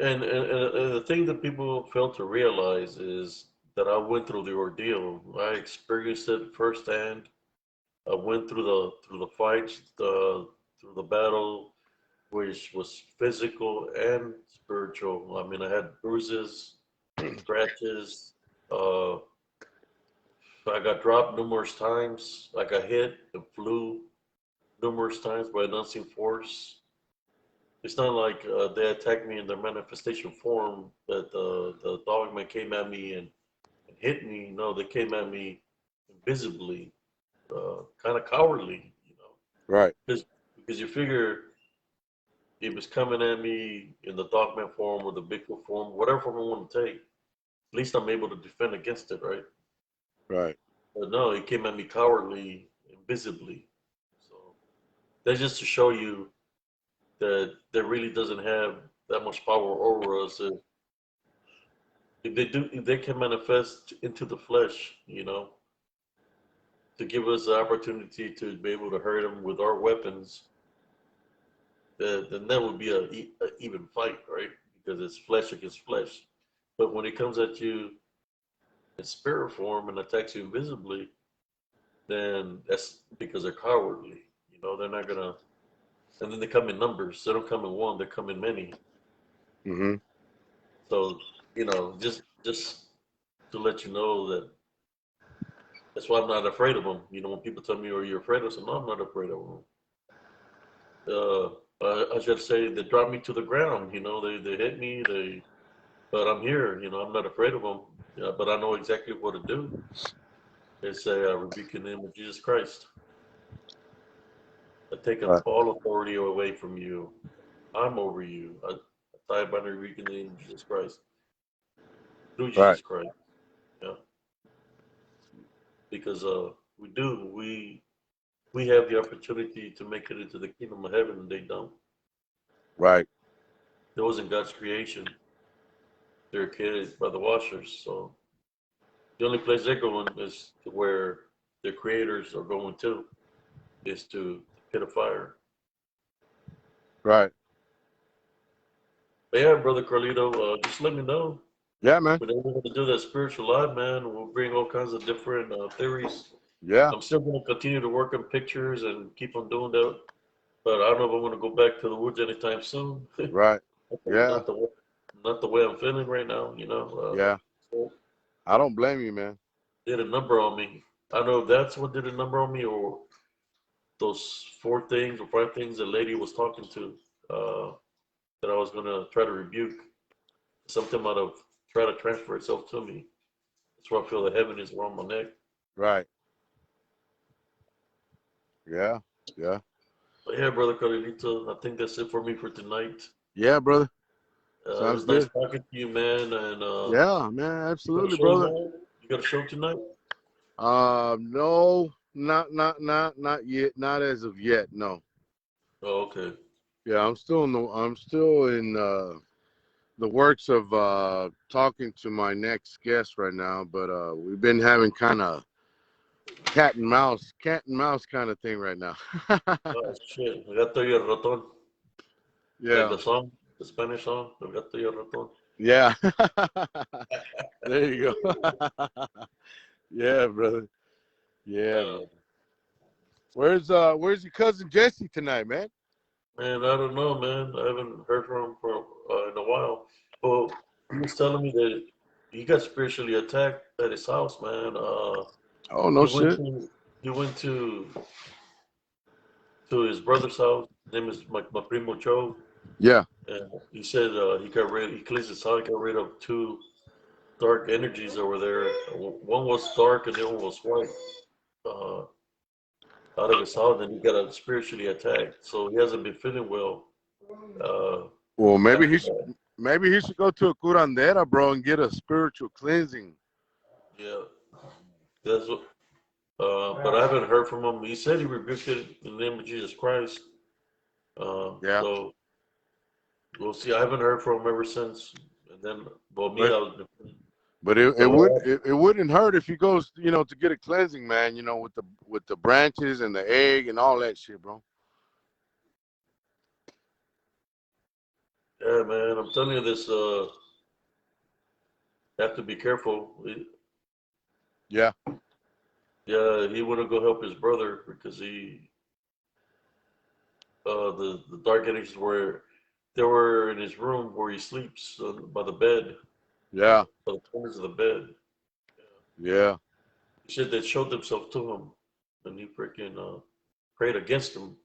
And the thing that people fail to realize is that I went through the ordeal. I experienced it firsthand. I went through the fights, through the battle, which was physical and spiritual. I mean, I had bruises, scratches. Uh, I got dropped numerous times. I got hit and flew numerous times by an unseen force. It's not like they attacked me in their manifestation form that the dogman came at me and hit me. No, they came at me invisibly, kind of cowardly, you know, Right. because you figure it was coming at me in the dogman form or the Bigfoot form, whatever form I want to take. At least I'm able to defend against it, right? Right. But no, he came at me cowardly, invisibly. So that's just to show you that there really doesn't have that much power over us if they do, if they can manifest into the flesh, you know, to give us the opportunity to be able to hurt them with our weapons, then that would be a even fight, right? Because it's flesh against flesh. But when it comes at you in spirit form and attacks you invisibly, then that's because they're cowardly. You know, they're not gonna. And then they come in numbers. They don't come in one. They come in many. Mm-hmm. So just to let you know that that's why I'm not afraid of them. You know, when people tell me, "Are you afraid of them?" No, I'm not afraid of them. I should say they drop me to the ground. You know, they hit me. But I'm here. You know, I'm not afraid of them. Yeah, but I know exactly what to do. They say, "I rebuke in the name of Jesus Christ. I take Right. all authority away from you. I'm over you. I tie by the rebuke in the name of Jesus Christ through Right. Jesus Christ." Yeah, because we have the opportunity to make it into the kingdom of heaven, and they don't. Right. It wasn't God's creation. They're created by the washers. So the only place they're going is to where their creators are going to, is to the pit of fire. Right. But yeah, brother Carlito, just let me know. Yeah, man. Whenever we're going to do that spiritual live, man, we'll bring all kinds of different theories. Yeah. I'm still going to continue to work on pictures and keep on doing that. But I don't know if I'm going to go back to the woods anytime soon. Right. Yeah. Not the way I'm feeling right now, you know. Yeah. So I don't blame you, man. did a number on me. I don't know if that's what did a number on me or those four things or five things the lady was talking to uh, that I was gonna try to rebuke. Something might have tried to transfer itself to me. That's why I feel the heaviness around my neck. Right. Yeah. Yeah. But yeah, brother Carlito, I think that's it for me for tonight. Yeah, brother. It Sounds was nice good. talking to you, man. And Yeah, man. you got a Absolutely, show brother. tonight? You got a show tonight? No, not yet. Not as of yet. No. Oh, okay. Yeah, I'm still in the works of talking to my next guest right now, but we've been having kind of cat and mouse kind of thing right now. Oh shit, El gato y el ratón, like Yeah, the song, the Spanish song, El gato y el ratón. yeah. There you go. Yeah, brother. Yeah, Uh, man. Where's your cousin Jesse tonight, man? Man, I don't know, man. I haven't heard from him for in a while. But he was telling me that he got spiritually attacked at his house, man. Oh, no He went shit. to he went to his brother's house. His name is my primo Joe, Yeah. and he said he cleansed his house. He got rid of two dark energies over there. One was dark and the other one was white. Uh, Out of his house, and he got spiritually attacked. So he hasn't been feeling well. Uh, Well, after that. maybe he should go to a curandera, bro, and get a spiritual cleansing. Yeah, that's what. But I haven't heard from him. He said he rebuked it in the name of Jesus Christ. Yeah. So we'll see. I haven't heard from him ever since. And then, well, me, But I was. But it would So it wouldn't hurt if he goes, to get a cleansing, man. With the branches and the egg and all that shit, bro. yeah, man, I'm telling you this. Have to be careful. Yeah, Yeah, he want to go help his brother because the dark energies were they were in his room where he sleeps by the bed, yeah, by the corners of the bed. yeah. He said they showed themselves to him, and he freaking prayed against them.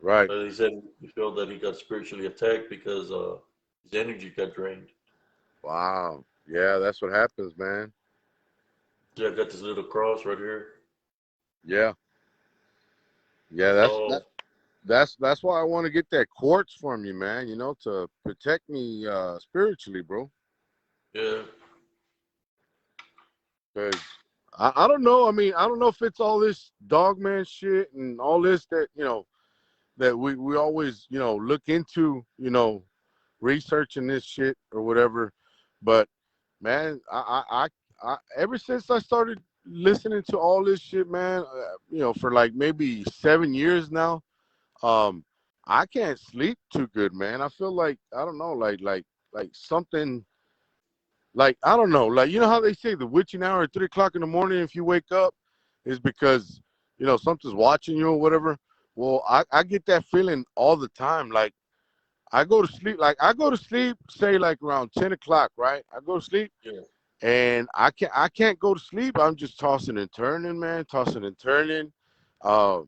Right. He said he felt that he got spiritually attacked because his energy got drained. Wow. Yeah, that's what happens, man. Yeah, I got this little cross right here. Yeah, yeah. So That's why I want to get that quartz from you, man. To protect me spiritually, bro. yeah, Cause I don't know. I mean, I don't know if it's all this dogman shit and all this that we always look into researching this shit or whatever. But man, I ever since I started listening to all this shit, man, for like maybe 7 years now, um, I can't sleep too good, man. I feel like I don't know, like something, like I don't know, like how they say the witching hour at 3 o'clock in the morning if you wake up is because something's watching you or whatever. Well, I get that feeling all the time. Like I go to sleep, say like around 10 o'clock, right? I go to sleep yeah, and I can't go to sleep. I'm just tossing and turning, man, tossing and turning. Uh,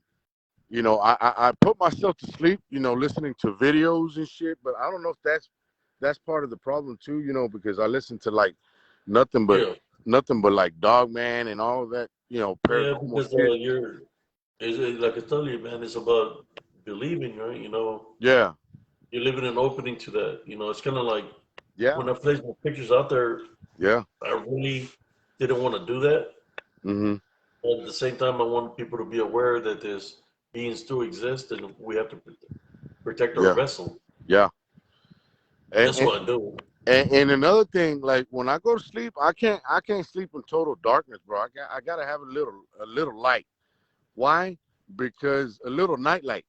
I put myself to sleep, listening to videos and shit, but I don't know if that's part of the problem too, because I listen to like nothing but yeah, nothing but like Dogman and all of that, yeah. paranormal Because shit. like I tell you, man, it's about believing, right? Yeah, You're leaving an opening to that. It's kind of like yeah, when I placed my pictures out there, yeah. I really didn't want to do that. Mm-hmm. But at the same time, I want people to be aware that there's beings do exist and we have to protect our Yeah, vessel. yeah. And And, that's and what I do. and another thing, like when I go to sleep, I can't sleep in total darkness, bro. I gotta have a little light. Why? Because a little nightlight.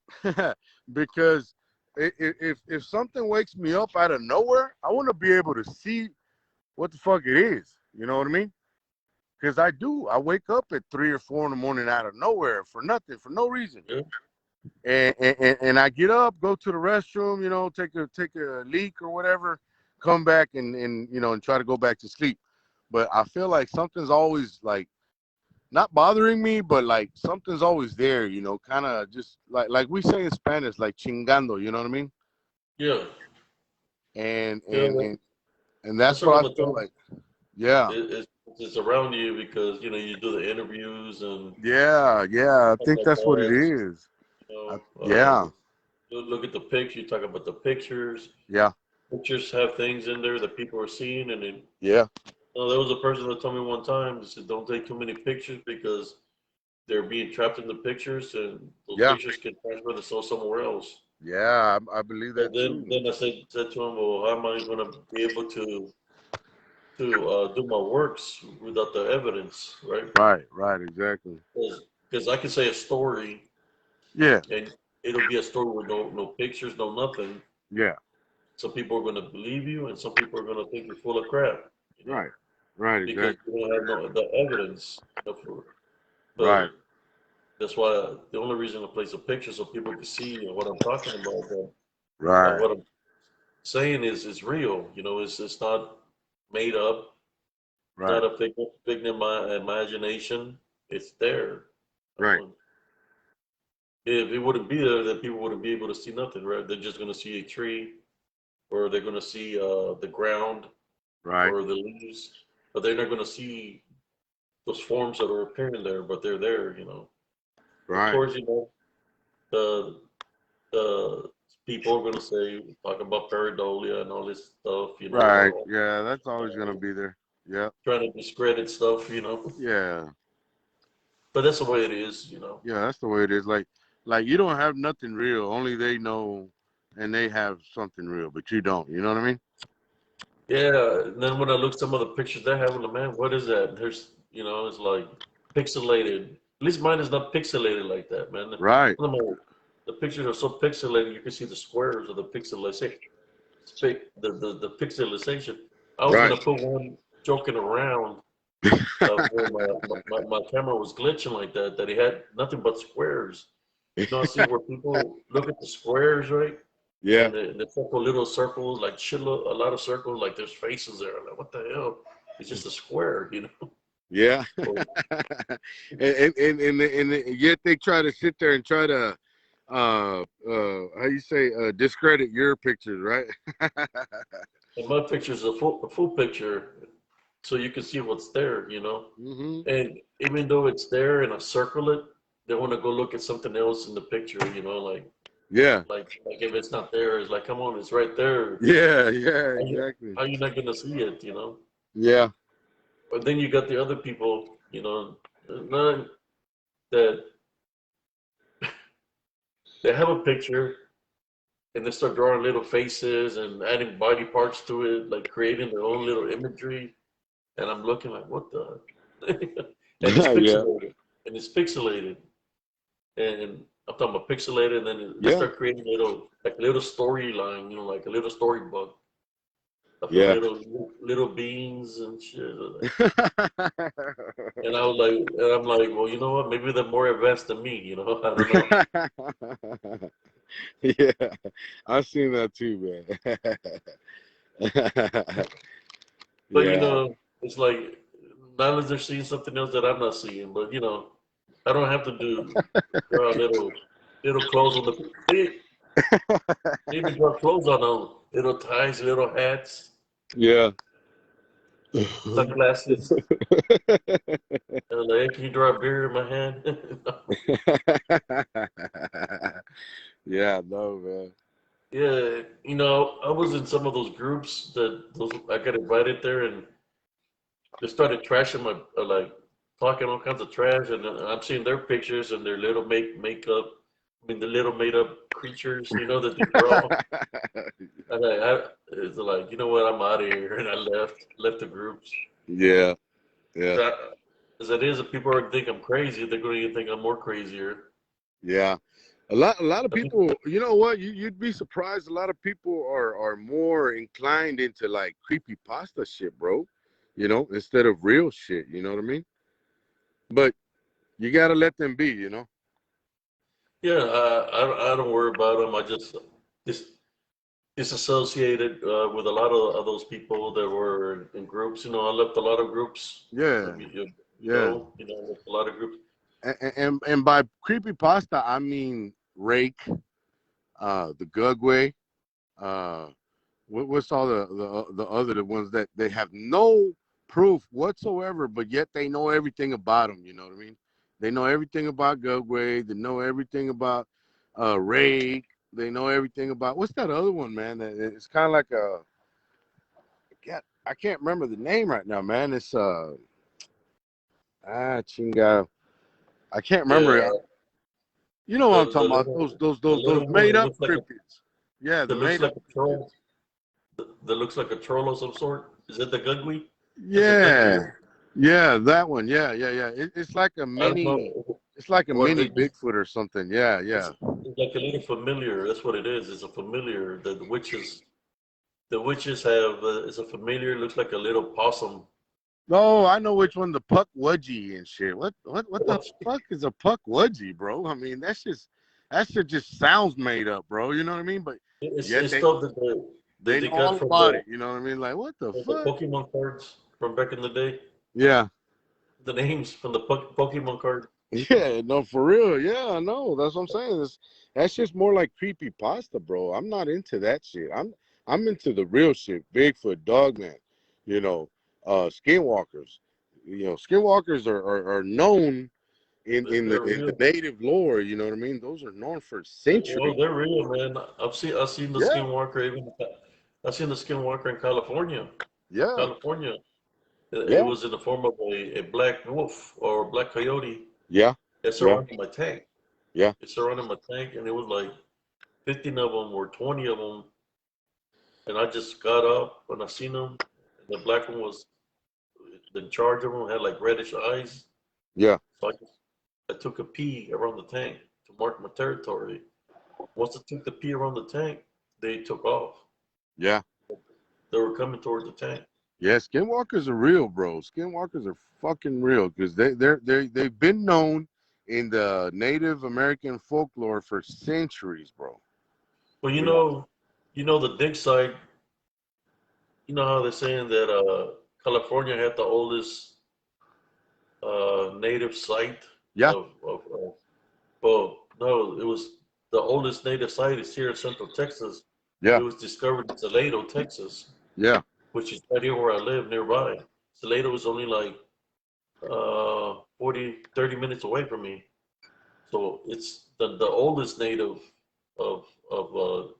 Because if something wakes me up out of nowhere, I want to be able to see what the fuck it is. You know what I mean? Because I do. I wake up at 3 or 4 in the morning out of nowhere for nothing, for no reason. Yeah, And I get up, go to the restroom, take a leak or whatever, come back and try to go back to sleep. But I feel like something's always like not bothering me, but like something's always there, kind of just like we say in Spanish, like chingando, you know what I mean? yeah, And yeah. and and, and that's That's what what I'm I gonna feel tell. like. Yeah, It's around you because you do the interviews and yeah. I stuff think like that's what it that. is. You know, Yeah, you look at the picture. You talk about the pictures. yeah, Pictures have things in there that people are seeing, and then yeah. there was a person that told me one time. They said, "Don't take too many pictures because they're being trapped in the pictures, and those Yeah, pictures can transfer the soul somewhere else." yeah. I believe So that then, too. then I said to him, "Well, how am I going to be able to do my works without the evidence, right? Right, right, exactly. Because I can say a story, Yeah, and it'll be a story with no pictures, no nothing. yeah. Some people are going to believe you, and some people are going to think you're full of crap, Right, right, because exactly. you don't have the evidence. Right, But that's why the only reason to place a picture so people can see what I'm talking about. right, What I'm saying is real. It's not made up. It's right, not a figment of my imagination. It's there. right, If it wouldn't be there, then people wouldn't be able to see nothing, right? They're just going to see a tree, or they're going to see the ground right, or the leaves, but they're not going to see those forms that are appearing there, but they're there. Of right, course, the the people are going to say, talk about pareidolia and all this stuff, right. Yeah, that's always gonna be there. Yeah, trying to discredit stuff. yeah, But that's the way it is. yeah. That's the way it is. Like you don't have nothing real. Only they know, and they have something real, but you don't. You know what I mean? Yeah, and then when I look some of the pictures they have, I'm like, man, what is that? There's, it's like pixelated. At least mine is not pixelated like that, man. Right, The pictures are so pixelated, you can see the squares of the pixelization. The pixelization. I was right. gonna put one joking around of where my camera was glitching like that, that he had nothing but squares. I see where people look at the squares, right? Yeah, And the couple little circles, like a lot of circles, like there's faces there. I'm like, what the hell? It's just a square. yeah. So, And yet they try to sit there and try to how you say discredit your pictures, right? and my picture is a full picture, so you can see what's there. Hmm. And even though it's there and I circle it, they want to go look at something else in the picture, like Yeah, like if it's not there, it's like, come on, it's right there. yeah, yeah, How you, exactly. how you not gonna see it? Yeah. But then you got the other people, none that they have a picture and they start drawing little faces and adding body parts to it, like creating their own little imagery. And I'm looking like, what the? And it's Yeah, pixelated. And it's pixelated. And I'm talking about pixelated. And then they yeah, start creating little storyline, like a little storybook of the yeah. little beings and shit. And I'm like, well, you know what? Maybe they're more advanced than me. I don't know. Yeah, I've seen that too, man. But Yeah. it's like not unless they're seeing something else that I'm not seeing. But I don't have to draw little clothes on they even draw clothes on them. Little ties, little hats, Yeah. sunglasses. And I'm like, hey, can you draw a beer in my hand? Yeah, no, man. Yeah, I was in some of those groups those I got invited there, and they started trashing my like talking all kinds of trash, and I'm seeing their pictures and their little makeup. I mean, the little made up creatures, that they draw. And it's like, you know what? I'm out of here, and I left the groups. Yeah, yeah, That, as it is, if people are think I'm crazy, they're going to think I'm more crazier. yeah. A lot of I mean, people, you know what? You'd be surprised. A lot of people are more inclined into like creepy pasta shit, bro. Instead of real shit. You know what I mean? But you gotta let them be. yeah, I don't worry about them. I just dis disassociated with a lot of those people that were in groups. I left a lot of groups. Yeah, yeah. I left a lot of groups. And by creepy pasta, I mean Rake, the Gugway, uh, what's all the other ones that they have no proof whatsoever, but yet they know everything about them. You know what I mean? They know everything about Gugway. They know everything about Rake. They know everything about what's that other one, man? It's kind of like I can't remember the name right now, man. It's chinga. I can't remember Yeah, it. You know what I'm the talking about? little the Those little one made that up looks like cryptids. Yeah, the that looks made up like a cryptids. troll. That looks like a troll of some sort. Is it the Gugly? That's the Gugly, Yeah, right? yeah, that one. Yeah, yeah, yeah. It's like a I don't mini. know It's like a what mini it is. Bigfoot or something. Yeah, It's, yeah. it's like a little familiar. That's what it is. It's a familiar that the witches have. It's a familiar. Looks like a little possum. No, I know which one. The Puck Wudgie and shit. What the fuck is a Puck Wudgie, bro? I mean, that shit just sounds made up, bro. You know what I mean? But yet It's stuff that they they know got all from about it. You know what I mean? Like what the the fuck? Pokemon cards from back in the day. Yeah. The names from the Pokemon card. Yeah, no, for real. Yeah, I know. That's what I'm saying. That's just more like creepy pasta, bro. I'm not into that shit. I'm into the real shit. Bigfoot, Dogman, you know, skinwalkers. Skinwalkers are known They're in the real. native lore. You know what I mean? Those are known for centuries. They're real, man. I've seen the Yeah, Skinwalker even. I've seen the Skinwalker in California. yeah, California. It yeah, was in the form of a black wolf or black coyote. yeah, It yeah, surrounded my tank. yeah. It surrounded my tank, and it was like 15 of them or 20 of them. and I just got up when I seen him. And the black one was in charge of him, had like reddish eyes. Yeah. So I took a pee around the tank to mark my territory. Once I took the pee around the tank, they took off. Yeah. They were coming towards the tank. Yeah. Skinwalkers are real, bro. Skinwalkers are fucking real because they've been known in the Native American folklore for centuries, bro. Well, You know. the dig site. You know how they're saying that California had the oldest native site Yeah. of well, no, it was the oldest native site is here in Central Texas. It Yeah. was discovered in Salado, Texas, Yeah. which is right here where I live nearby. Salado is only like 40, 30 minutes away from me. So it's the oldest native of of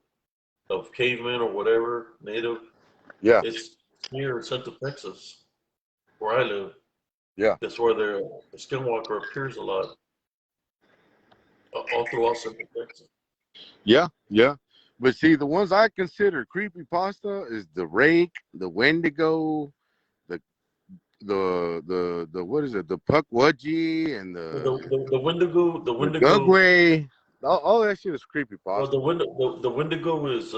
of cavemen or whatever native. Yeah. It's here in Central Texas where I live. Yeah. That's where the skinwalker appears a lot, all throughout Central Texas. Yeah. Yeah. But see, the ones I consider creepy pasta is the rake, the Wendigo, the the what is it? The Puckwudgie and The the Wendigo, Gugway. All that shit is creepy pasta. the Wendigo is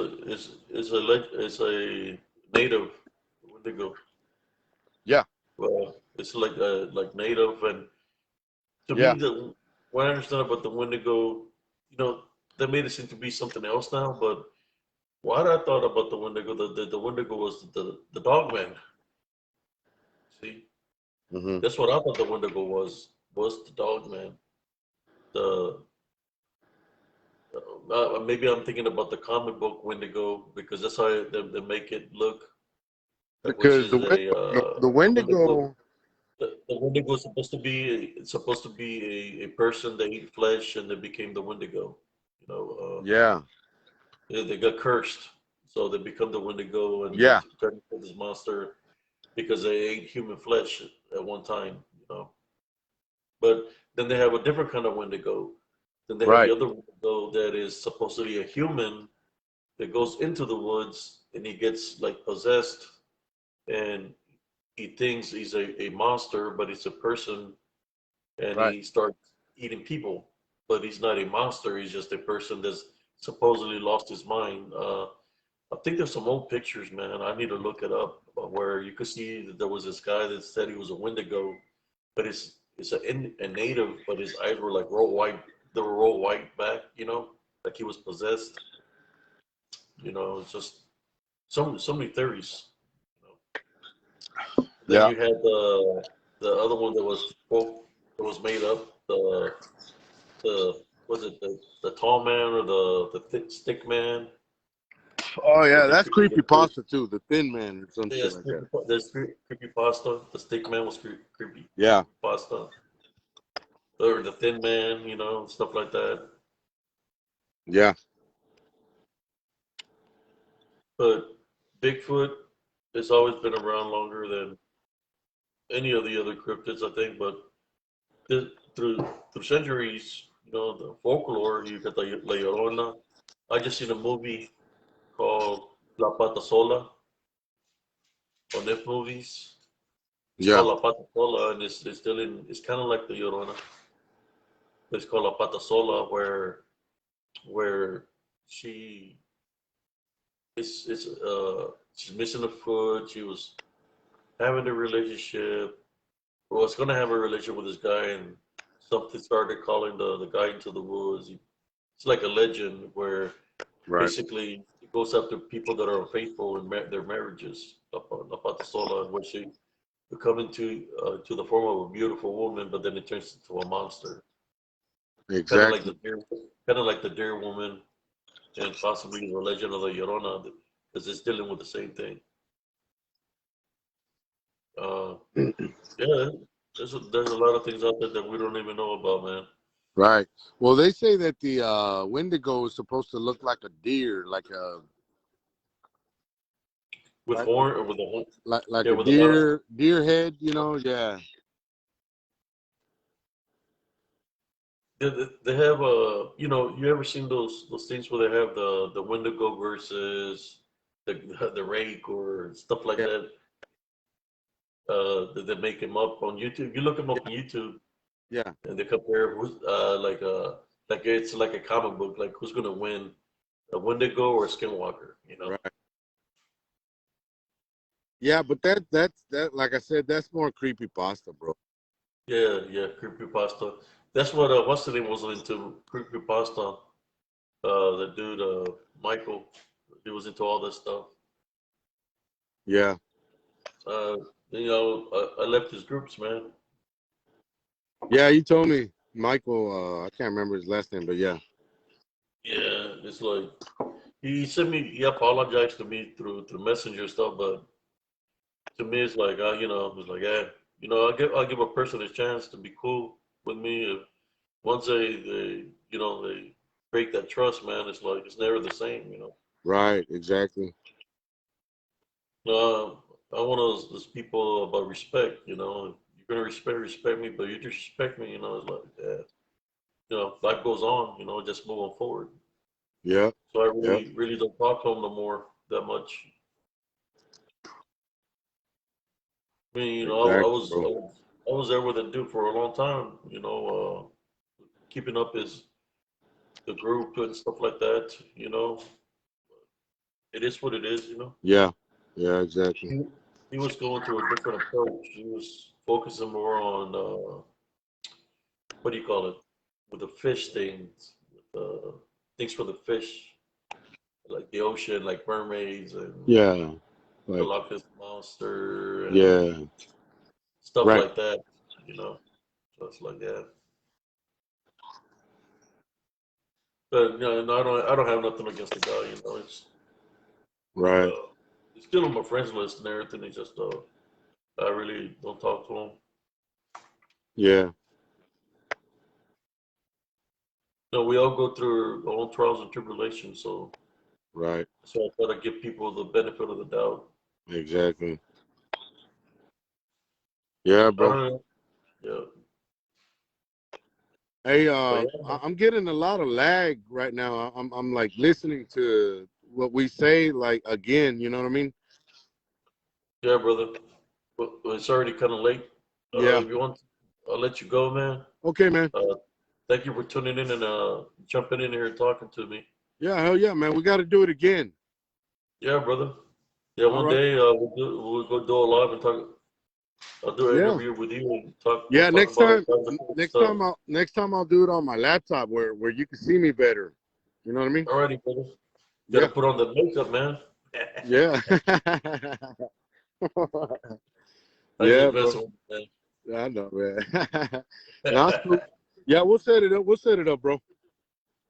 a native Wendigo. Yeah. It's like native, and to me, Yeah. the what I understand about the Wendigo, they made it seem to be something else now. But what I thought about the Wendigo, the Wendigo was the dog man. See, Hmm. that's what I thought the Wendigo was the dog man. The maybe I'm thinking about the comic book Wendigo because that's how they make it look, which Because is The the Wendigo. Wendigo. The Wendigo is supposed to be it's supposed to be a person that eat flesh and they became the Wendigo. You know, Yeah. they got cursed, so they become the Wendigo and they Yeah. turn into this monster because they ate human flesh at one time. But then they have a different kind of Wendigo. Then they have the Right. other Wendigo that is supposed to be a human that goes into the woods and he gets like possessed and he thinks he's a monster, but he's a person and Right. he starts eating people. But he's not a monster, he's just a person that's supposedly lost his mind. I think there's some old pictures, man. I need to look it up where you could see that there was this guy that said he was a Wendigo, but it's a native, but his eyes were like real white. They were real white back, like he was possessed. It's just so many theories. You know. Then Yeah. you had the other one that was made up. The was it the tall man or the thick stick man? Oh With yeah, the that's creepy, creepy pasta too. The Thin Man or some shit there's like that. creepy pasta. The stick man was Yeah. creepy pasta, or the thin man, stuff like that. Yeah. But Bigfoot has always been around longer than any of the other cryptids, I think. But through centuries, the folklore, you got the La Llorona. I just seen a movie called La Pata Sola on Net Movies. It's Yeah. called La Pata Sola, and it's still it's kind of like the Llorona. But it's called La Pata Sola, where she she's missing a foot. She was having a relationship. Was gonna have a relationship with this guy, and something started calling the guy into the woods. It's like a legend where Right. basically it goes after people that are unfaithful in their marriages. About the sola, where she become into to the form of a beautiful woman, but then it turns into a monster. Kind of like Exactly. the deer woman, and possibly the legend of the Llorona, because it's dealing with the same thing. Uh, yeah, there's a lot of things out there that we don't even know about, man. Right. Well, they say that the Wendigo is supposed to look like a deer, like a With like horn or with the horn, like yeah, a with a lot of deer head. Yeah. they have you ever seen those things where they have the Wendigo versus the rake or stuff like Yeah, that. That they make him up on YouTube. You look him up on YouTube, yeah, and they compare who's like it's like a comic book, like who's gonna win, a Wendigo or a Skinwalker, you know? right. Yeah, but that like I said, that's more creepy pasta, bro. Yeah, yeah, creepypasta. That's what what's the name was into creepypasta. The dude Michael, he was into all this stuff. Yeah, Uh, I left his groups, man. yeah. You told me, Michael. I can't remember his last name, but yeah, Yeah, it's like he apologized to me through messenger stuff, but to me it's like I was like, yeah, I'll give a person a chance to be cool with me. If once they break that trust, man, it's like it's never the same, you know. right, exactly. Uh, I'm one of those people about respect, you know. You're gonna respect me, but you disrespect me, it's like, yeah, life goes on, just moving forward. Yeah, So I yeah, really don't talk to him no more that much. I mean, I exactly, was I bro. was I was there with a dude for a long time, keeping up the group and stuff like that. It is what it is. Yeah, yeah, exactly. He, he was going through a different approach. He was focusing more on what do you call it, with the fish things, with things for the fish, like the ocean, like mermaids and Yeah, the like Loch Ness monster and yeah, stuff right, like that. You know, so it's like that. But no, I don't have nothing against the guy. right. Uh, he's still on my friends list and everything. He just I really don't talk to him. Yeah, No, we all go through our own trials and tribulations, right, so I try to give people the benefit of the doubt. exactly. Yeah, I bro. don't know. Yeah, Hey, but yeah, I'm getting a lot of lag right now. I'm like listening to what we say like again. You know what I mean? yeah, brother. But it's already kind of late. Yeah. If you want, I'll let you go, man. Okay, man. Uh, thank you for tuning in and jumping in here and talking to me. Yeah, hell yeah, man. We got to do it again. Yeah, brother. Yeah, All one right. day we'll go do a live and talk. I'll do an Yeah. interview with you and talk. We'll Yeah. talk Next about all time, kinds of cool stuff. next time I'll do it on my laptop where you can see me better. You know what I mean? Alrighty, brother. Got to Yeah. put on the makeup, man. Yeah. I Yeah, just bro. messing with I know, man. you, No, man. that's cool. Yeah, we'll set it up. We'll set it up, bro.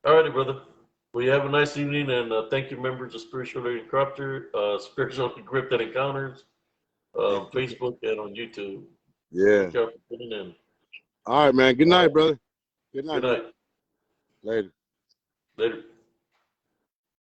Alrighty, brother. Well, you have a nice evening, and thank you, members of Spiritually Encrypted, Spiritually Encrypted Encounters, on Facebook and on YouTube. Yeah. Thank you all for tuning in. All right, man. Good All night, right. brother. Good night, Good man. night. Later. Later.